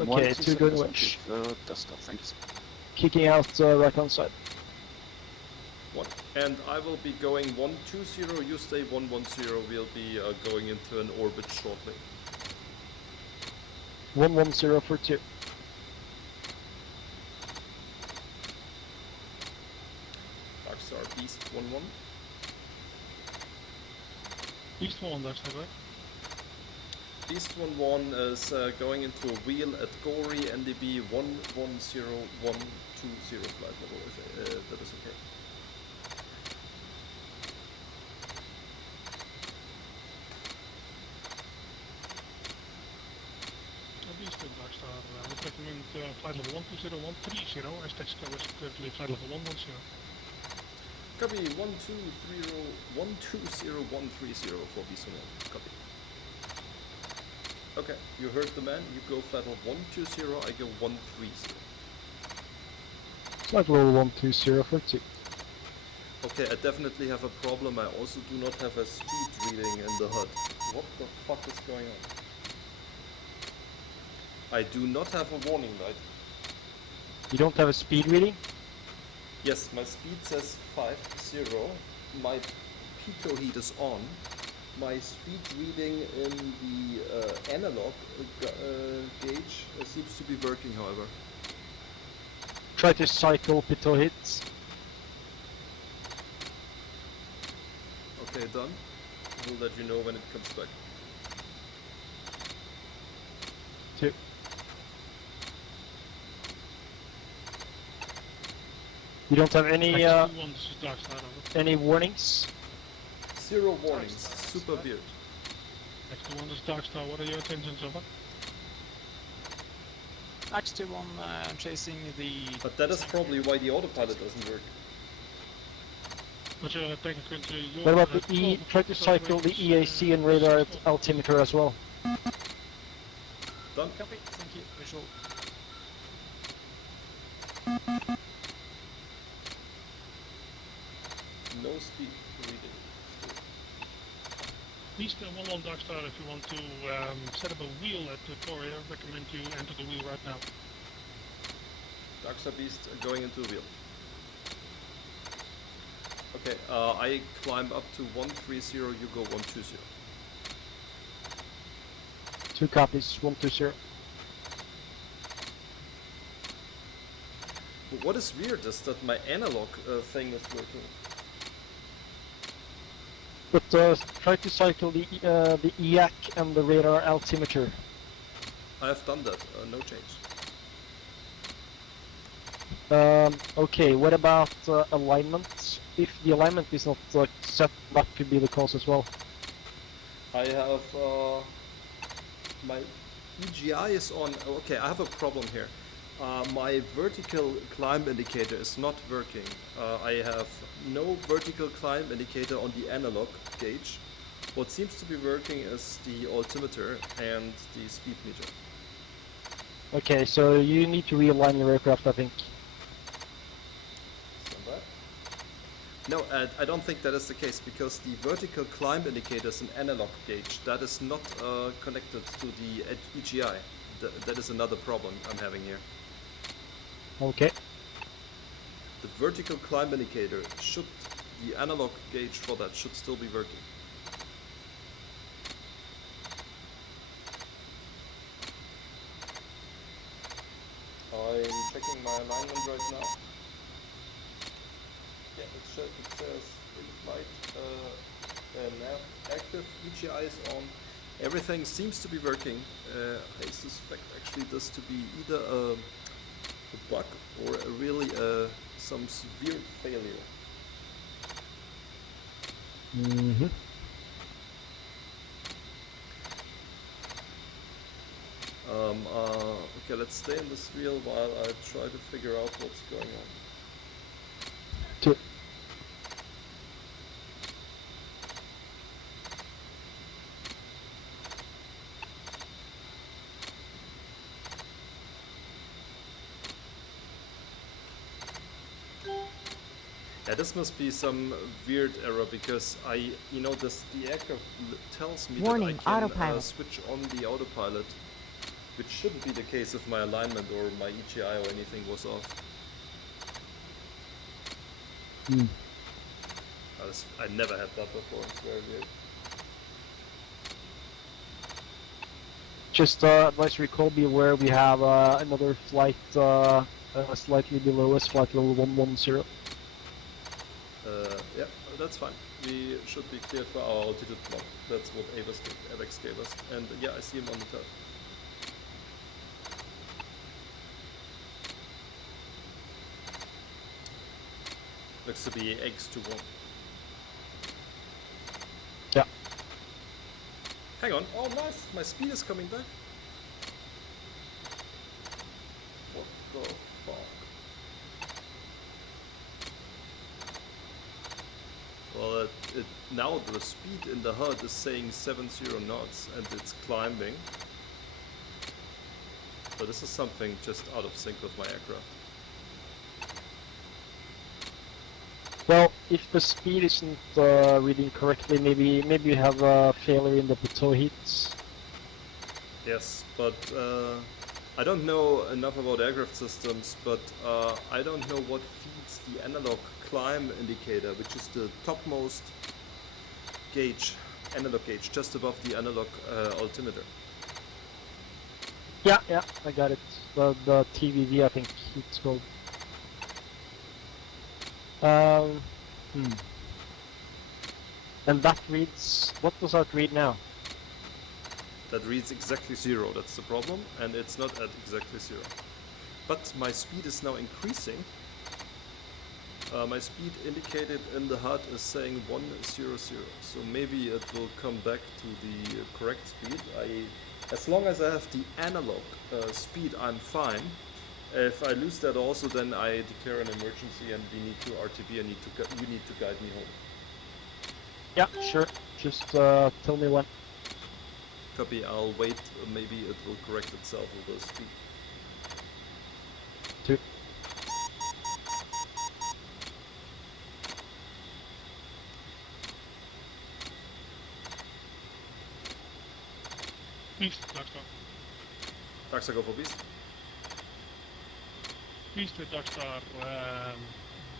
Okay, 2 going wedge. Dust off, thank you. Kicking out right hand side. 1. And I will be going 120, you stay 110, we'll be going into an orbit shortly. 110 for 2. Dark Star Beast 1-1. Beast 1, Dark Star, go Beast 11 is going into a wheel at Gory NDB 110120 flight level, if that is okay. Beast and Darkstar, I would recommend flight level 120130 as Texaco is currently flight level 110. Copy 120130 for Beast 11. Copy. Okay, you heard the man. You go flight level 120, I go 130. Flight level 120 for 2. Okay, I definitely have a problem. I also do not have a speed reading in the HUD. What the fuck is going on? I do not have a warning light. You don't have a speed reading? Yes, my speed says 50. My pitot heat is on. My speed reading in the analog gauge seems to be working, however. Try to cycle pitot hits. Okay, done. We'll let you know when it comes back. 2. You don't have any warnings? 0 warnings. Super weird. X21 is Darkstar, what are your intentions over? X21 chasing the... But that is probably why the autopilot doesn't work. But what about the try to cycle the EAC and radar altimeter as well? Done. Copy, thank you, visual. No speed reading. Beast 11 Darkstar, if you want to set up a wheel at the Victoria, I recommend you enter the wheel right now. Darkstar Beast going into the wheel. Okay, I climb up to 130, you go 120. 2 copies, 120. What is weird is that my analog thing is working. But try to cycle the EAC and the radar altimeter. I have done that, no change. Okay, what about alignment? If the alignment is not set, that could be the cause as well. I have my EGI is on. Okay, I have a problem here. My vertical climb indicator is not working. I have no vertical climb indicator on the analog gauge. What seems to be working is the altimeter and the speed meter. Okay, so you need to realign your aircraft, I think. No, I don't think that is the case, because the vertical climb indicator is an analog gauge. That is not connected to the EGI. That is another problem I'm having here. Okay. The vertical climb indicator should, the analog gauge for that should still be working. I'm checking my alignment right now. Yeah, it says in flight nav active, EGI is on. Everything seems to be working. I suspect actually this to be either a bug or really some severe failure. Mm-hmm. Okay, let's stay in this wheel while I try to figure out what's going on. 2. Yeah, this must be some weird error, because the aircraft tells me Warning, that I can autopilot. switch on the autopilot, which shouldn't be the case if my alignment or my EGI or anything was off. I never had that before, it's very weird. Just advisory call, be aware we have another flight slightly below us, flight level 110. Yeah, that's fine. We should be cleared for our altitude block. That's what AVEX gave us. And yeah, I see him on the turret. Looks to be X to 1. Yeah. Hang on. Oh, nice. My speed is coming back. What the fuck? Well, now the speed in the HUD is saying 70 knots and it's climbing. But this is something just out of sync with my aircraft. Well, if the speed isn't reading correctly, maybe you have a failure in the plateau heats. Yes, but I don't know enough about aircraft systems, but I don't know what feeds the analog climb indicator, which is the topmost gauge, analog gauge, just above the analog altimeter. Yeah, I got it. The TVV, I think it's called. And that reads, what does that read now? That reads exactly 0, that's the problem, and it's not at exactly 0. But my speed is now increasing. My speed indicated in the HUD is saying 100, so maybe it will come back to the correct speed. As long as I have the analog speed, I'm fine. If I lose that also, then I declare an emergency and we need to RTB. You need to guide me home. Yeah, sure. Just tell me when. Copy. I'll wait. Maybe it will correct itself with the speed. 2. Beast, Darkstar. Darkstar, go for Beast. Beast, Darkstar,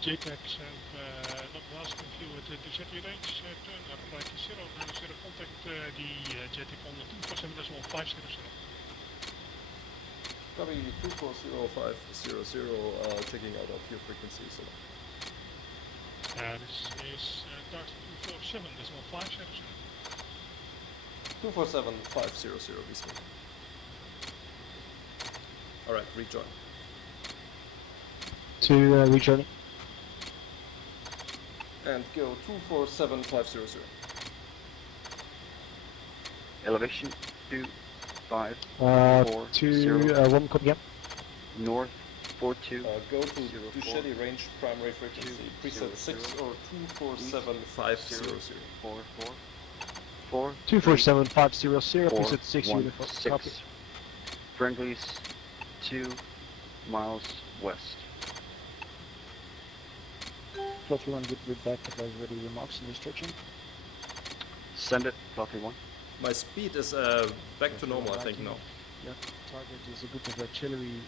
JTAC and not asking you at the Duchetti range, turn right to 0, 90, contact the JTAC on 247.500. Copy 240.500, checking out of your frequency. So. This is Darkstar 247.500. 247.500, Beast. Alright, rejoin. To rejoin. And go 247.500. Elevation 2-5-4-0. 1 copy again. North 42. Go to Duchetti range primary frequency, preset 6 or 247.500. 247.500, preset 6 uniform. 6. Copy. Friendlies 2 miles west. Fluffy 1 would read back if I was ready remarks and restriction. Send it, Fluffy 1. My speed is back to normal, I think, now. Your target is a group of artillery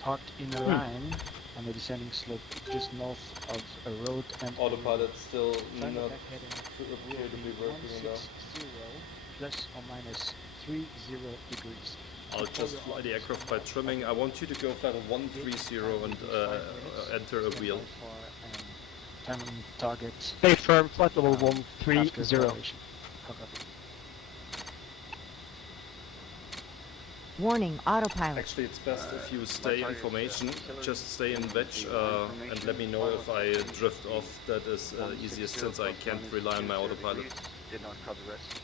parked in a line on a descending slope just north of a road and autopilot still not appear to be working now. Plus or minus 30 degrees. I'll just fly the aircraft by trimming. I want you to go flight 130 and enter a wheel. Time target. Stay firm, flight level 130. Warning, autopilot. Actually, it's best if you stay in formation, just stay in wedge and let me know if I drift off. That is easiest since I can't rely on my autopilot. Did not cover rest.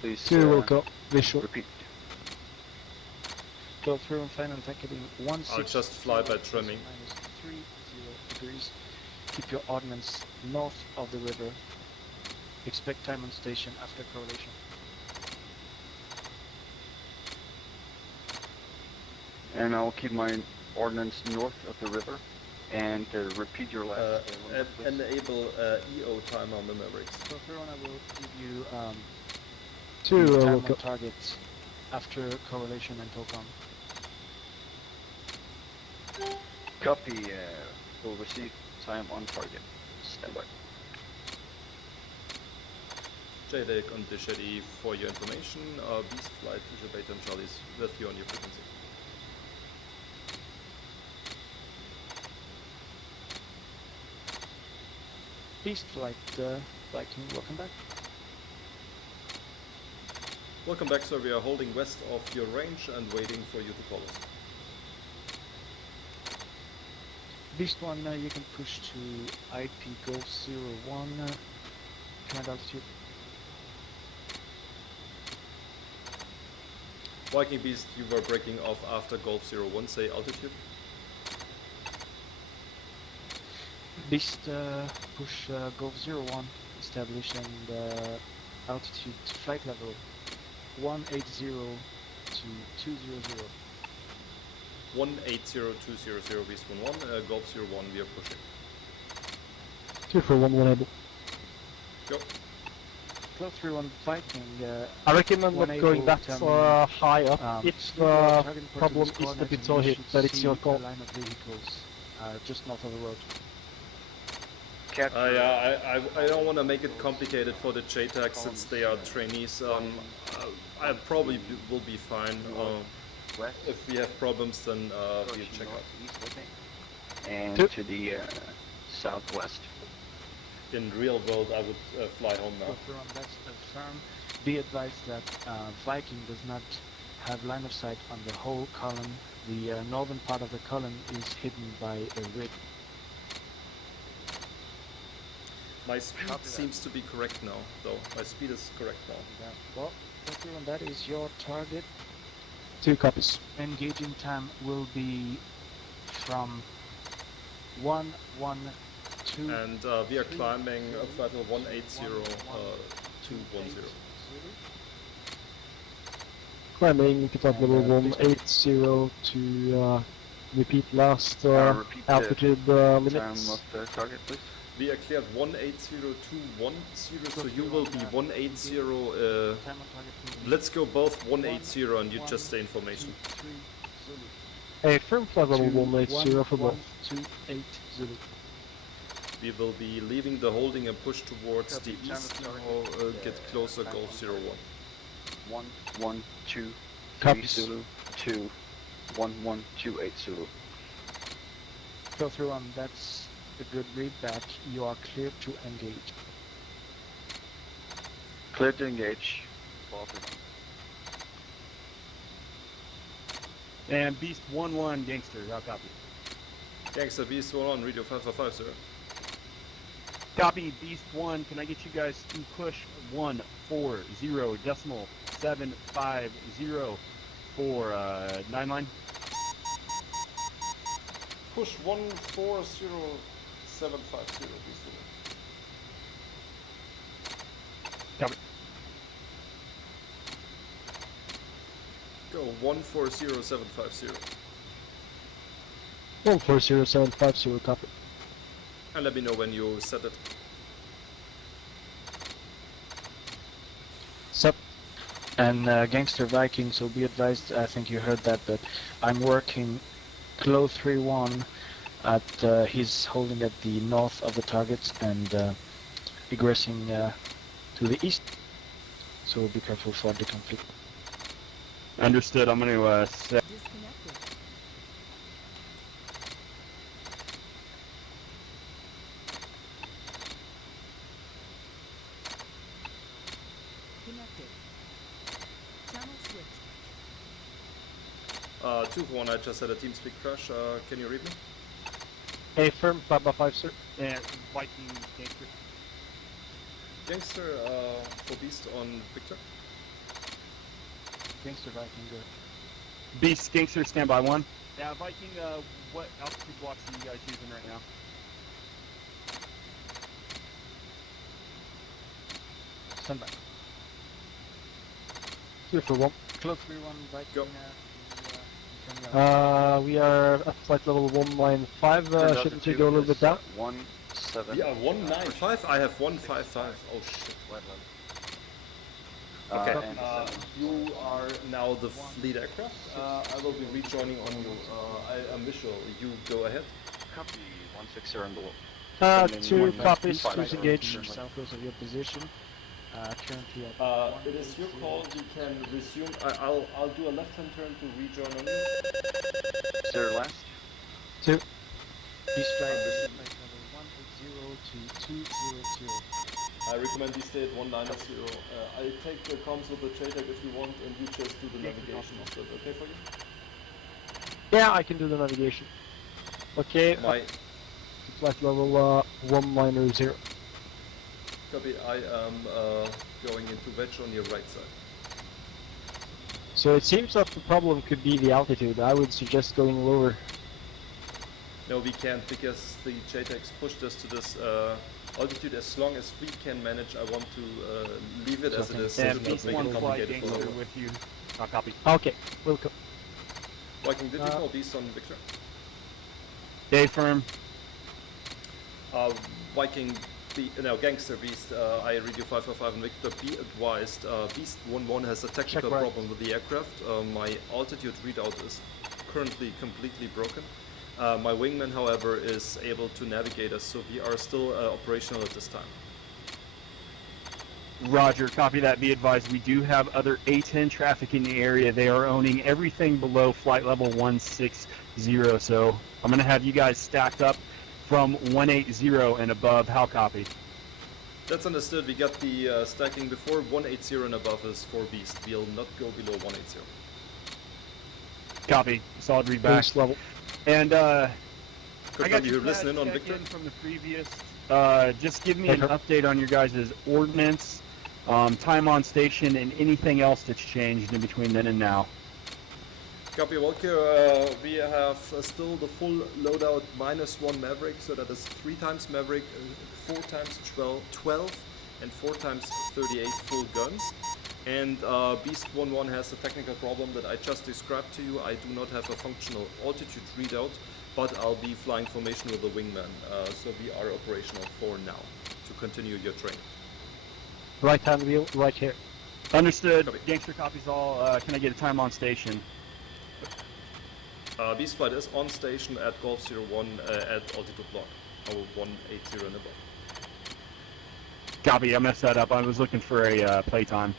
Please 2 will go visual. repeat. Go through and final targeting 16. I'll just fly by trimming. Minus 30 degrees. Keep your ordnance north of the river. Expect time on station after correlation. And I'll keep my ordnance north of the river. And repeat your last. Enable EO time on the Mavericks. So through and I will give you 2 time will on go. target after correlation and TOCOM. Copy. Will receive time on target. Stand by. JTAC on Duchetti for your information. Beast flight to Beta and Charlie's with you on your frequency. Beast Flight, Viking, welcome back. Welcome back, sir. We are holding west of your range and waiting for you to call us. Beast 1, you can push to IP Golf 01, current altitude. Viking Beast, you were breaking off after Golf 01, say altitude. Beast, push Golf 01, establish and altitude flight level 180 to 200. 180200 Beast 11, Golf 01, we are pushing. 241 enable. Go. Golf 31 Viking, I recommend not going that high up if the problem is the bit hit, but it's your call. Line of vehicles, just north of the road. Yeah, I don't want to make it complicated for the JTAC since they are trainees. I probably will be fine. If we have problems, then we'll check out. And to the southwest. In real world, I would fly home now. That's confirmed. Be advised that Viking does not have line of sight on the whole column. The northern part of the column is hidden by a ridge. My speed seems to be correct now, though. My speed is correct now. Well, that is your target. 2 copies. Engaging time will be from 112. And we are climbing flight level 180 210. Climbing flight level 180 to repeat last altitude limits. Time of the target, please. We are cleared 180210, so you will be 180. Let's go both 180 and you just say information. A firm flight level 180 for both. 280. We will be leaving the holding and push towards the east or get closer Golf 01. 112 Zulu 2 11280 Zulu. Go through on that's a good read back. You are clear to engage. Clear to engage. And Beast 1-1 Gangster, I'll copy. Gangster Beast 1 radio 555, sir. Copy Beast 1, can I get you guys to push 140 decimal 750 for 9 Push 140750, Beast 1. Copy. Go 140750. 140750 copy. And let me know when you set it. Sup. And Gangster Viking, so be advised, I think you heard that, but I'm working Clo 31 at, he's holding at the north of the targets and egressing to the east. So be careful for the conflict. Understood, I'm going to set. Connected. Channel switched. 2-1, I just had a TeamSpeak crash. Can you read me? A firm 5x5, sir. And Viking Gangster. Gangster for Beast on Victor. Gangster Viking, good. Beast Gangster, standby 1. Yeah, Viking, what altitude blocks are you guys using right now? Stand by. 2 for 1. Clo 31 Viking. Go. We are at flight level 195, shouldn't we go a little bit down? 17. Yeah, 195? I have 155. Oh shit. Okay, you are now the lead aircraft. I will be rejoining on you. I'm visual. You go ahead. Copy 160 on the 2 copies, who's engaged? Southwest of your position. Currently at it is your call. You can resume. I'll do a left-hand turn to rejoin on you. Zero last. 2. Beast flight level 180 20200. I recommend you stay at 190. I'll take the comms with the JTAC if you want, and you just do the navigation. Is that okay for you? Yeah, I can do the navigation. Okay. Flight level 190. Copy. I am going into wedge on your right side. So it seems that the problem could be the altitude. I would suggest going lower. No, we can't because the JTACs pushed us to this altitude. As long as we can manage, I want to leave it as it is. Yeah, to not Beast make it 1 flight complicated Gangster for with you. I'll copy. Okay, welcome. Viking, did you call Beast on Victor? Stay firm. Viking, Gangster Beast, I read you 555 and Victor, be advised, Beast 1-1 has a technical problem with the aircraft. My altitude readout is currently completely broken. My wingman, however, is able to navigate us, so we are still operational at this time. Roger, copy that. Be advised, we do have other A-10 traffic in the area. They are owning everything below flight level 160, so I'm going to have you guys stacked up from 180 and above. How copy? That's understood. We got the stacking before. 180 and above is for Beast. We'll not go below 180. Copy. Solid read back. Base level. And I got you listening on check Victor? in from the previous. Just give me an update on your guys' ordnance, time on station, and anything else that's changed in between then and now. Copy, Walker. We have still the full loadout -1 Maverick, so that is 3 times Maverick, 4 times 12, and 4 times 38 full guns. And Beast 1-1 has a technical problem that I just described to you. I do not have a functional altitude readout, but I'll be flying formation with the wingman. So we are operational for now to continue your training. Right hand wheel, right here. Understood. Copy. Gangster copies all. Can I get a time on station? Beast Flight is on station at Golf 01 at altitude block, 180 and above. Copy, I messed that up. I was looking for a playtime.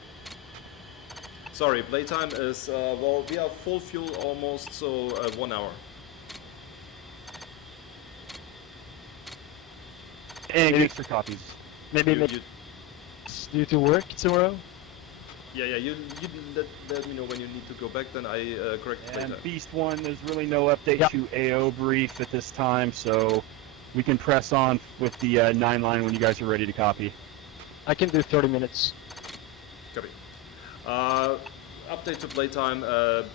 Sorry, playtime is, well, we are full fuel almost, so 1 hour. And extra copies. Maybe due to work tomorrow? Yeah, you let me know when you need to go back, then I correct playtime. And Beast 1, there's really no update to AO brief at this time, so we can press on with the 9-line when you guys are ready to copy. I can do 30 minutes. Copy. Update to playtime.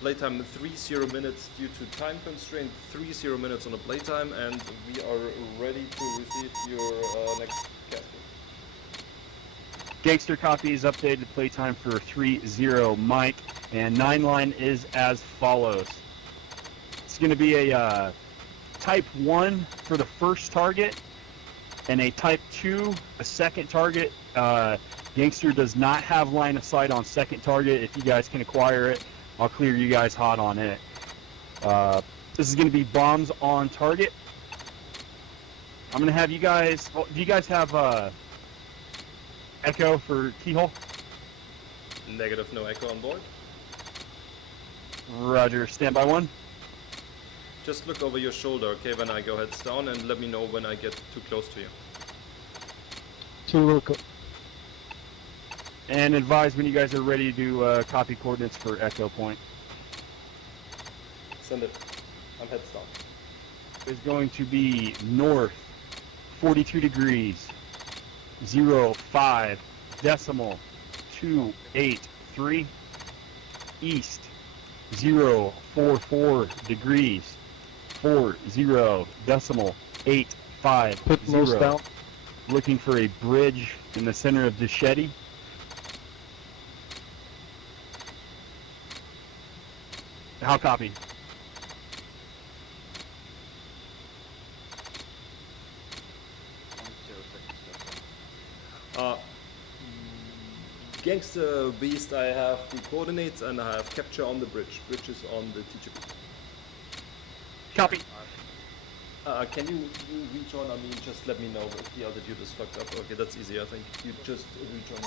Playtime 30 minutes due to time constraint. 30 minutes on the playtime, and we are ready to receive your next cast. Gangster copy is updated playtime for 30 Mike, and 9-line is as follows. It's going to be a Type 1 for the first target, and a Type 2, a second target. Gangster does not have line of sight on second target. If you guys can acquire it, I'll clear you guys hot on it. This is going to be bombs on target. I'm going to have you guys... Well, do you guys have Echo for keyhole? Negative, no Echo on board. Roger, standby 1. Just look over your shoulder, okay, when I go heads down, and let me know when I get too close to you. 2 local. And advise when you guys are ready to copy coordinates for Echo Point. Send it. I'm heads down. Is going to be north 42 degrees 05 decimal 283, east 044 degrees 40 decimal 850. Put most down. Looking for a bridge in the center of Deschetti. How copy? Gangster Beast, I have the coordinates and I have capture on the bridge. Bridge is on the TGP. Copy. Can you rejoin? I mean, just let me know if the altitude is fucked up. Okay, that's easy. I think you just rejoin.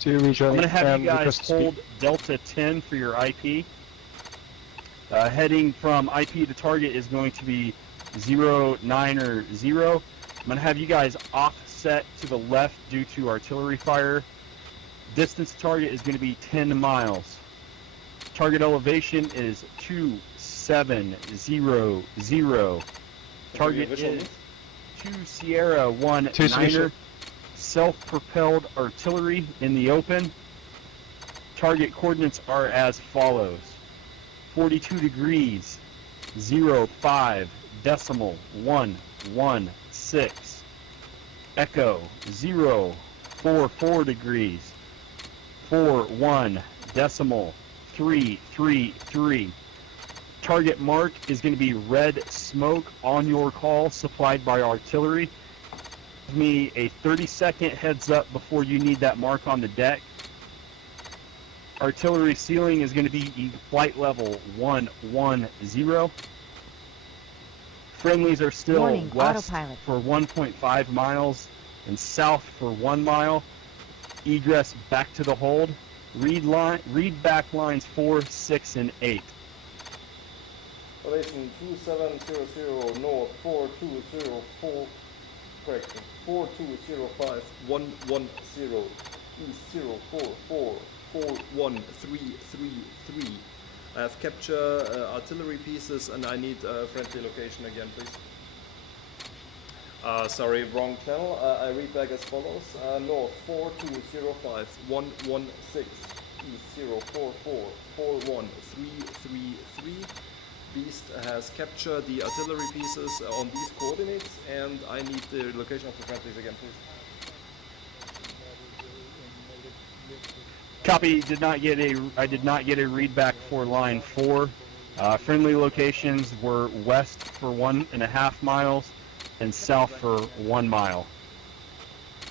To rejoin. I'm gonna have you guys hold Delta 10 for your IP. Heading from IP to target is going to be 090. I'm going to have you guys offset to the left due to artillery fire. Distance to target is going to be 10 miles. Target elevation is 2700. Target is 2 Sierra 1 Niner. Self-propelled artillery in the open. Target coordinates are as follows: 42 degrees, 05 decimal 116. Echo 044 degrees, 41 decimal 333. Target mark is going to be red smoke on your call supplied by artillery. Give me a 30-second heads up before you need that mark on the deck. Artillery ceiling is going to be flight level 110. Friendlies are still Warning, west autopilot. for 1.5 miles and south for 1 mile. Egress back to the hold. Read back lines 4, 6, and 8. Elevation 2700 north 4204, correction, 4205 110 east 044 41333. I have capture artillery pieces and I need friendly location again, please. Sorry, wrong channel. I read back as follows. North 4205 116 east 044 41333. Beast has captured the artillery pieces on these coordinates, and I need the location of the friendlies again, please. Copy. I did not get a read back for line 4. Friendly locations were west for 1.5 miles and south for 1 mile.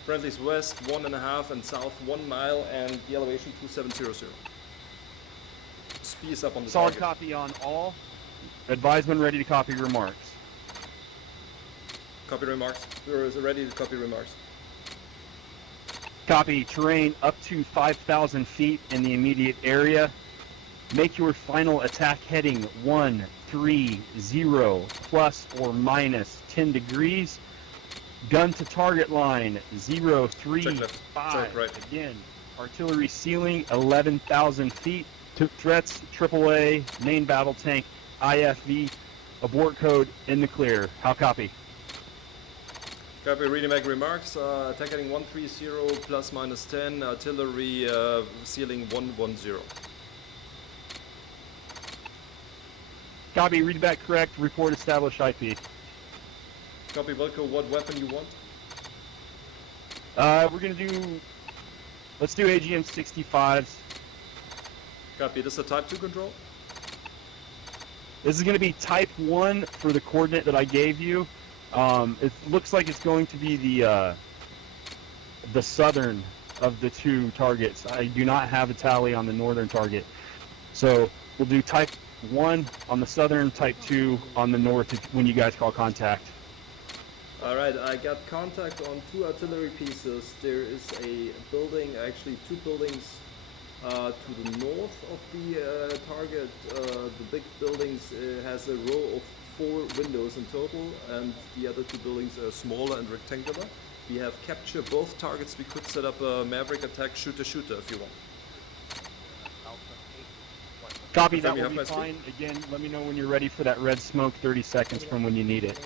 Friendlies west 1.5 and south 1 mile, and the elevation 2700. Speed is up on the Solid target. copy on all. Advisement ready to copy remarks. Copy remarks. We're ready to copy remarks. Copy. Terrain up to 5,000 feet in the immediate area. Make your final attack heading 130 plus or minus 10 degrees. Gun to target line 035. Check right. Again, artillery ceiling 11,000 feet. Threats AAA, main battle tank, IFV, abort code in the clear. How copy? Copy, reading back remarks. Attack heading 130 plus minus 10, artillery ceiling 110. Copy, read back correct, report established IP. Copy, Wilco, what weapon you want? We're gonna do, let's do AGM 65s. Copy, this is a type 2 control? This is gonna be type 1 for the coordinate that I gave you. It looks like it's going to be the southern of the two targets. I do not have a tally on the northern target. So we'll do type 1 on the southern, type 2 on the north when you guys call contact. Alright, I got contact on 2 artillery pieces. There is a building, actually 2 buildings to the north of the target. The big buildings has a row of 4 windows in total, and the other 2 buildings are smaller and rectangular. We have captured both targets. We could set up a Maverick attack shooter-shooter if you want. Copy, that will be fine. Again, let me know when you're ready for that red smoke, 30 seconds from when you need it.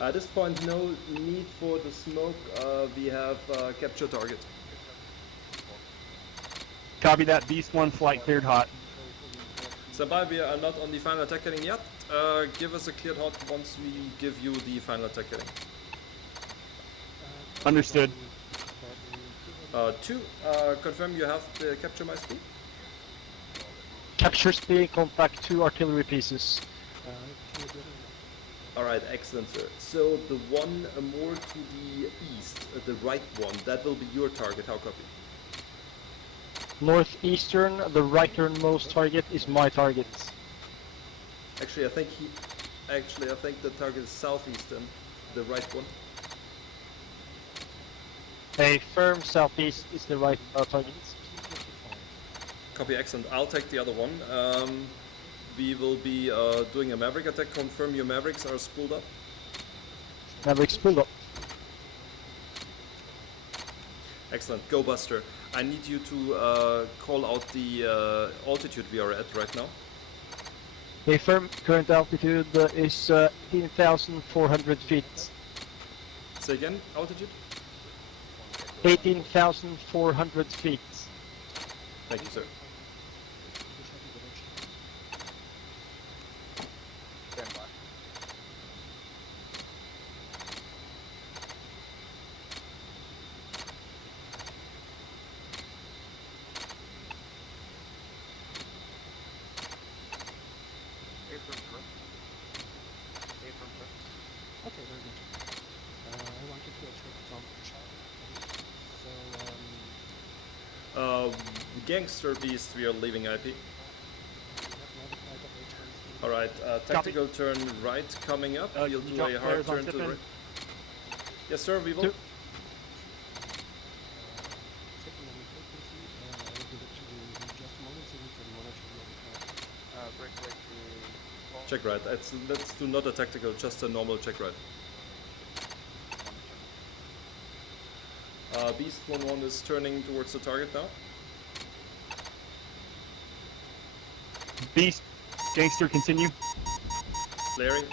At this point, no need for the smoke. We have captured target. Copy that, Beast 1 flight cleared hot. Standby, we are not on the final attack heading yet. Give us a cleared hot once we give you the final attack heading. Understood. 2, confirm you have the capture my speed. Capture speed, contact 2 artillery pieces. Alright, excellent, sir. So the one more to the east, the right one, that will be your target. How copy? Northeastern, the righternmost target is my target. Actually, I think the target is southeastern, the right one. A firm southeast is the right target. Copy, excellent. I'll take the other one. We will be doing a Maverick attack. Confirm your Mavericks are spooled up. Mavericks pulled up. Excellent. Go, Buster. I need you to call out the altitude we are at right now. A firm current altitude is 18,400 feet. Say again, altitude? 18,400 feet. Thank you, sir. Stand by. Okay, very good. I want you to check from Charlie. So, Gangster Beast, we are leaving IP. Alright, tactical turn right coming up. You'll do a hard turn to the right. Yes, sir, we will. Check right. Let's do not a tactical, just a normal check right. Beast 1-1 is turning towards the target now. Beast, Gangster, continue. Flaring.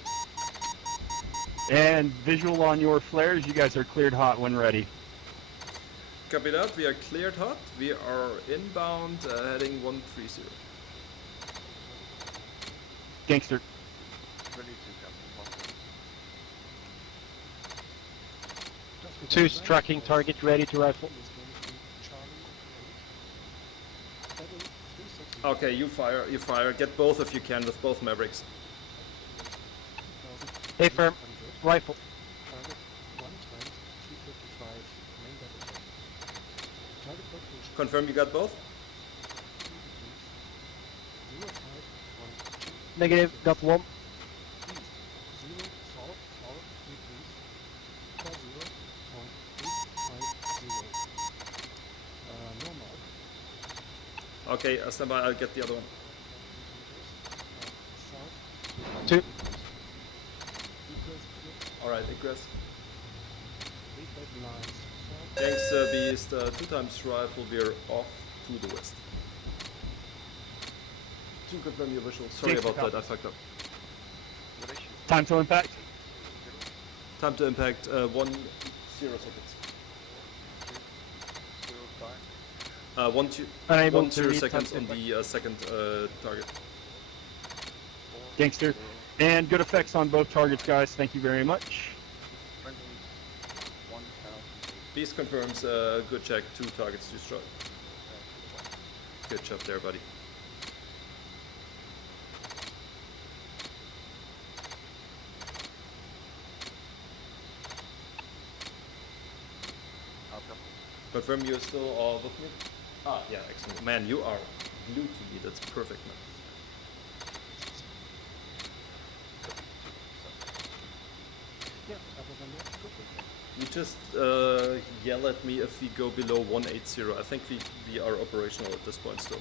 And visual on your flares. You guys are cleared hot when ready. Copy that. We are cleared hot. We are inbound, heading 130. Gangster. Two's tracking target, ready to rifle. Okay, you fire. Get both if you can with both Mavericks. A firm, rifle. Confirm you got both? Negative, got one. Okay, stand by, I'll get the other one. Two. Alright, egress. Gangster Beast, 2 times rifle, we're off to the west. To confirm your visual. Sorry Gangster about that, I fucked up. Time to impact. Time to impact, 0 seconds. 1 0 seconds on the second target. Gangster. And good effects on both targets, guys. Thank you very much. Beast confirms, good check, 2 targets destroyed. Good job there, buddy. Confirm you're still with me? Ah, yeah, excellent. Man, you are glued to me. That's perfect, man. You just yell at me if we go below 180. I think we are operational at this point still.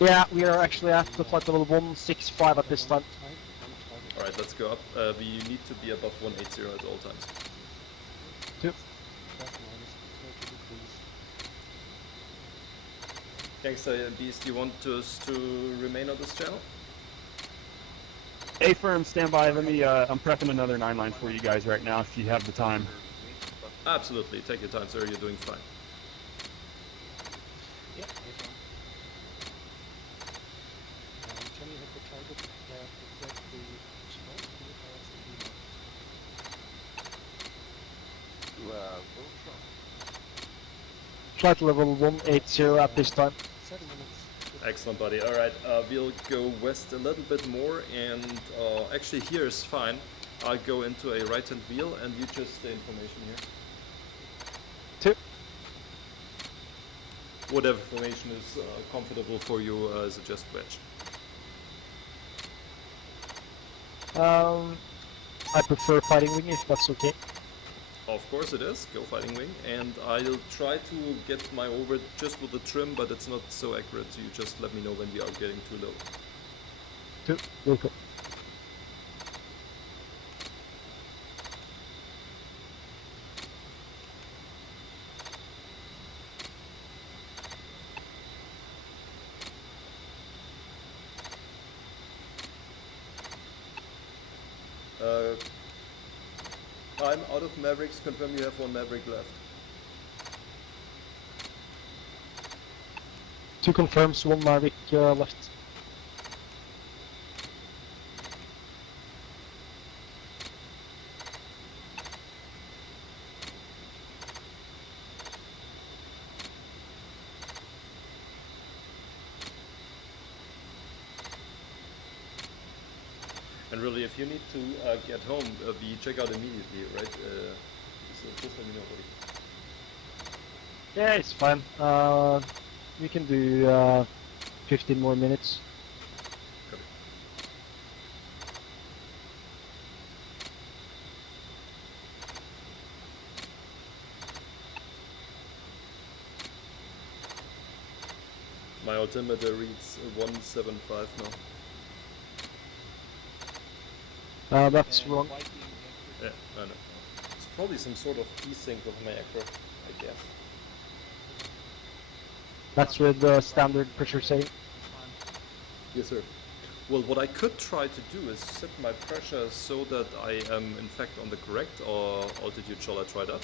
Yeah, we are actually at the flight level 165 at this time. Alright, let's go up. We need to be above 180 at all times. Two. Gangster and Beast, you want us to remain on this channel? A firm, stand by. Let me. I'm prepping another 9 line for you guys right now. If you have the time. Absolutely, take your time, sir. You're doing fine. Yeah, can you hit the target exactly Flight level 180 at this time. 7 minutes. Excellent, buddy. Alright, we'll go west a little bit more, and actually here is fine. I'll go into a right-hand wheel, and you just stay in formation here. Two. Whatever formation is comfortable for you, suggest wedge. I prefer fighting wing if that's okay. Of course it is, go fighting wing, and I'll try to get my orbit just with the trim, but it's not so accurate, so you just let me know when we are getting too low. Two, welcome. I'm out of Mavericks. Confirm you have one Maverick left. 2 confirms, 1 Mavic left. And really, if you need to get home, we check out immediately, right? So just let me know, buddy. Yeah, it's fine. We can do 15 more minutes. Copy. My altimeter reads 175 now. That's wrong. Yeah, I know. It's probably some sort of desync of my aircraft, I guess. That's with the standard pressure setting. Yes, sir. Well, what I could try to do is set my pressure so that I am in fact on the correct altitude. Shall I try that?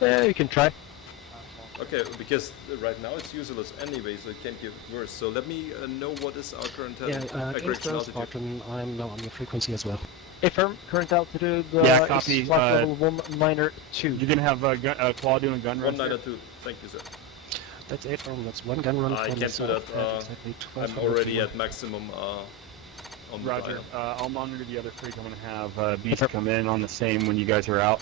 Yeah, you can try. Okay, because right now it's useless anyway, so it can't get worse. So let me know what is our current correction altitude. Spartan, I'm now on your frequency as well. Affirm, current altitude Yeah, copy. is flight level 192. You're gonna have Claw doing gun runs. 192. Thank you, sir. That's affirm. That's 1 gun run. I from can't do that. exactly I'm already at maximum on the Roger. dial. I'll monitor the other fleet. I'm gonna have Beast come in on the same when you guys are out.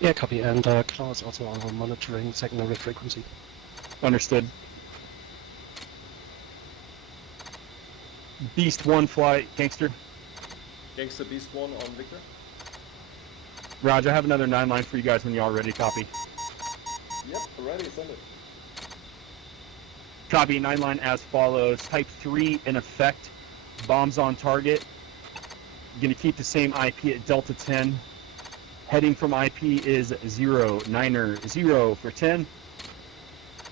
Yeah, copy. And Claw is also on monitoring secondary frequency. Understood. Beast 1 flight, Gangster. Gangster Beast 1 on Victor. Roger, I have another 9 line for you guys when you're all ready. Copy. Yep, ready, send it. Copy, 9 line as follows. Type 3 in effect. Bombs on target. Gonna keep the same IP at Delta 10. Heading from IP is 090 for 10.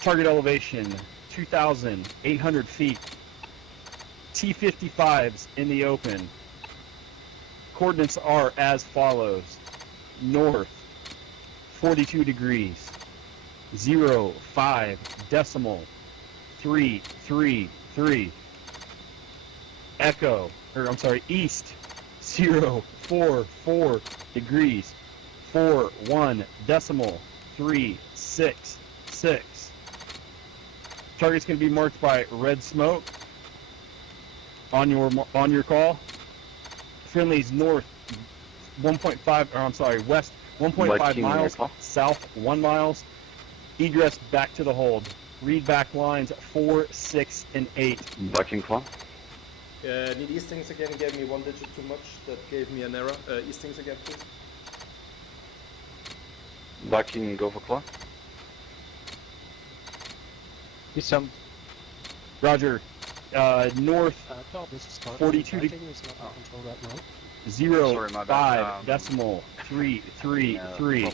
Target elevation 2,800 feet. T-55s in the open. Coordinates are as follows. North 42 degrees. 05 decimal 333. East 044 degrees. 41 decimal 366. Target's going to be marked by red smoke on your call. Friendly's north 1.5 west 1.5 miles, south 1 miles. Egress back to the hold. Read back lines 4, 6, and 8. Viking Claw. Need Eastings again, gave me 1 digit too much. That gave me an error. Eastings again, please. Viking Go for Claw. You sound. Roger. North 42 is not on control right now. 05 decimal 333.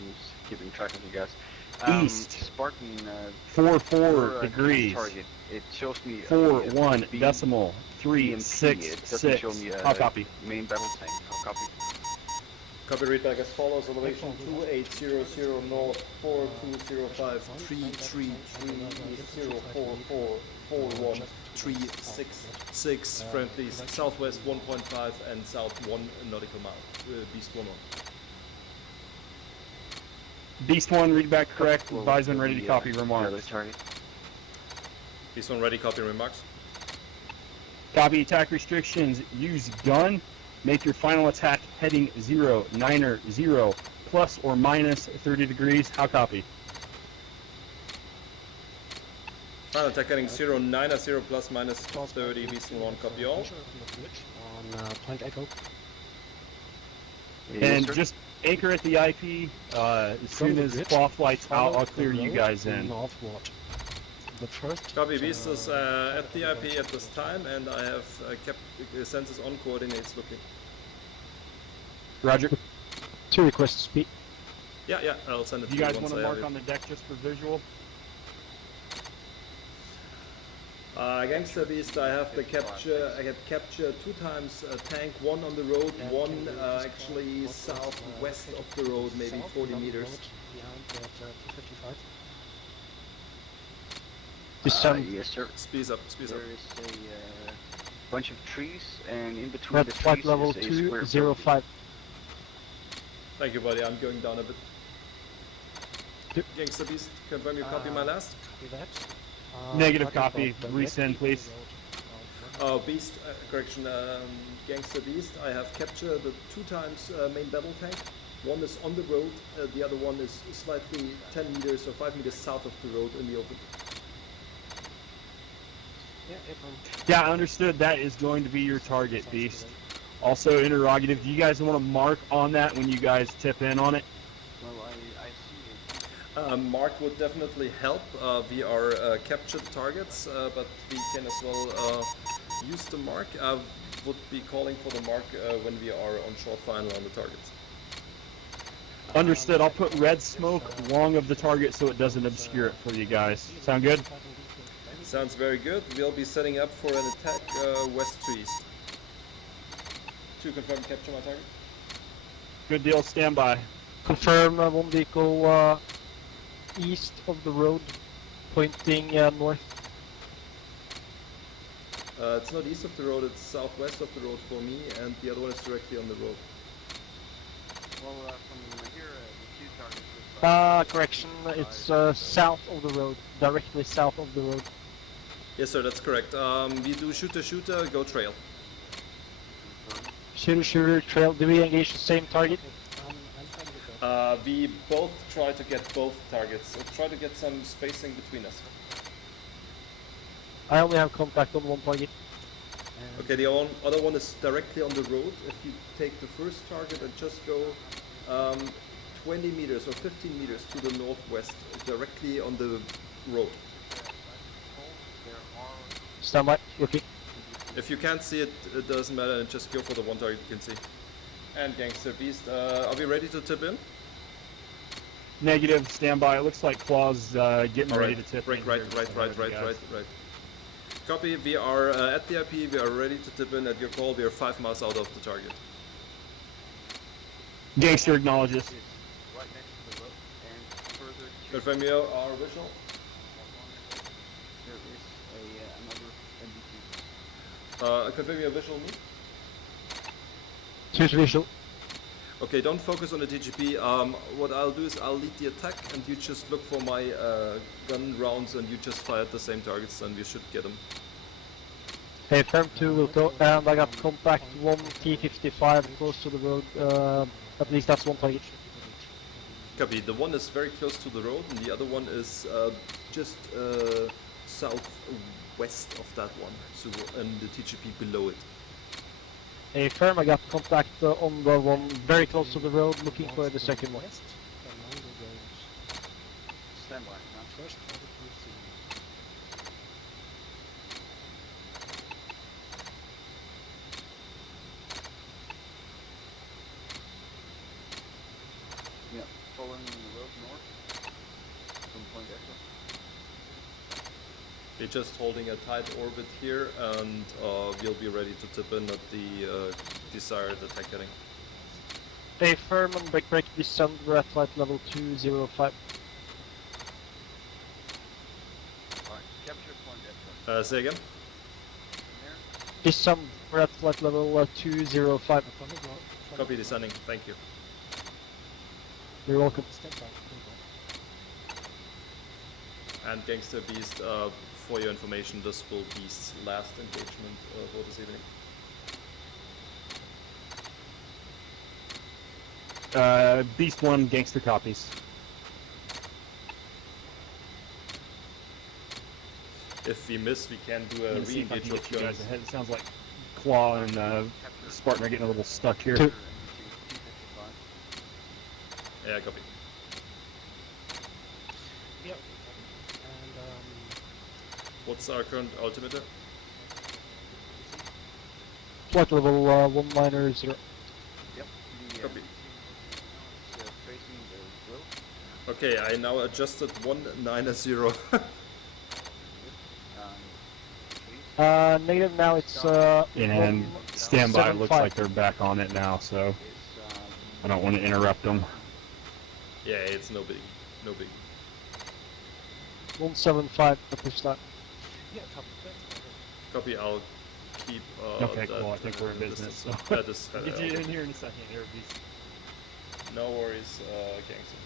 Keeping track of you guys. East Spartan 44 degrees. Target. It shows me 41 decimal 366. I'll copy. Main battle tank. I'll copy. Copy, read back as follows. Elevation 2800 north 4205 333 044 41 366. Friendlies southwest 1.5 and south 1 nautical mile. Beast 1 on. Beast 1, read back correct. Advise when ready to copy remarks. Beast 1 ready, copy remarks. Copy attack restrictions. Use gun. Make your final attack heading 090 plus or minus 30 degrees. How copy? Final attack heading 090 plus minus 30. Beast 1 copy all. On Point Echo. And just anchor at the IP. As soon as claw flight's out, I'll clear you guys in. Northward. The first. Copy, Beast is at the IP at this time, and I have kept sensors on, coordinates looking. Roger. 2 requests speed. Yeah, I'll send it to You you guys once want I to have mark on the deck just for visual? Gangster Beast, I have the capture. I have capture 2 times tank, 1 on the road, 1 actually southwest of the road, maybe 40 meters. Behind at 255. Yes, sir. Speed up, speed up. There is a bunch of trees, and in between Red the flight trees level is a square 205. Thank you, buddy. I'm going down a bit. Gangster Beast, confirm you copy my last? Copy that. Negative copy. Resend, please. Beast, correction, Gangster Beast. I have captured the 2 times main battle tank. 1 is on the road, the other one is slightly 10 meters or 5 meters south of the road in the open. Yeah, I understood that is going to be your target, Beast. Also, interrogative, do you guys want to mark on that when you guys tip in on it? Well, I see it. Mark would definitely help. We are captured targets, but we can as well use the mark. I would be calling for the mark when we are on short final on the targets. Understood. I'll put red smoke long of the target so it doesn't obscure it for you guys. Sound good? Sounds very good. We'll be setting up for an attack west to east. To confirm capture my target. Good deal. Stand by. Confirm one vehicle east of the road, pointing north. It's not east of the road, it's southwest of the road for me, and the other one is directly on the road. Well, from here, the 2 targets look Correction, it's south of the road, directly south of the road. Yes, sir, that's correct. We do shooter, go trail. Shooter, trail. Do we engage the same target? We both try to get both targets. Try to get some spacing between us. I only have contact on one target. Okay, the other one is directly on the road. If you take the first target and just go 20 meters or 15 meters to the northwest, directly on the road. Stand by, okay. If you can't see it, it doesn't matter, just go for the one target you can see. And Gangster Beast, are we ready to tip in? Negative, stand by. It looks like Claw's getting ready to tip Break in. right. Copy, we are at the IP, we are ready to tip in at your call, we are 5 miles out of the target. Gangster acknowledges. right next to the road, and further to Confirm you our visual. there is another MBT. Confirm your visual me. Choose visual. Okay, don't focus on the TGP. What I'll do is I'll lead the attack and you just look for my gun rounds and you just fire at the same targets and we should get them. Hey, firm 2 will go, and I got contact 1 T55 close to the road, at least that's one target. Copy, the one is very close to the road and the other one is just southwest of that one, so and the TGP below it. Hey, firm, I got contact on the one very close to the road, looking for the second one. Stand by. Now. First target received. Yeah, following the road north from Point Echo. They're just holding a tight orbit here and we'll be ready to tip in at the desired attack heading. Hey, firm and break descend, we're at flight level 205. Alright, capture Point Echo. Say again? Descend, we're at flight level 205. Copy descending, thank you. You're welcome. And Gangster Beast, for your information, this will be Beast's last engagement for this evening. Beast 1, Gangster copies. If we miss, we can do a Let's see if I re-engage can with get you guns. guys ahead. It sounds like Claw and Spartan are getting a little stuck here. Yeah, copy. Yep. And What's our current altimeter? Flight level 190. Yep. The Copy. tracing the road. Okay, I now adjusted 190. Negative now, it's And standby looks 175. like they're back on it now, so I don't want to interrupt them. Yeah, it's no big, no big. 175 at this time. Yeah, copy. That's better. Copy. I'll keep. Okay, that, cool. I think we're in business. So. This, I'll get you in here in a second, Airbus. No worries, gangster.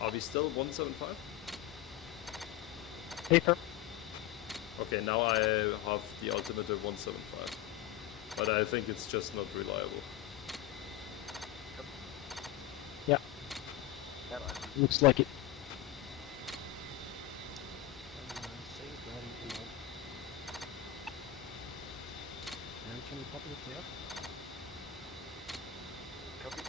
Are we still 175? Paper. Okay, now I have the altimeter 175. But I think it's just not reliable. Yeah. Looks like it. And can you copy the clear? Copy.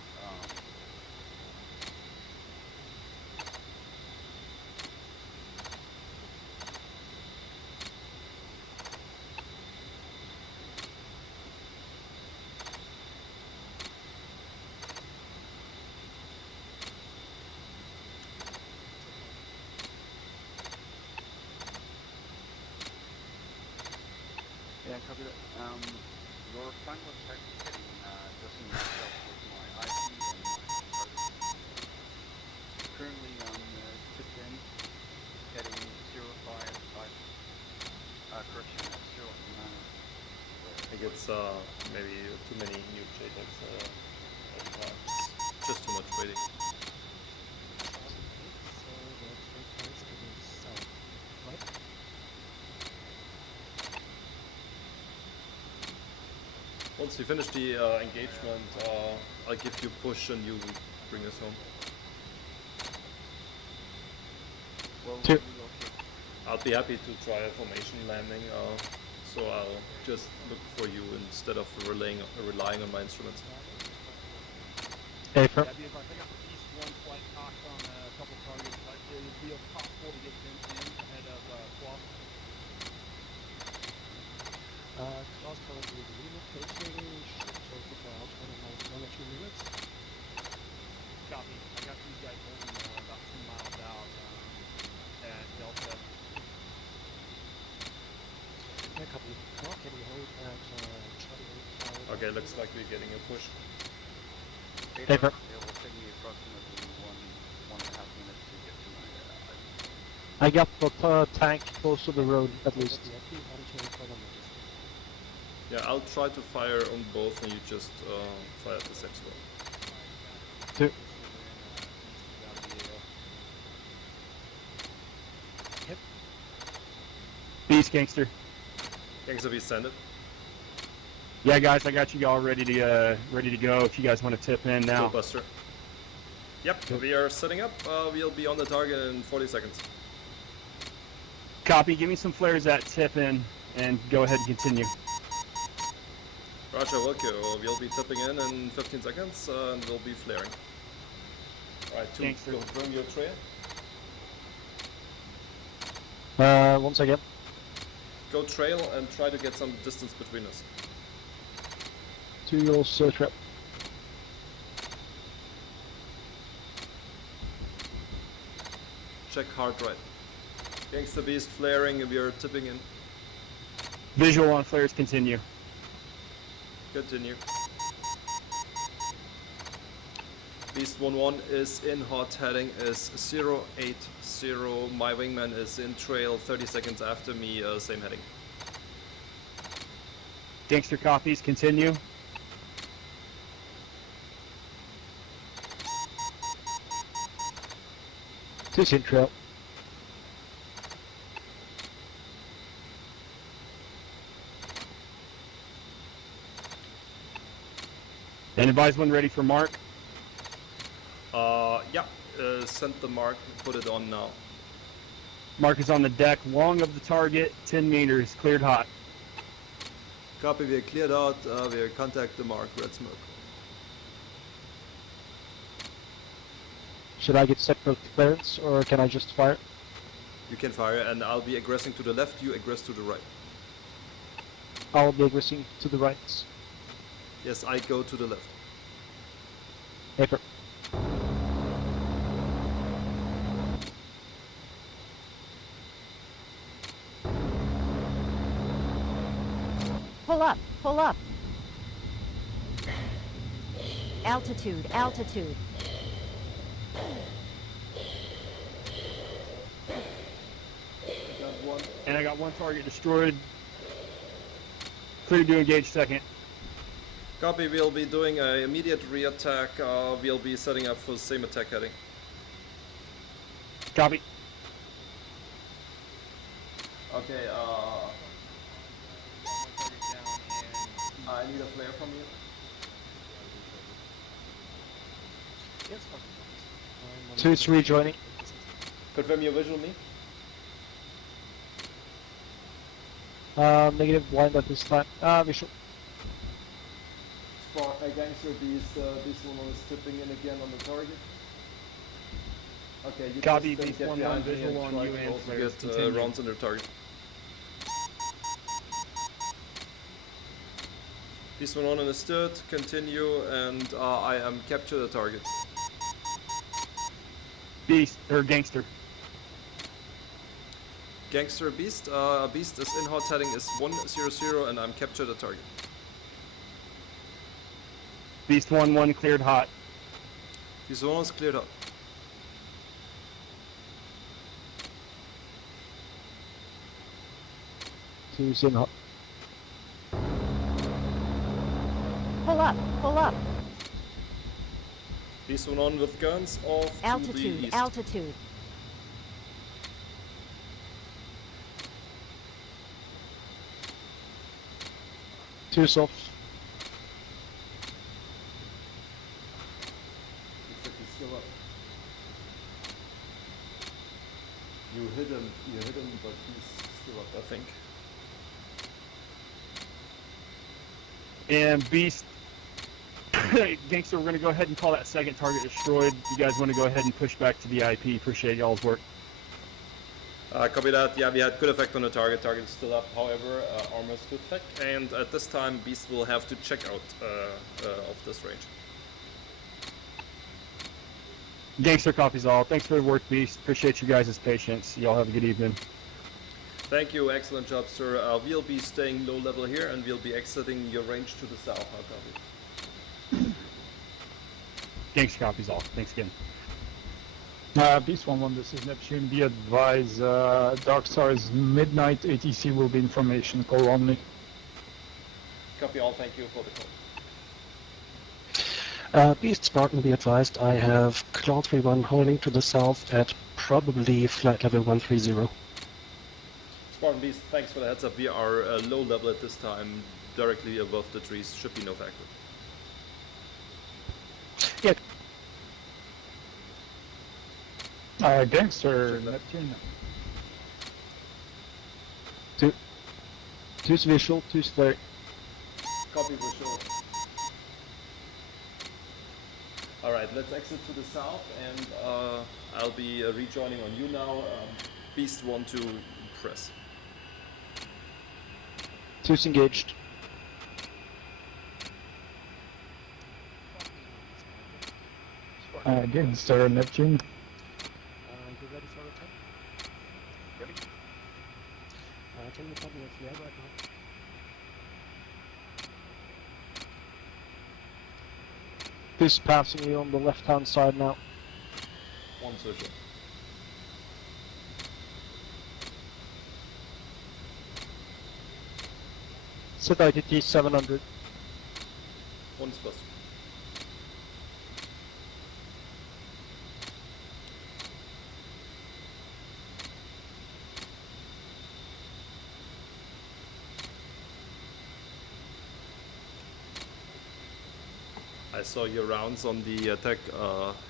Yeah, copy that. Your time was heading doesn't match up with my IP and my target. Currently on tip in, heading 055, correction, 059. I think it's maybe too many new JTACs at the time. It's just too much waiting. Once we finish the engagement, I'll give you a push and you bring us home. Two. I'll be happy to try a formation landing, so I'll just look for you instead of relying on my instruments. Paper. Yeah, if I pick up the East 1 flight cocked on a couple targets, it would be possible to get them in ahead of Quaff. Class currently relocating, should take about, I don't know, 1 or 2 minutes. Copy. I got these guys holding about 2 miles out at Delta. Yeah, copy. Now can we hold at Charlie 8? Okay, looks like we're getting a push. Paper. It will take me approximately 1.5 minutes to get to my I got the tank close to the road, at least. Yeah, I'll try to fire on both and you just fire at the same spot. Two. Yep. Beast gangster. Gangster, we send it. Yeah, guys, I got you all ready to go. If you guys want to tip in now. Buster. Yep, we are setting up. We'll be on the target in 40 seconds. Copy. Give me some flares at tip in, and go ahead and continue. Roger, Wilco. We'll be tipping in 15 seconds, and we'll be flaring. Alright, two. Gangster. Confirm your trail. Once again. Go trail and try to get some distance between us. 2 your trap. Check hard right. Gangster Beast flaring and we are tipping in. Visual on flares, continue. Continue. Beast 1-1 is in hot, heading is 080. My wingman is in trail 30 seconds after me, same heading. Gangster copies, continue. This in trail. And advise when ready for mark. Yeah, send the mark, put it on now. Mark is on the deck, long of the target, 10 meters, cleared hot. Copy, we are cleared out, we contact the mark, red smoke. Should I get separate clearance, or can I just fire? You can fire, and I'll be aggressing to the left, you aggress to the right. I'll be aggressing to the right. Yes, I go to the left. Paper. Pull up, pull up. Altitude, altitude. Got one. And I got one target destroyed. Clear to engage second. Copy, we'll be doing an immediate re-attack. We'll be setting up for the same attack heading. Copy. Okay, I need a flare from you. Two's rejoining. Confirm your visual me. Negative blind at this time. Visual. Spark, Gangster Beast, this one is tipping in again on the target. Okay, you Copy, just Beast get 1-1 behind me visual and on try you to and also flares. get Continue. rounds on their target. Beast 1-1 understood, continue, and I am capture the target. Beast, or Gangster. Gangster Beast, Beast is in hot heading is 100 and I'm capture the target. Beast 1-1 cleared hot. Beast 1 is cleared hot. Two's in hot. Pull up, pull up. Beast 1 with guns off to the Altitude, east. altitude. Two's off. Looks like he's still up. You hit him, but he's still up, I think. And Beast, Gangster, we're going to go ahead and call that second target destroyed. You guys want to go ahead and push back to the IP. Appreciate y'all's work. Copy that. Yeah, we had good effect on the target. Target is still up, however, armor is too thick. And at this time, Beast will have to check out of this range. Gangster copies all. Thanks for the work, Beast. Appreciate you guys' patience. Y'all have a good evening. Thank you, excellent job, sir. We'll be staying low level here and we'll be exiting your range to the south. How copy? Gangster copies all. Thanks again. Beast 1-1, this is Neptune. Be advised, Dark Star's midnight ATC will be information. Call only. Copy all, thank you for the call. Beast Spartan, be advised, I have Claw 3-1 holding to the south at probably flight level 130. Spartan Beast, thanks for the heads up. We are low level at this time, directly above the trees. Should be no factor. Yeah. Gangster, Neptune. Two's visual, two's flare. Copy visual. Alright, let's exit to the south and I'll be rejoining on you now. Beast 1 to press. Two's engaged. Gangster, Neptune. You ready for attack? Ready? Can you copy your flare right now? Two's passing you on the left-hand side now. One social. Set ITT 700. One is plus. I saw your rounds on the attack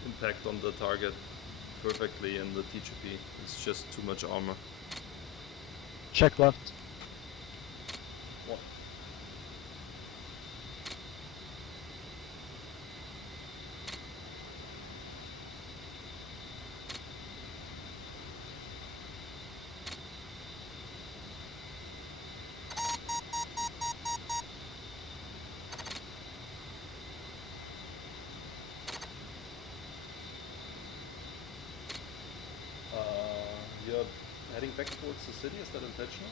impact on the target perfectly in the TGP. It's just too much armor. Check left. One. heading back towards the city? Is that intentional?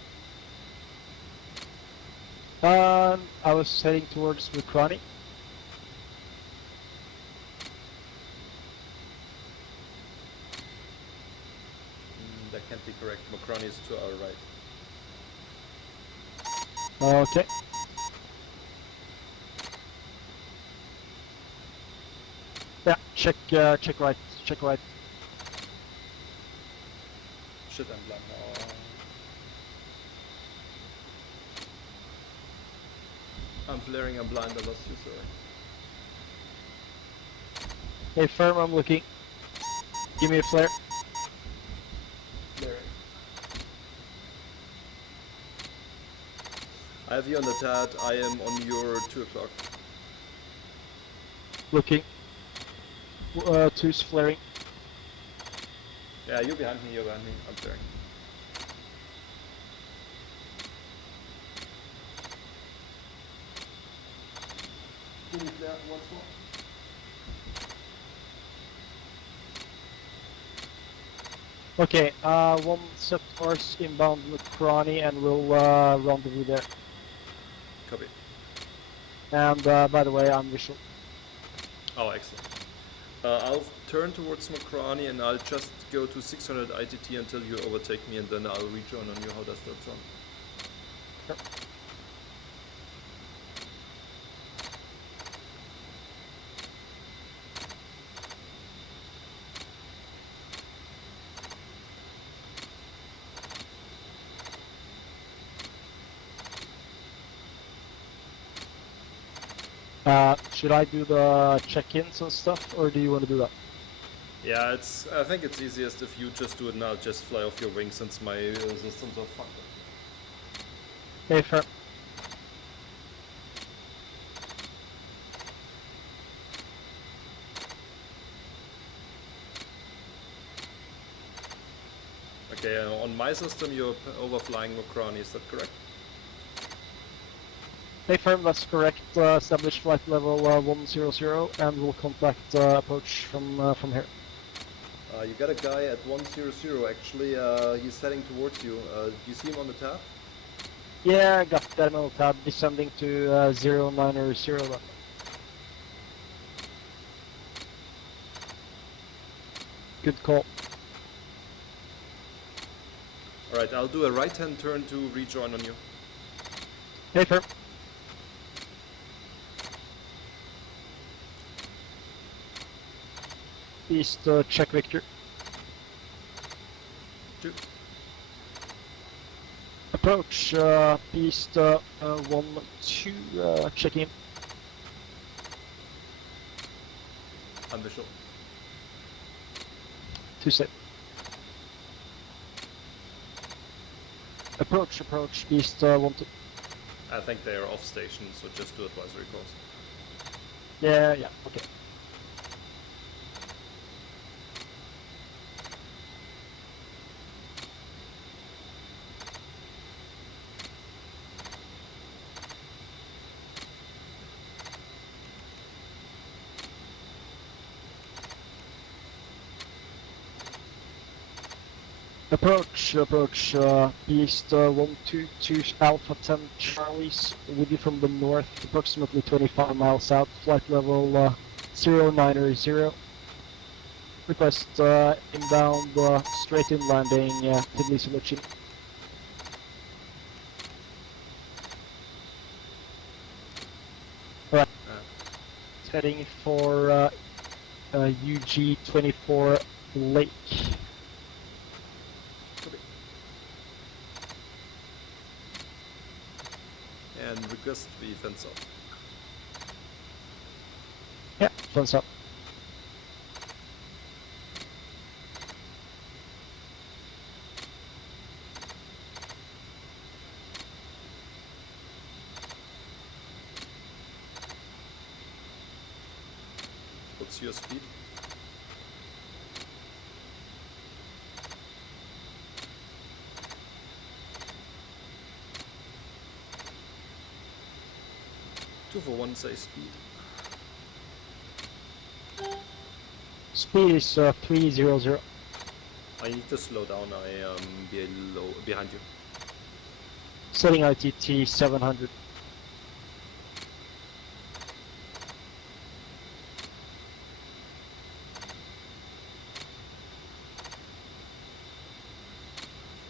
I was heading towards Mukrani. That can't be correct. Mokrani is to our right. Okay. Yeah, check right, check right. Shit, I'm blind now. I'm flaring, I'm blind, I lost you, sorry. Hey, firm, I'm looking. Give me a flare. Flaring. I have you on the TAD, I am on your 2 o'clock. Looking. Two's flaring. Yeah, you're behind me, I'm flaring. Give me flare once more. Okay, one set horse inbound Mukrani and we'll rendezvous there. Copy. And by the way, I'm visual. Oh, excellent. I'll turn towards Mokrani and I'll just go to 600 ITT until you overtake me and then I'll rejoin on you. How does that sound? Sure. Should I do the check-ins and stuff, or do you want to do that? Yeah, I think it's easiest if you just do it now. Just fly off your wings since my systems are fucked. Okay, fair. Okay, on my system you're overflying Mokrani, is that correct? Hey firm, that's correct. Establish flight level 100 and we'll contact approach from here. You got a guy at 100 actually, he's heading towards you. Do you see him on the tab? Yeah, I got that on the tab, descending to 090 then. Good call. Alright, I'll do a right-hand turn to rejoin on you. Hey firm. East, check Victor. 2. Approach, east, 1-2, check in. I'm visual. 2 set. Approach, east, 1-2. I think they are off station, so just do advisory calls. Yeah, okay. Approach, east 122 Alpha 10 Charlie's with you from the north, approximately 25 miles out, flight level 090. Request inbound straight in landing Tbilisi Lochin. Alright, heading for UG 24 Lake. And request the fence up. Yeah, fence up. What's your speed? For 1 say speed. Speed is 300. I need to slow down. I am behind you. Setting ITT 700.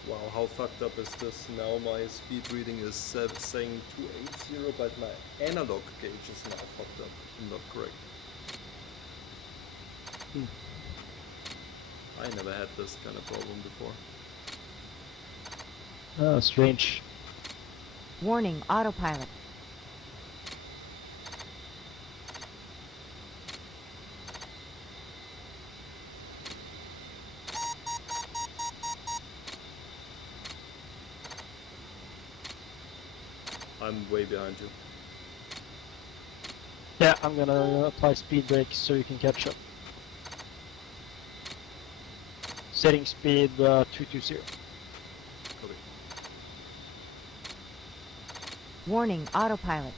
Wow, how fucked up is this? Now my speed reading is saying 280, but my analog gauge is now fucked up and not correct. I never had this kind of problem before. Oh, strange. Warning, autopilot. I'm way behind you. Yeah, I'm gonna apply speed brakes so you can catch up. Setting speed 220. Copy. Warning, autopilot.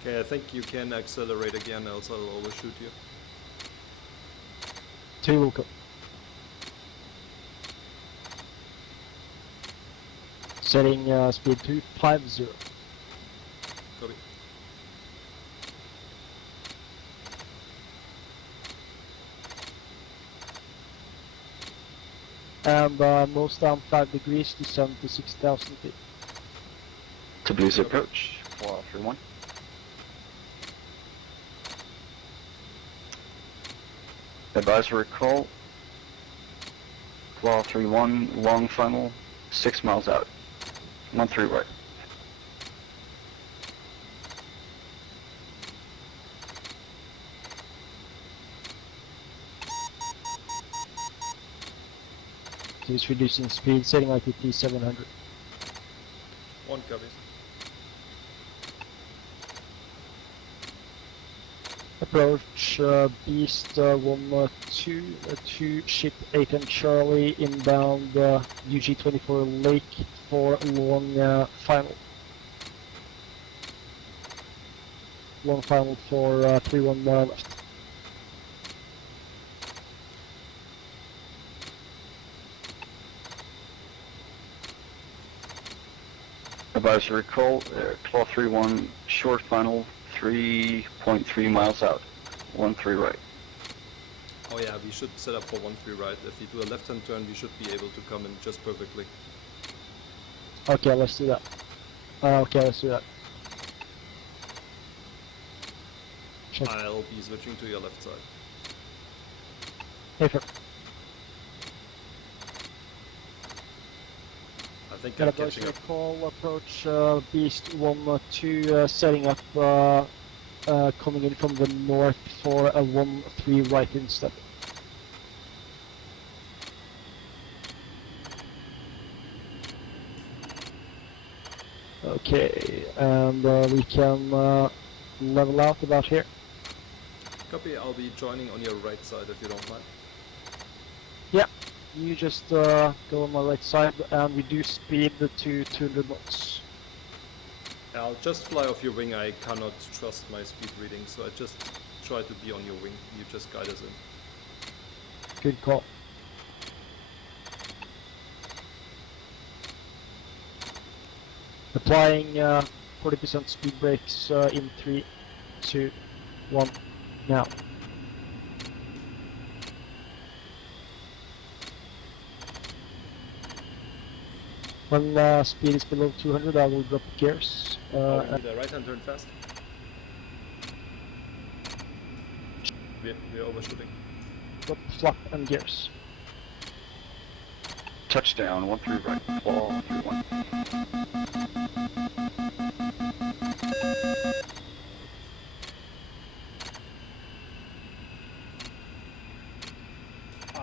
Okay, I think you can accelerate again, else I'll overshoot you. 2 will go. Setting speed 250. Copy. And nose down 5 degrees to 76,000 feet. Tbilisi approach, 4031. Advisory call, 4031, long funnel, 6 miles out, 13 right. He's reducing speed, setting ITT 700. 1 copies. Approach Beast 1-2 to ship 8 and Charlie inbound UG-24 Lake for long final. Long final for 3-1 left. Advisory call, claw 31, short final, 3.3 miles out, 13 right. Oh yeah, we should set up for 13 right. If we do a left-hand turn, we should be able to come in just perfectly. Okay, let's do that. Okay, let's do that. Check. I'll be switching to your left side. Paper. I think Got I'm a catching up. call, approach Beast 1-2, setting up, coming in from the north for a 1-3 right instead. Okay, and we can level out about here. Copy, I'll be joining on your right side if you don't mind. Yeah, you just go on my right side and reduce speed to 200 knots. I'll just fly off your wing. I cannot trust my speed reading, so I just try to be on your wing. You just guide us in. Good call. Applying 40% speed brakes in 3, 2, 1, now. When speed is below 200, I will drop gears. We need a right-hand turn fast. We're overshooting. Drop flap and gears. Touchdown, 13 right, claw 31.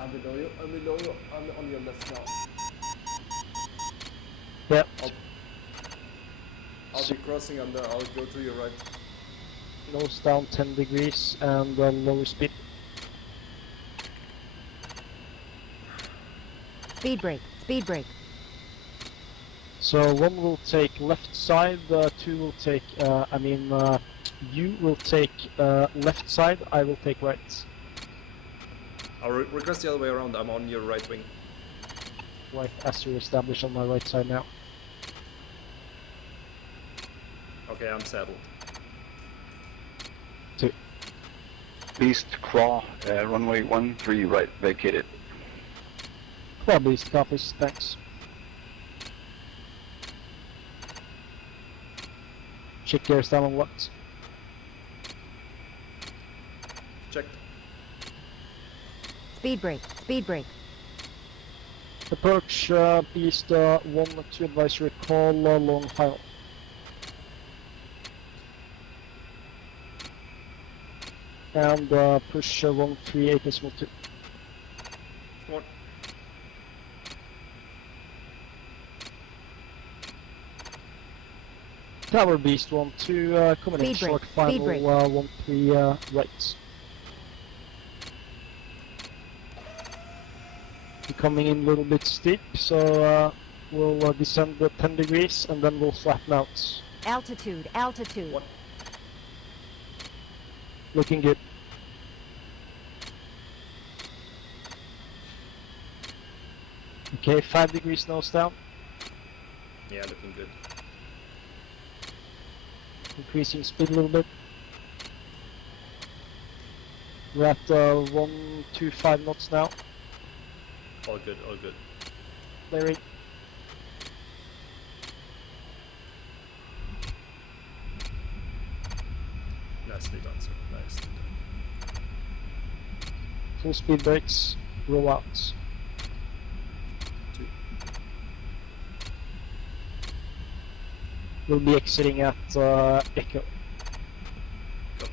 I'm below you, I'm on your left now. Yep. I'll be crossing under, I'll go to your right. Nose down 10 degrees and lower speed. Speed brake, speed brake. So 1 will take left side, 2 will take, You will take left side, I will take right. I'll request the other way around. I'm on your right wing. Right, as you establish on my right side now. Okay, I'm settled. Beast, claw, runway 13 right, vacated. Claw Beast, copies, thanks. Check gears down on what? Checked. Speed brake. Speed brake. Approach Beast 1 to advisory call long final. And push 138.2. What? Tower Beast 1-2 coming in Speed brake, short speed final brake. 1-3 right. We're coming in a little bit steep, so we'll descend the 10 degrees and then we'll flatten out. Altitude. Altitude. What? Looking good. Okay, 5 degrees nose down. Yeah, looking good. Increasing speed a little bit. We're at 125 knots now. All good, all good. Larry. Nicely done, sir. Nicely done. Full speed brakes. Roll out. 2. We'll be exiting at Echo. Go.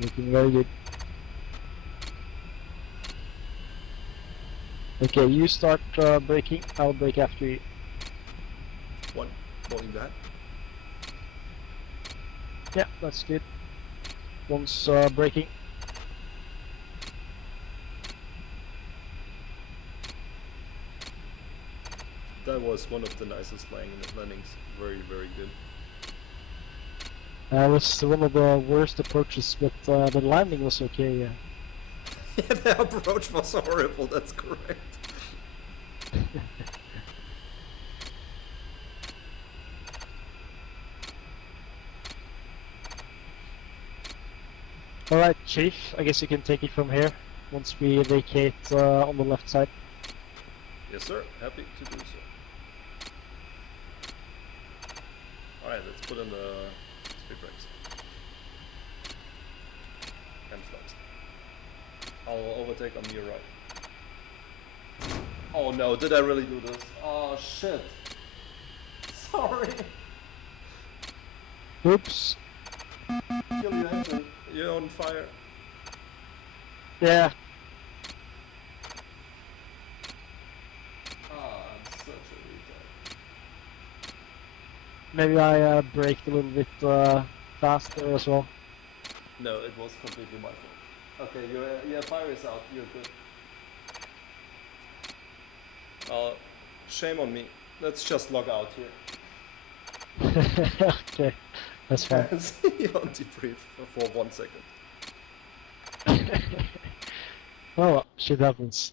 Looking very good. Okay, you start braking, I'll brake after you. 1. Falling that. Yeah, that's good. Once braking. That was one of the nicest landings. Very, very good. That was one of the worst approaches, but the landing was okay, yeah. Yeah, the approach was horrible, that's correct. Alright, Chief, I guess you can take it from here, once we vacate on the left side. Yes, sir. Happy to do so. Alright, let's put in the speed brakes. And flaps. I'll overtake on your right. Oh no, did I really do this? Oh shit. Sorry. Oops. Kill your engine. You're on fire. Yeah. Ah, I'm such a retard. Maybe I braked a little bit faster as well. No, it was completely my fault. Okay, your fire is out. You're good. Shame on me. Let's just log out here. Okay, that's fine. See you on debrief for 1 second. Oh well, shit happens.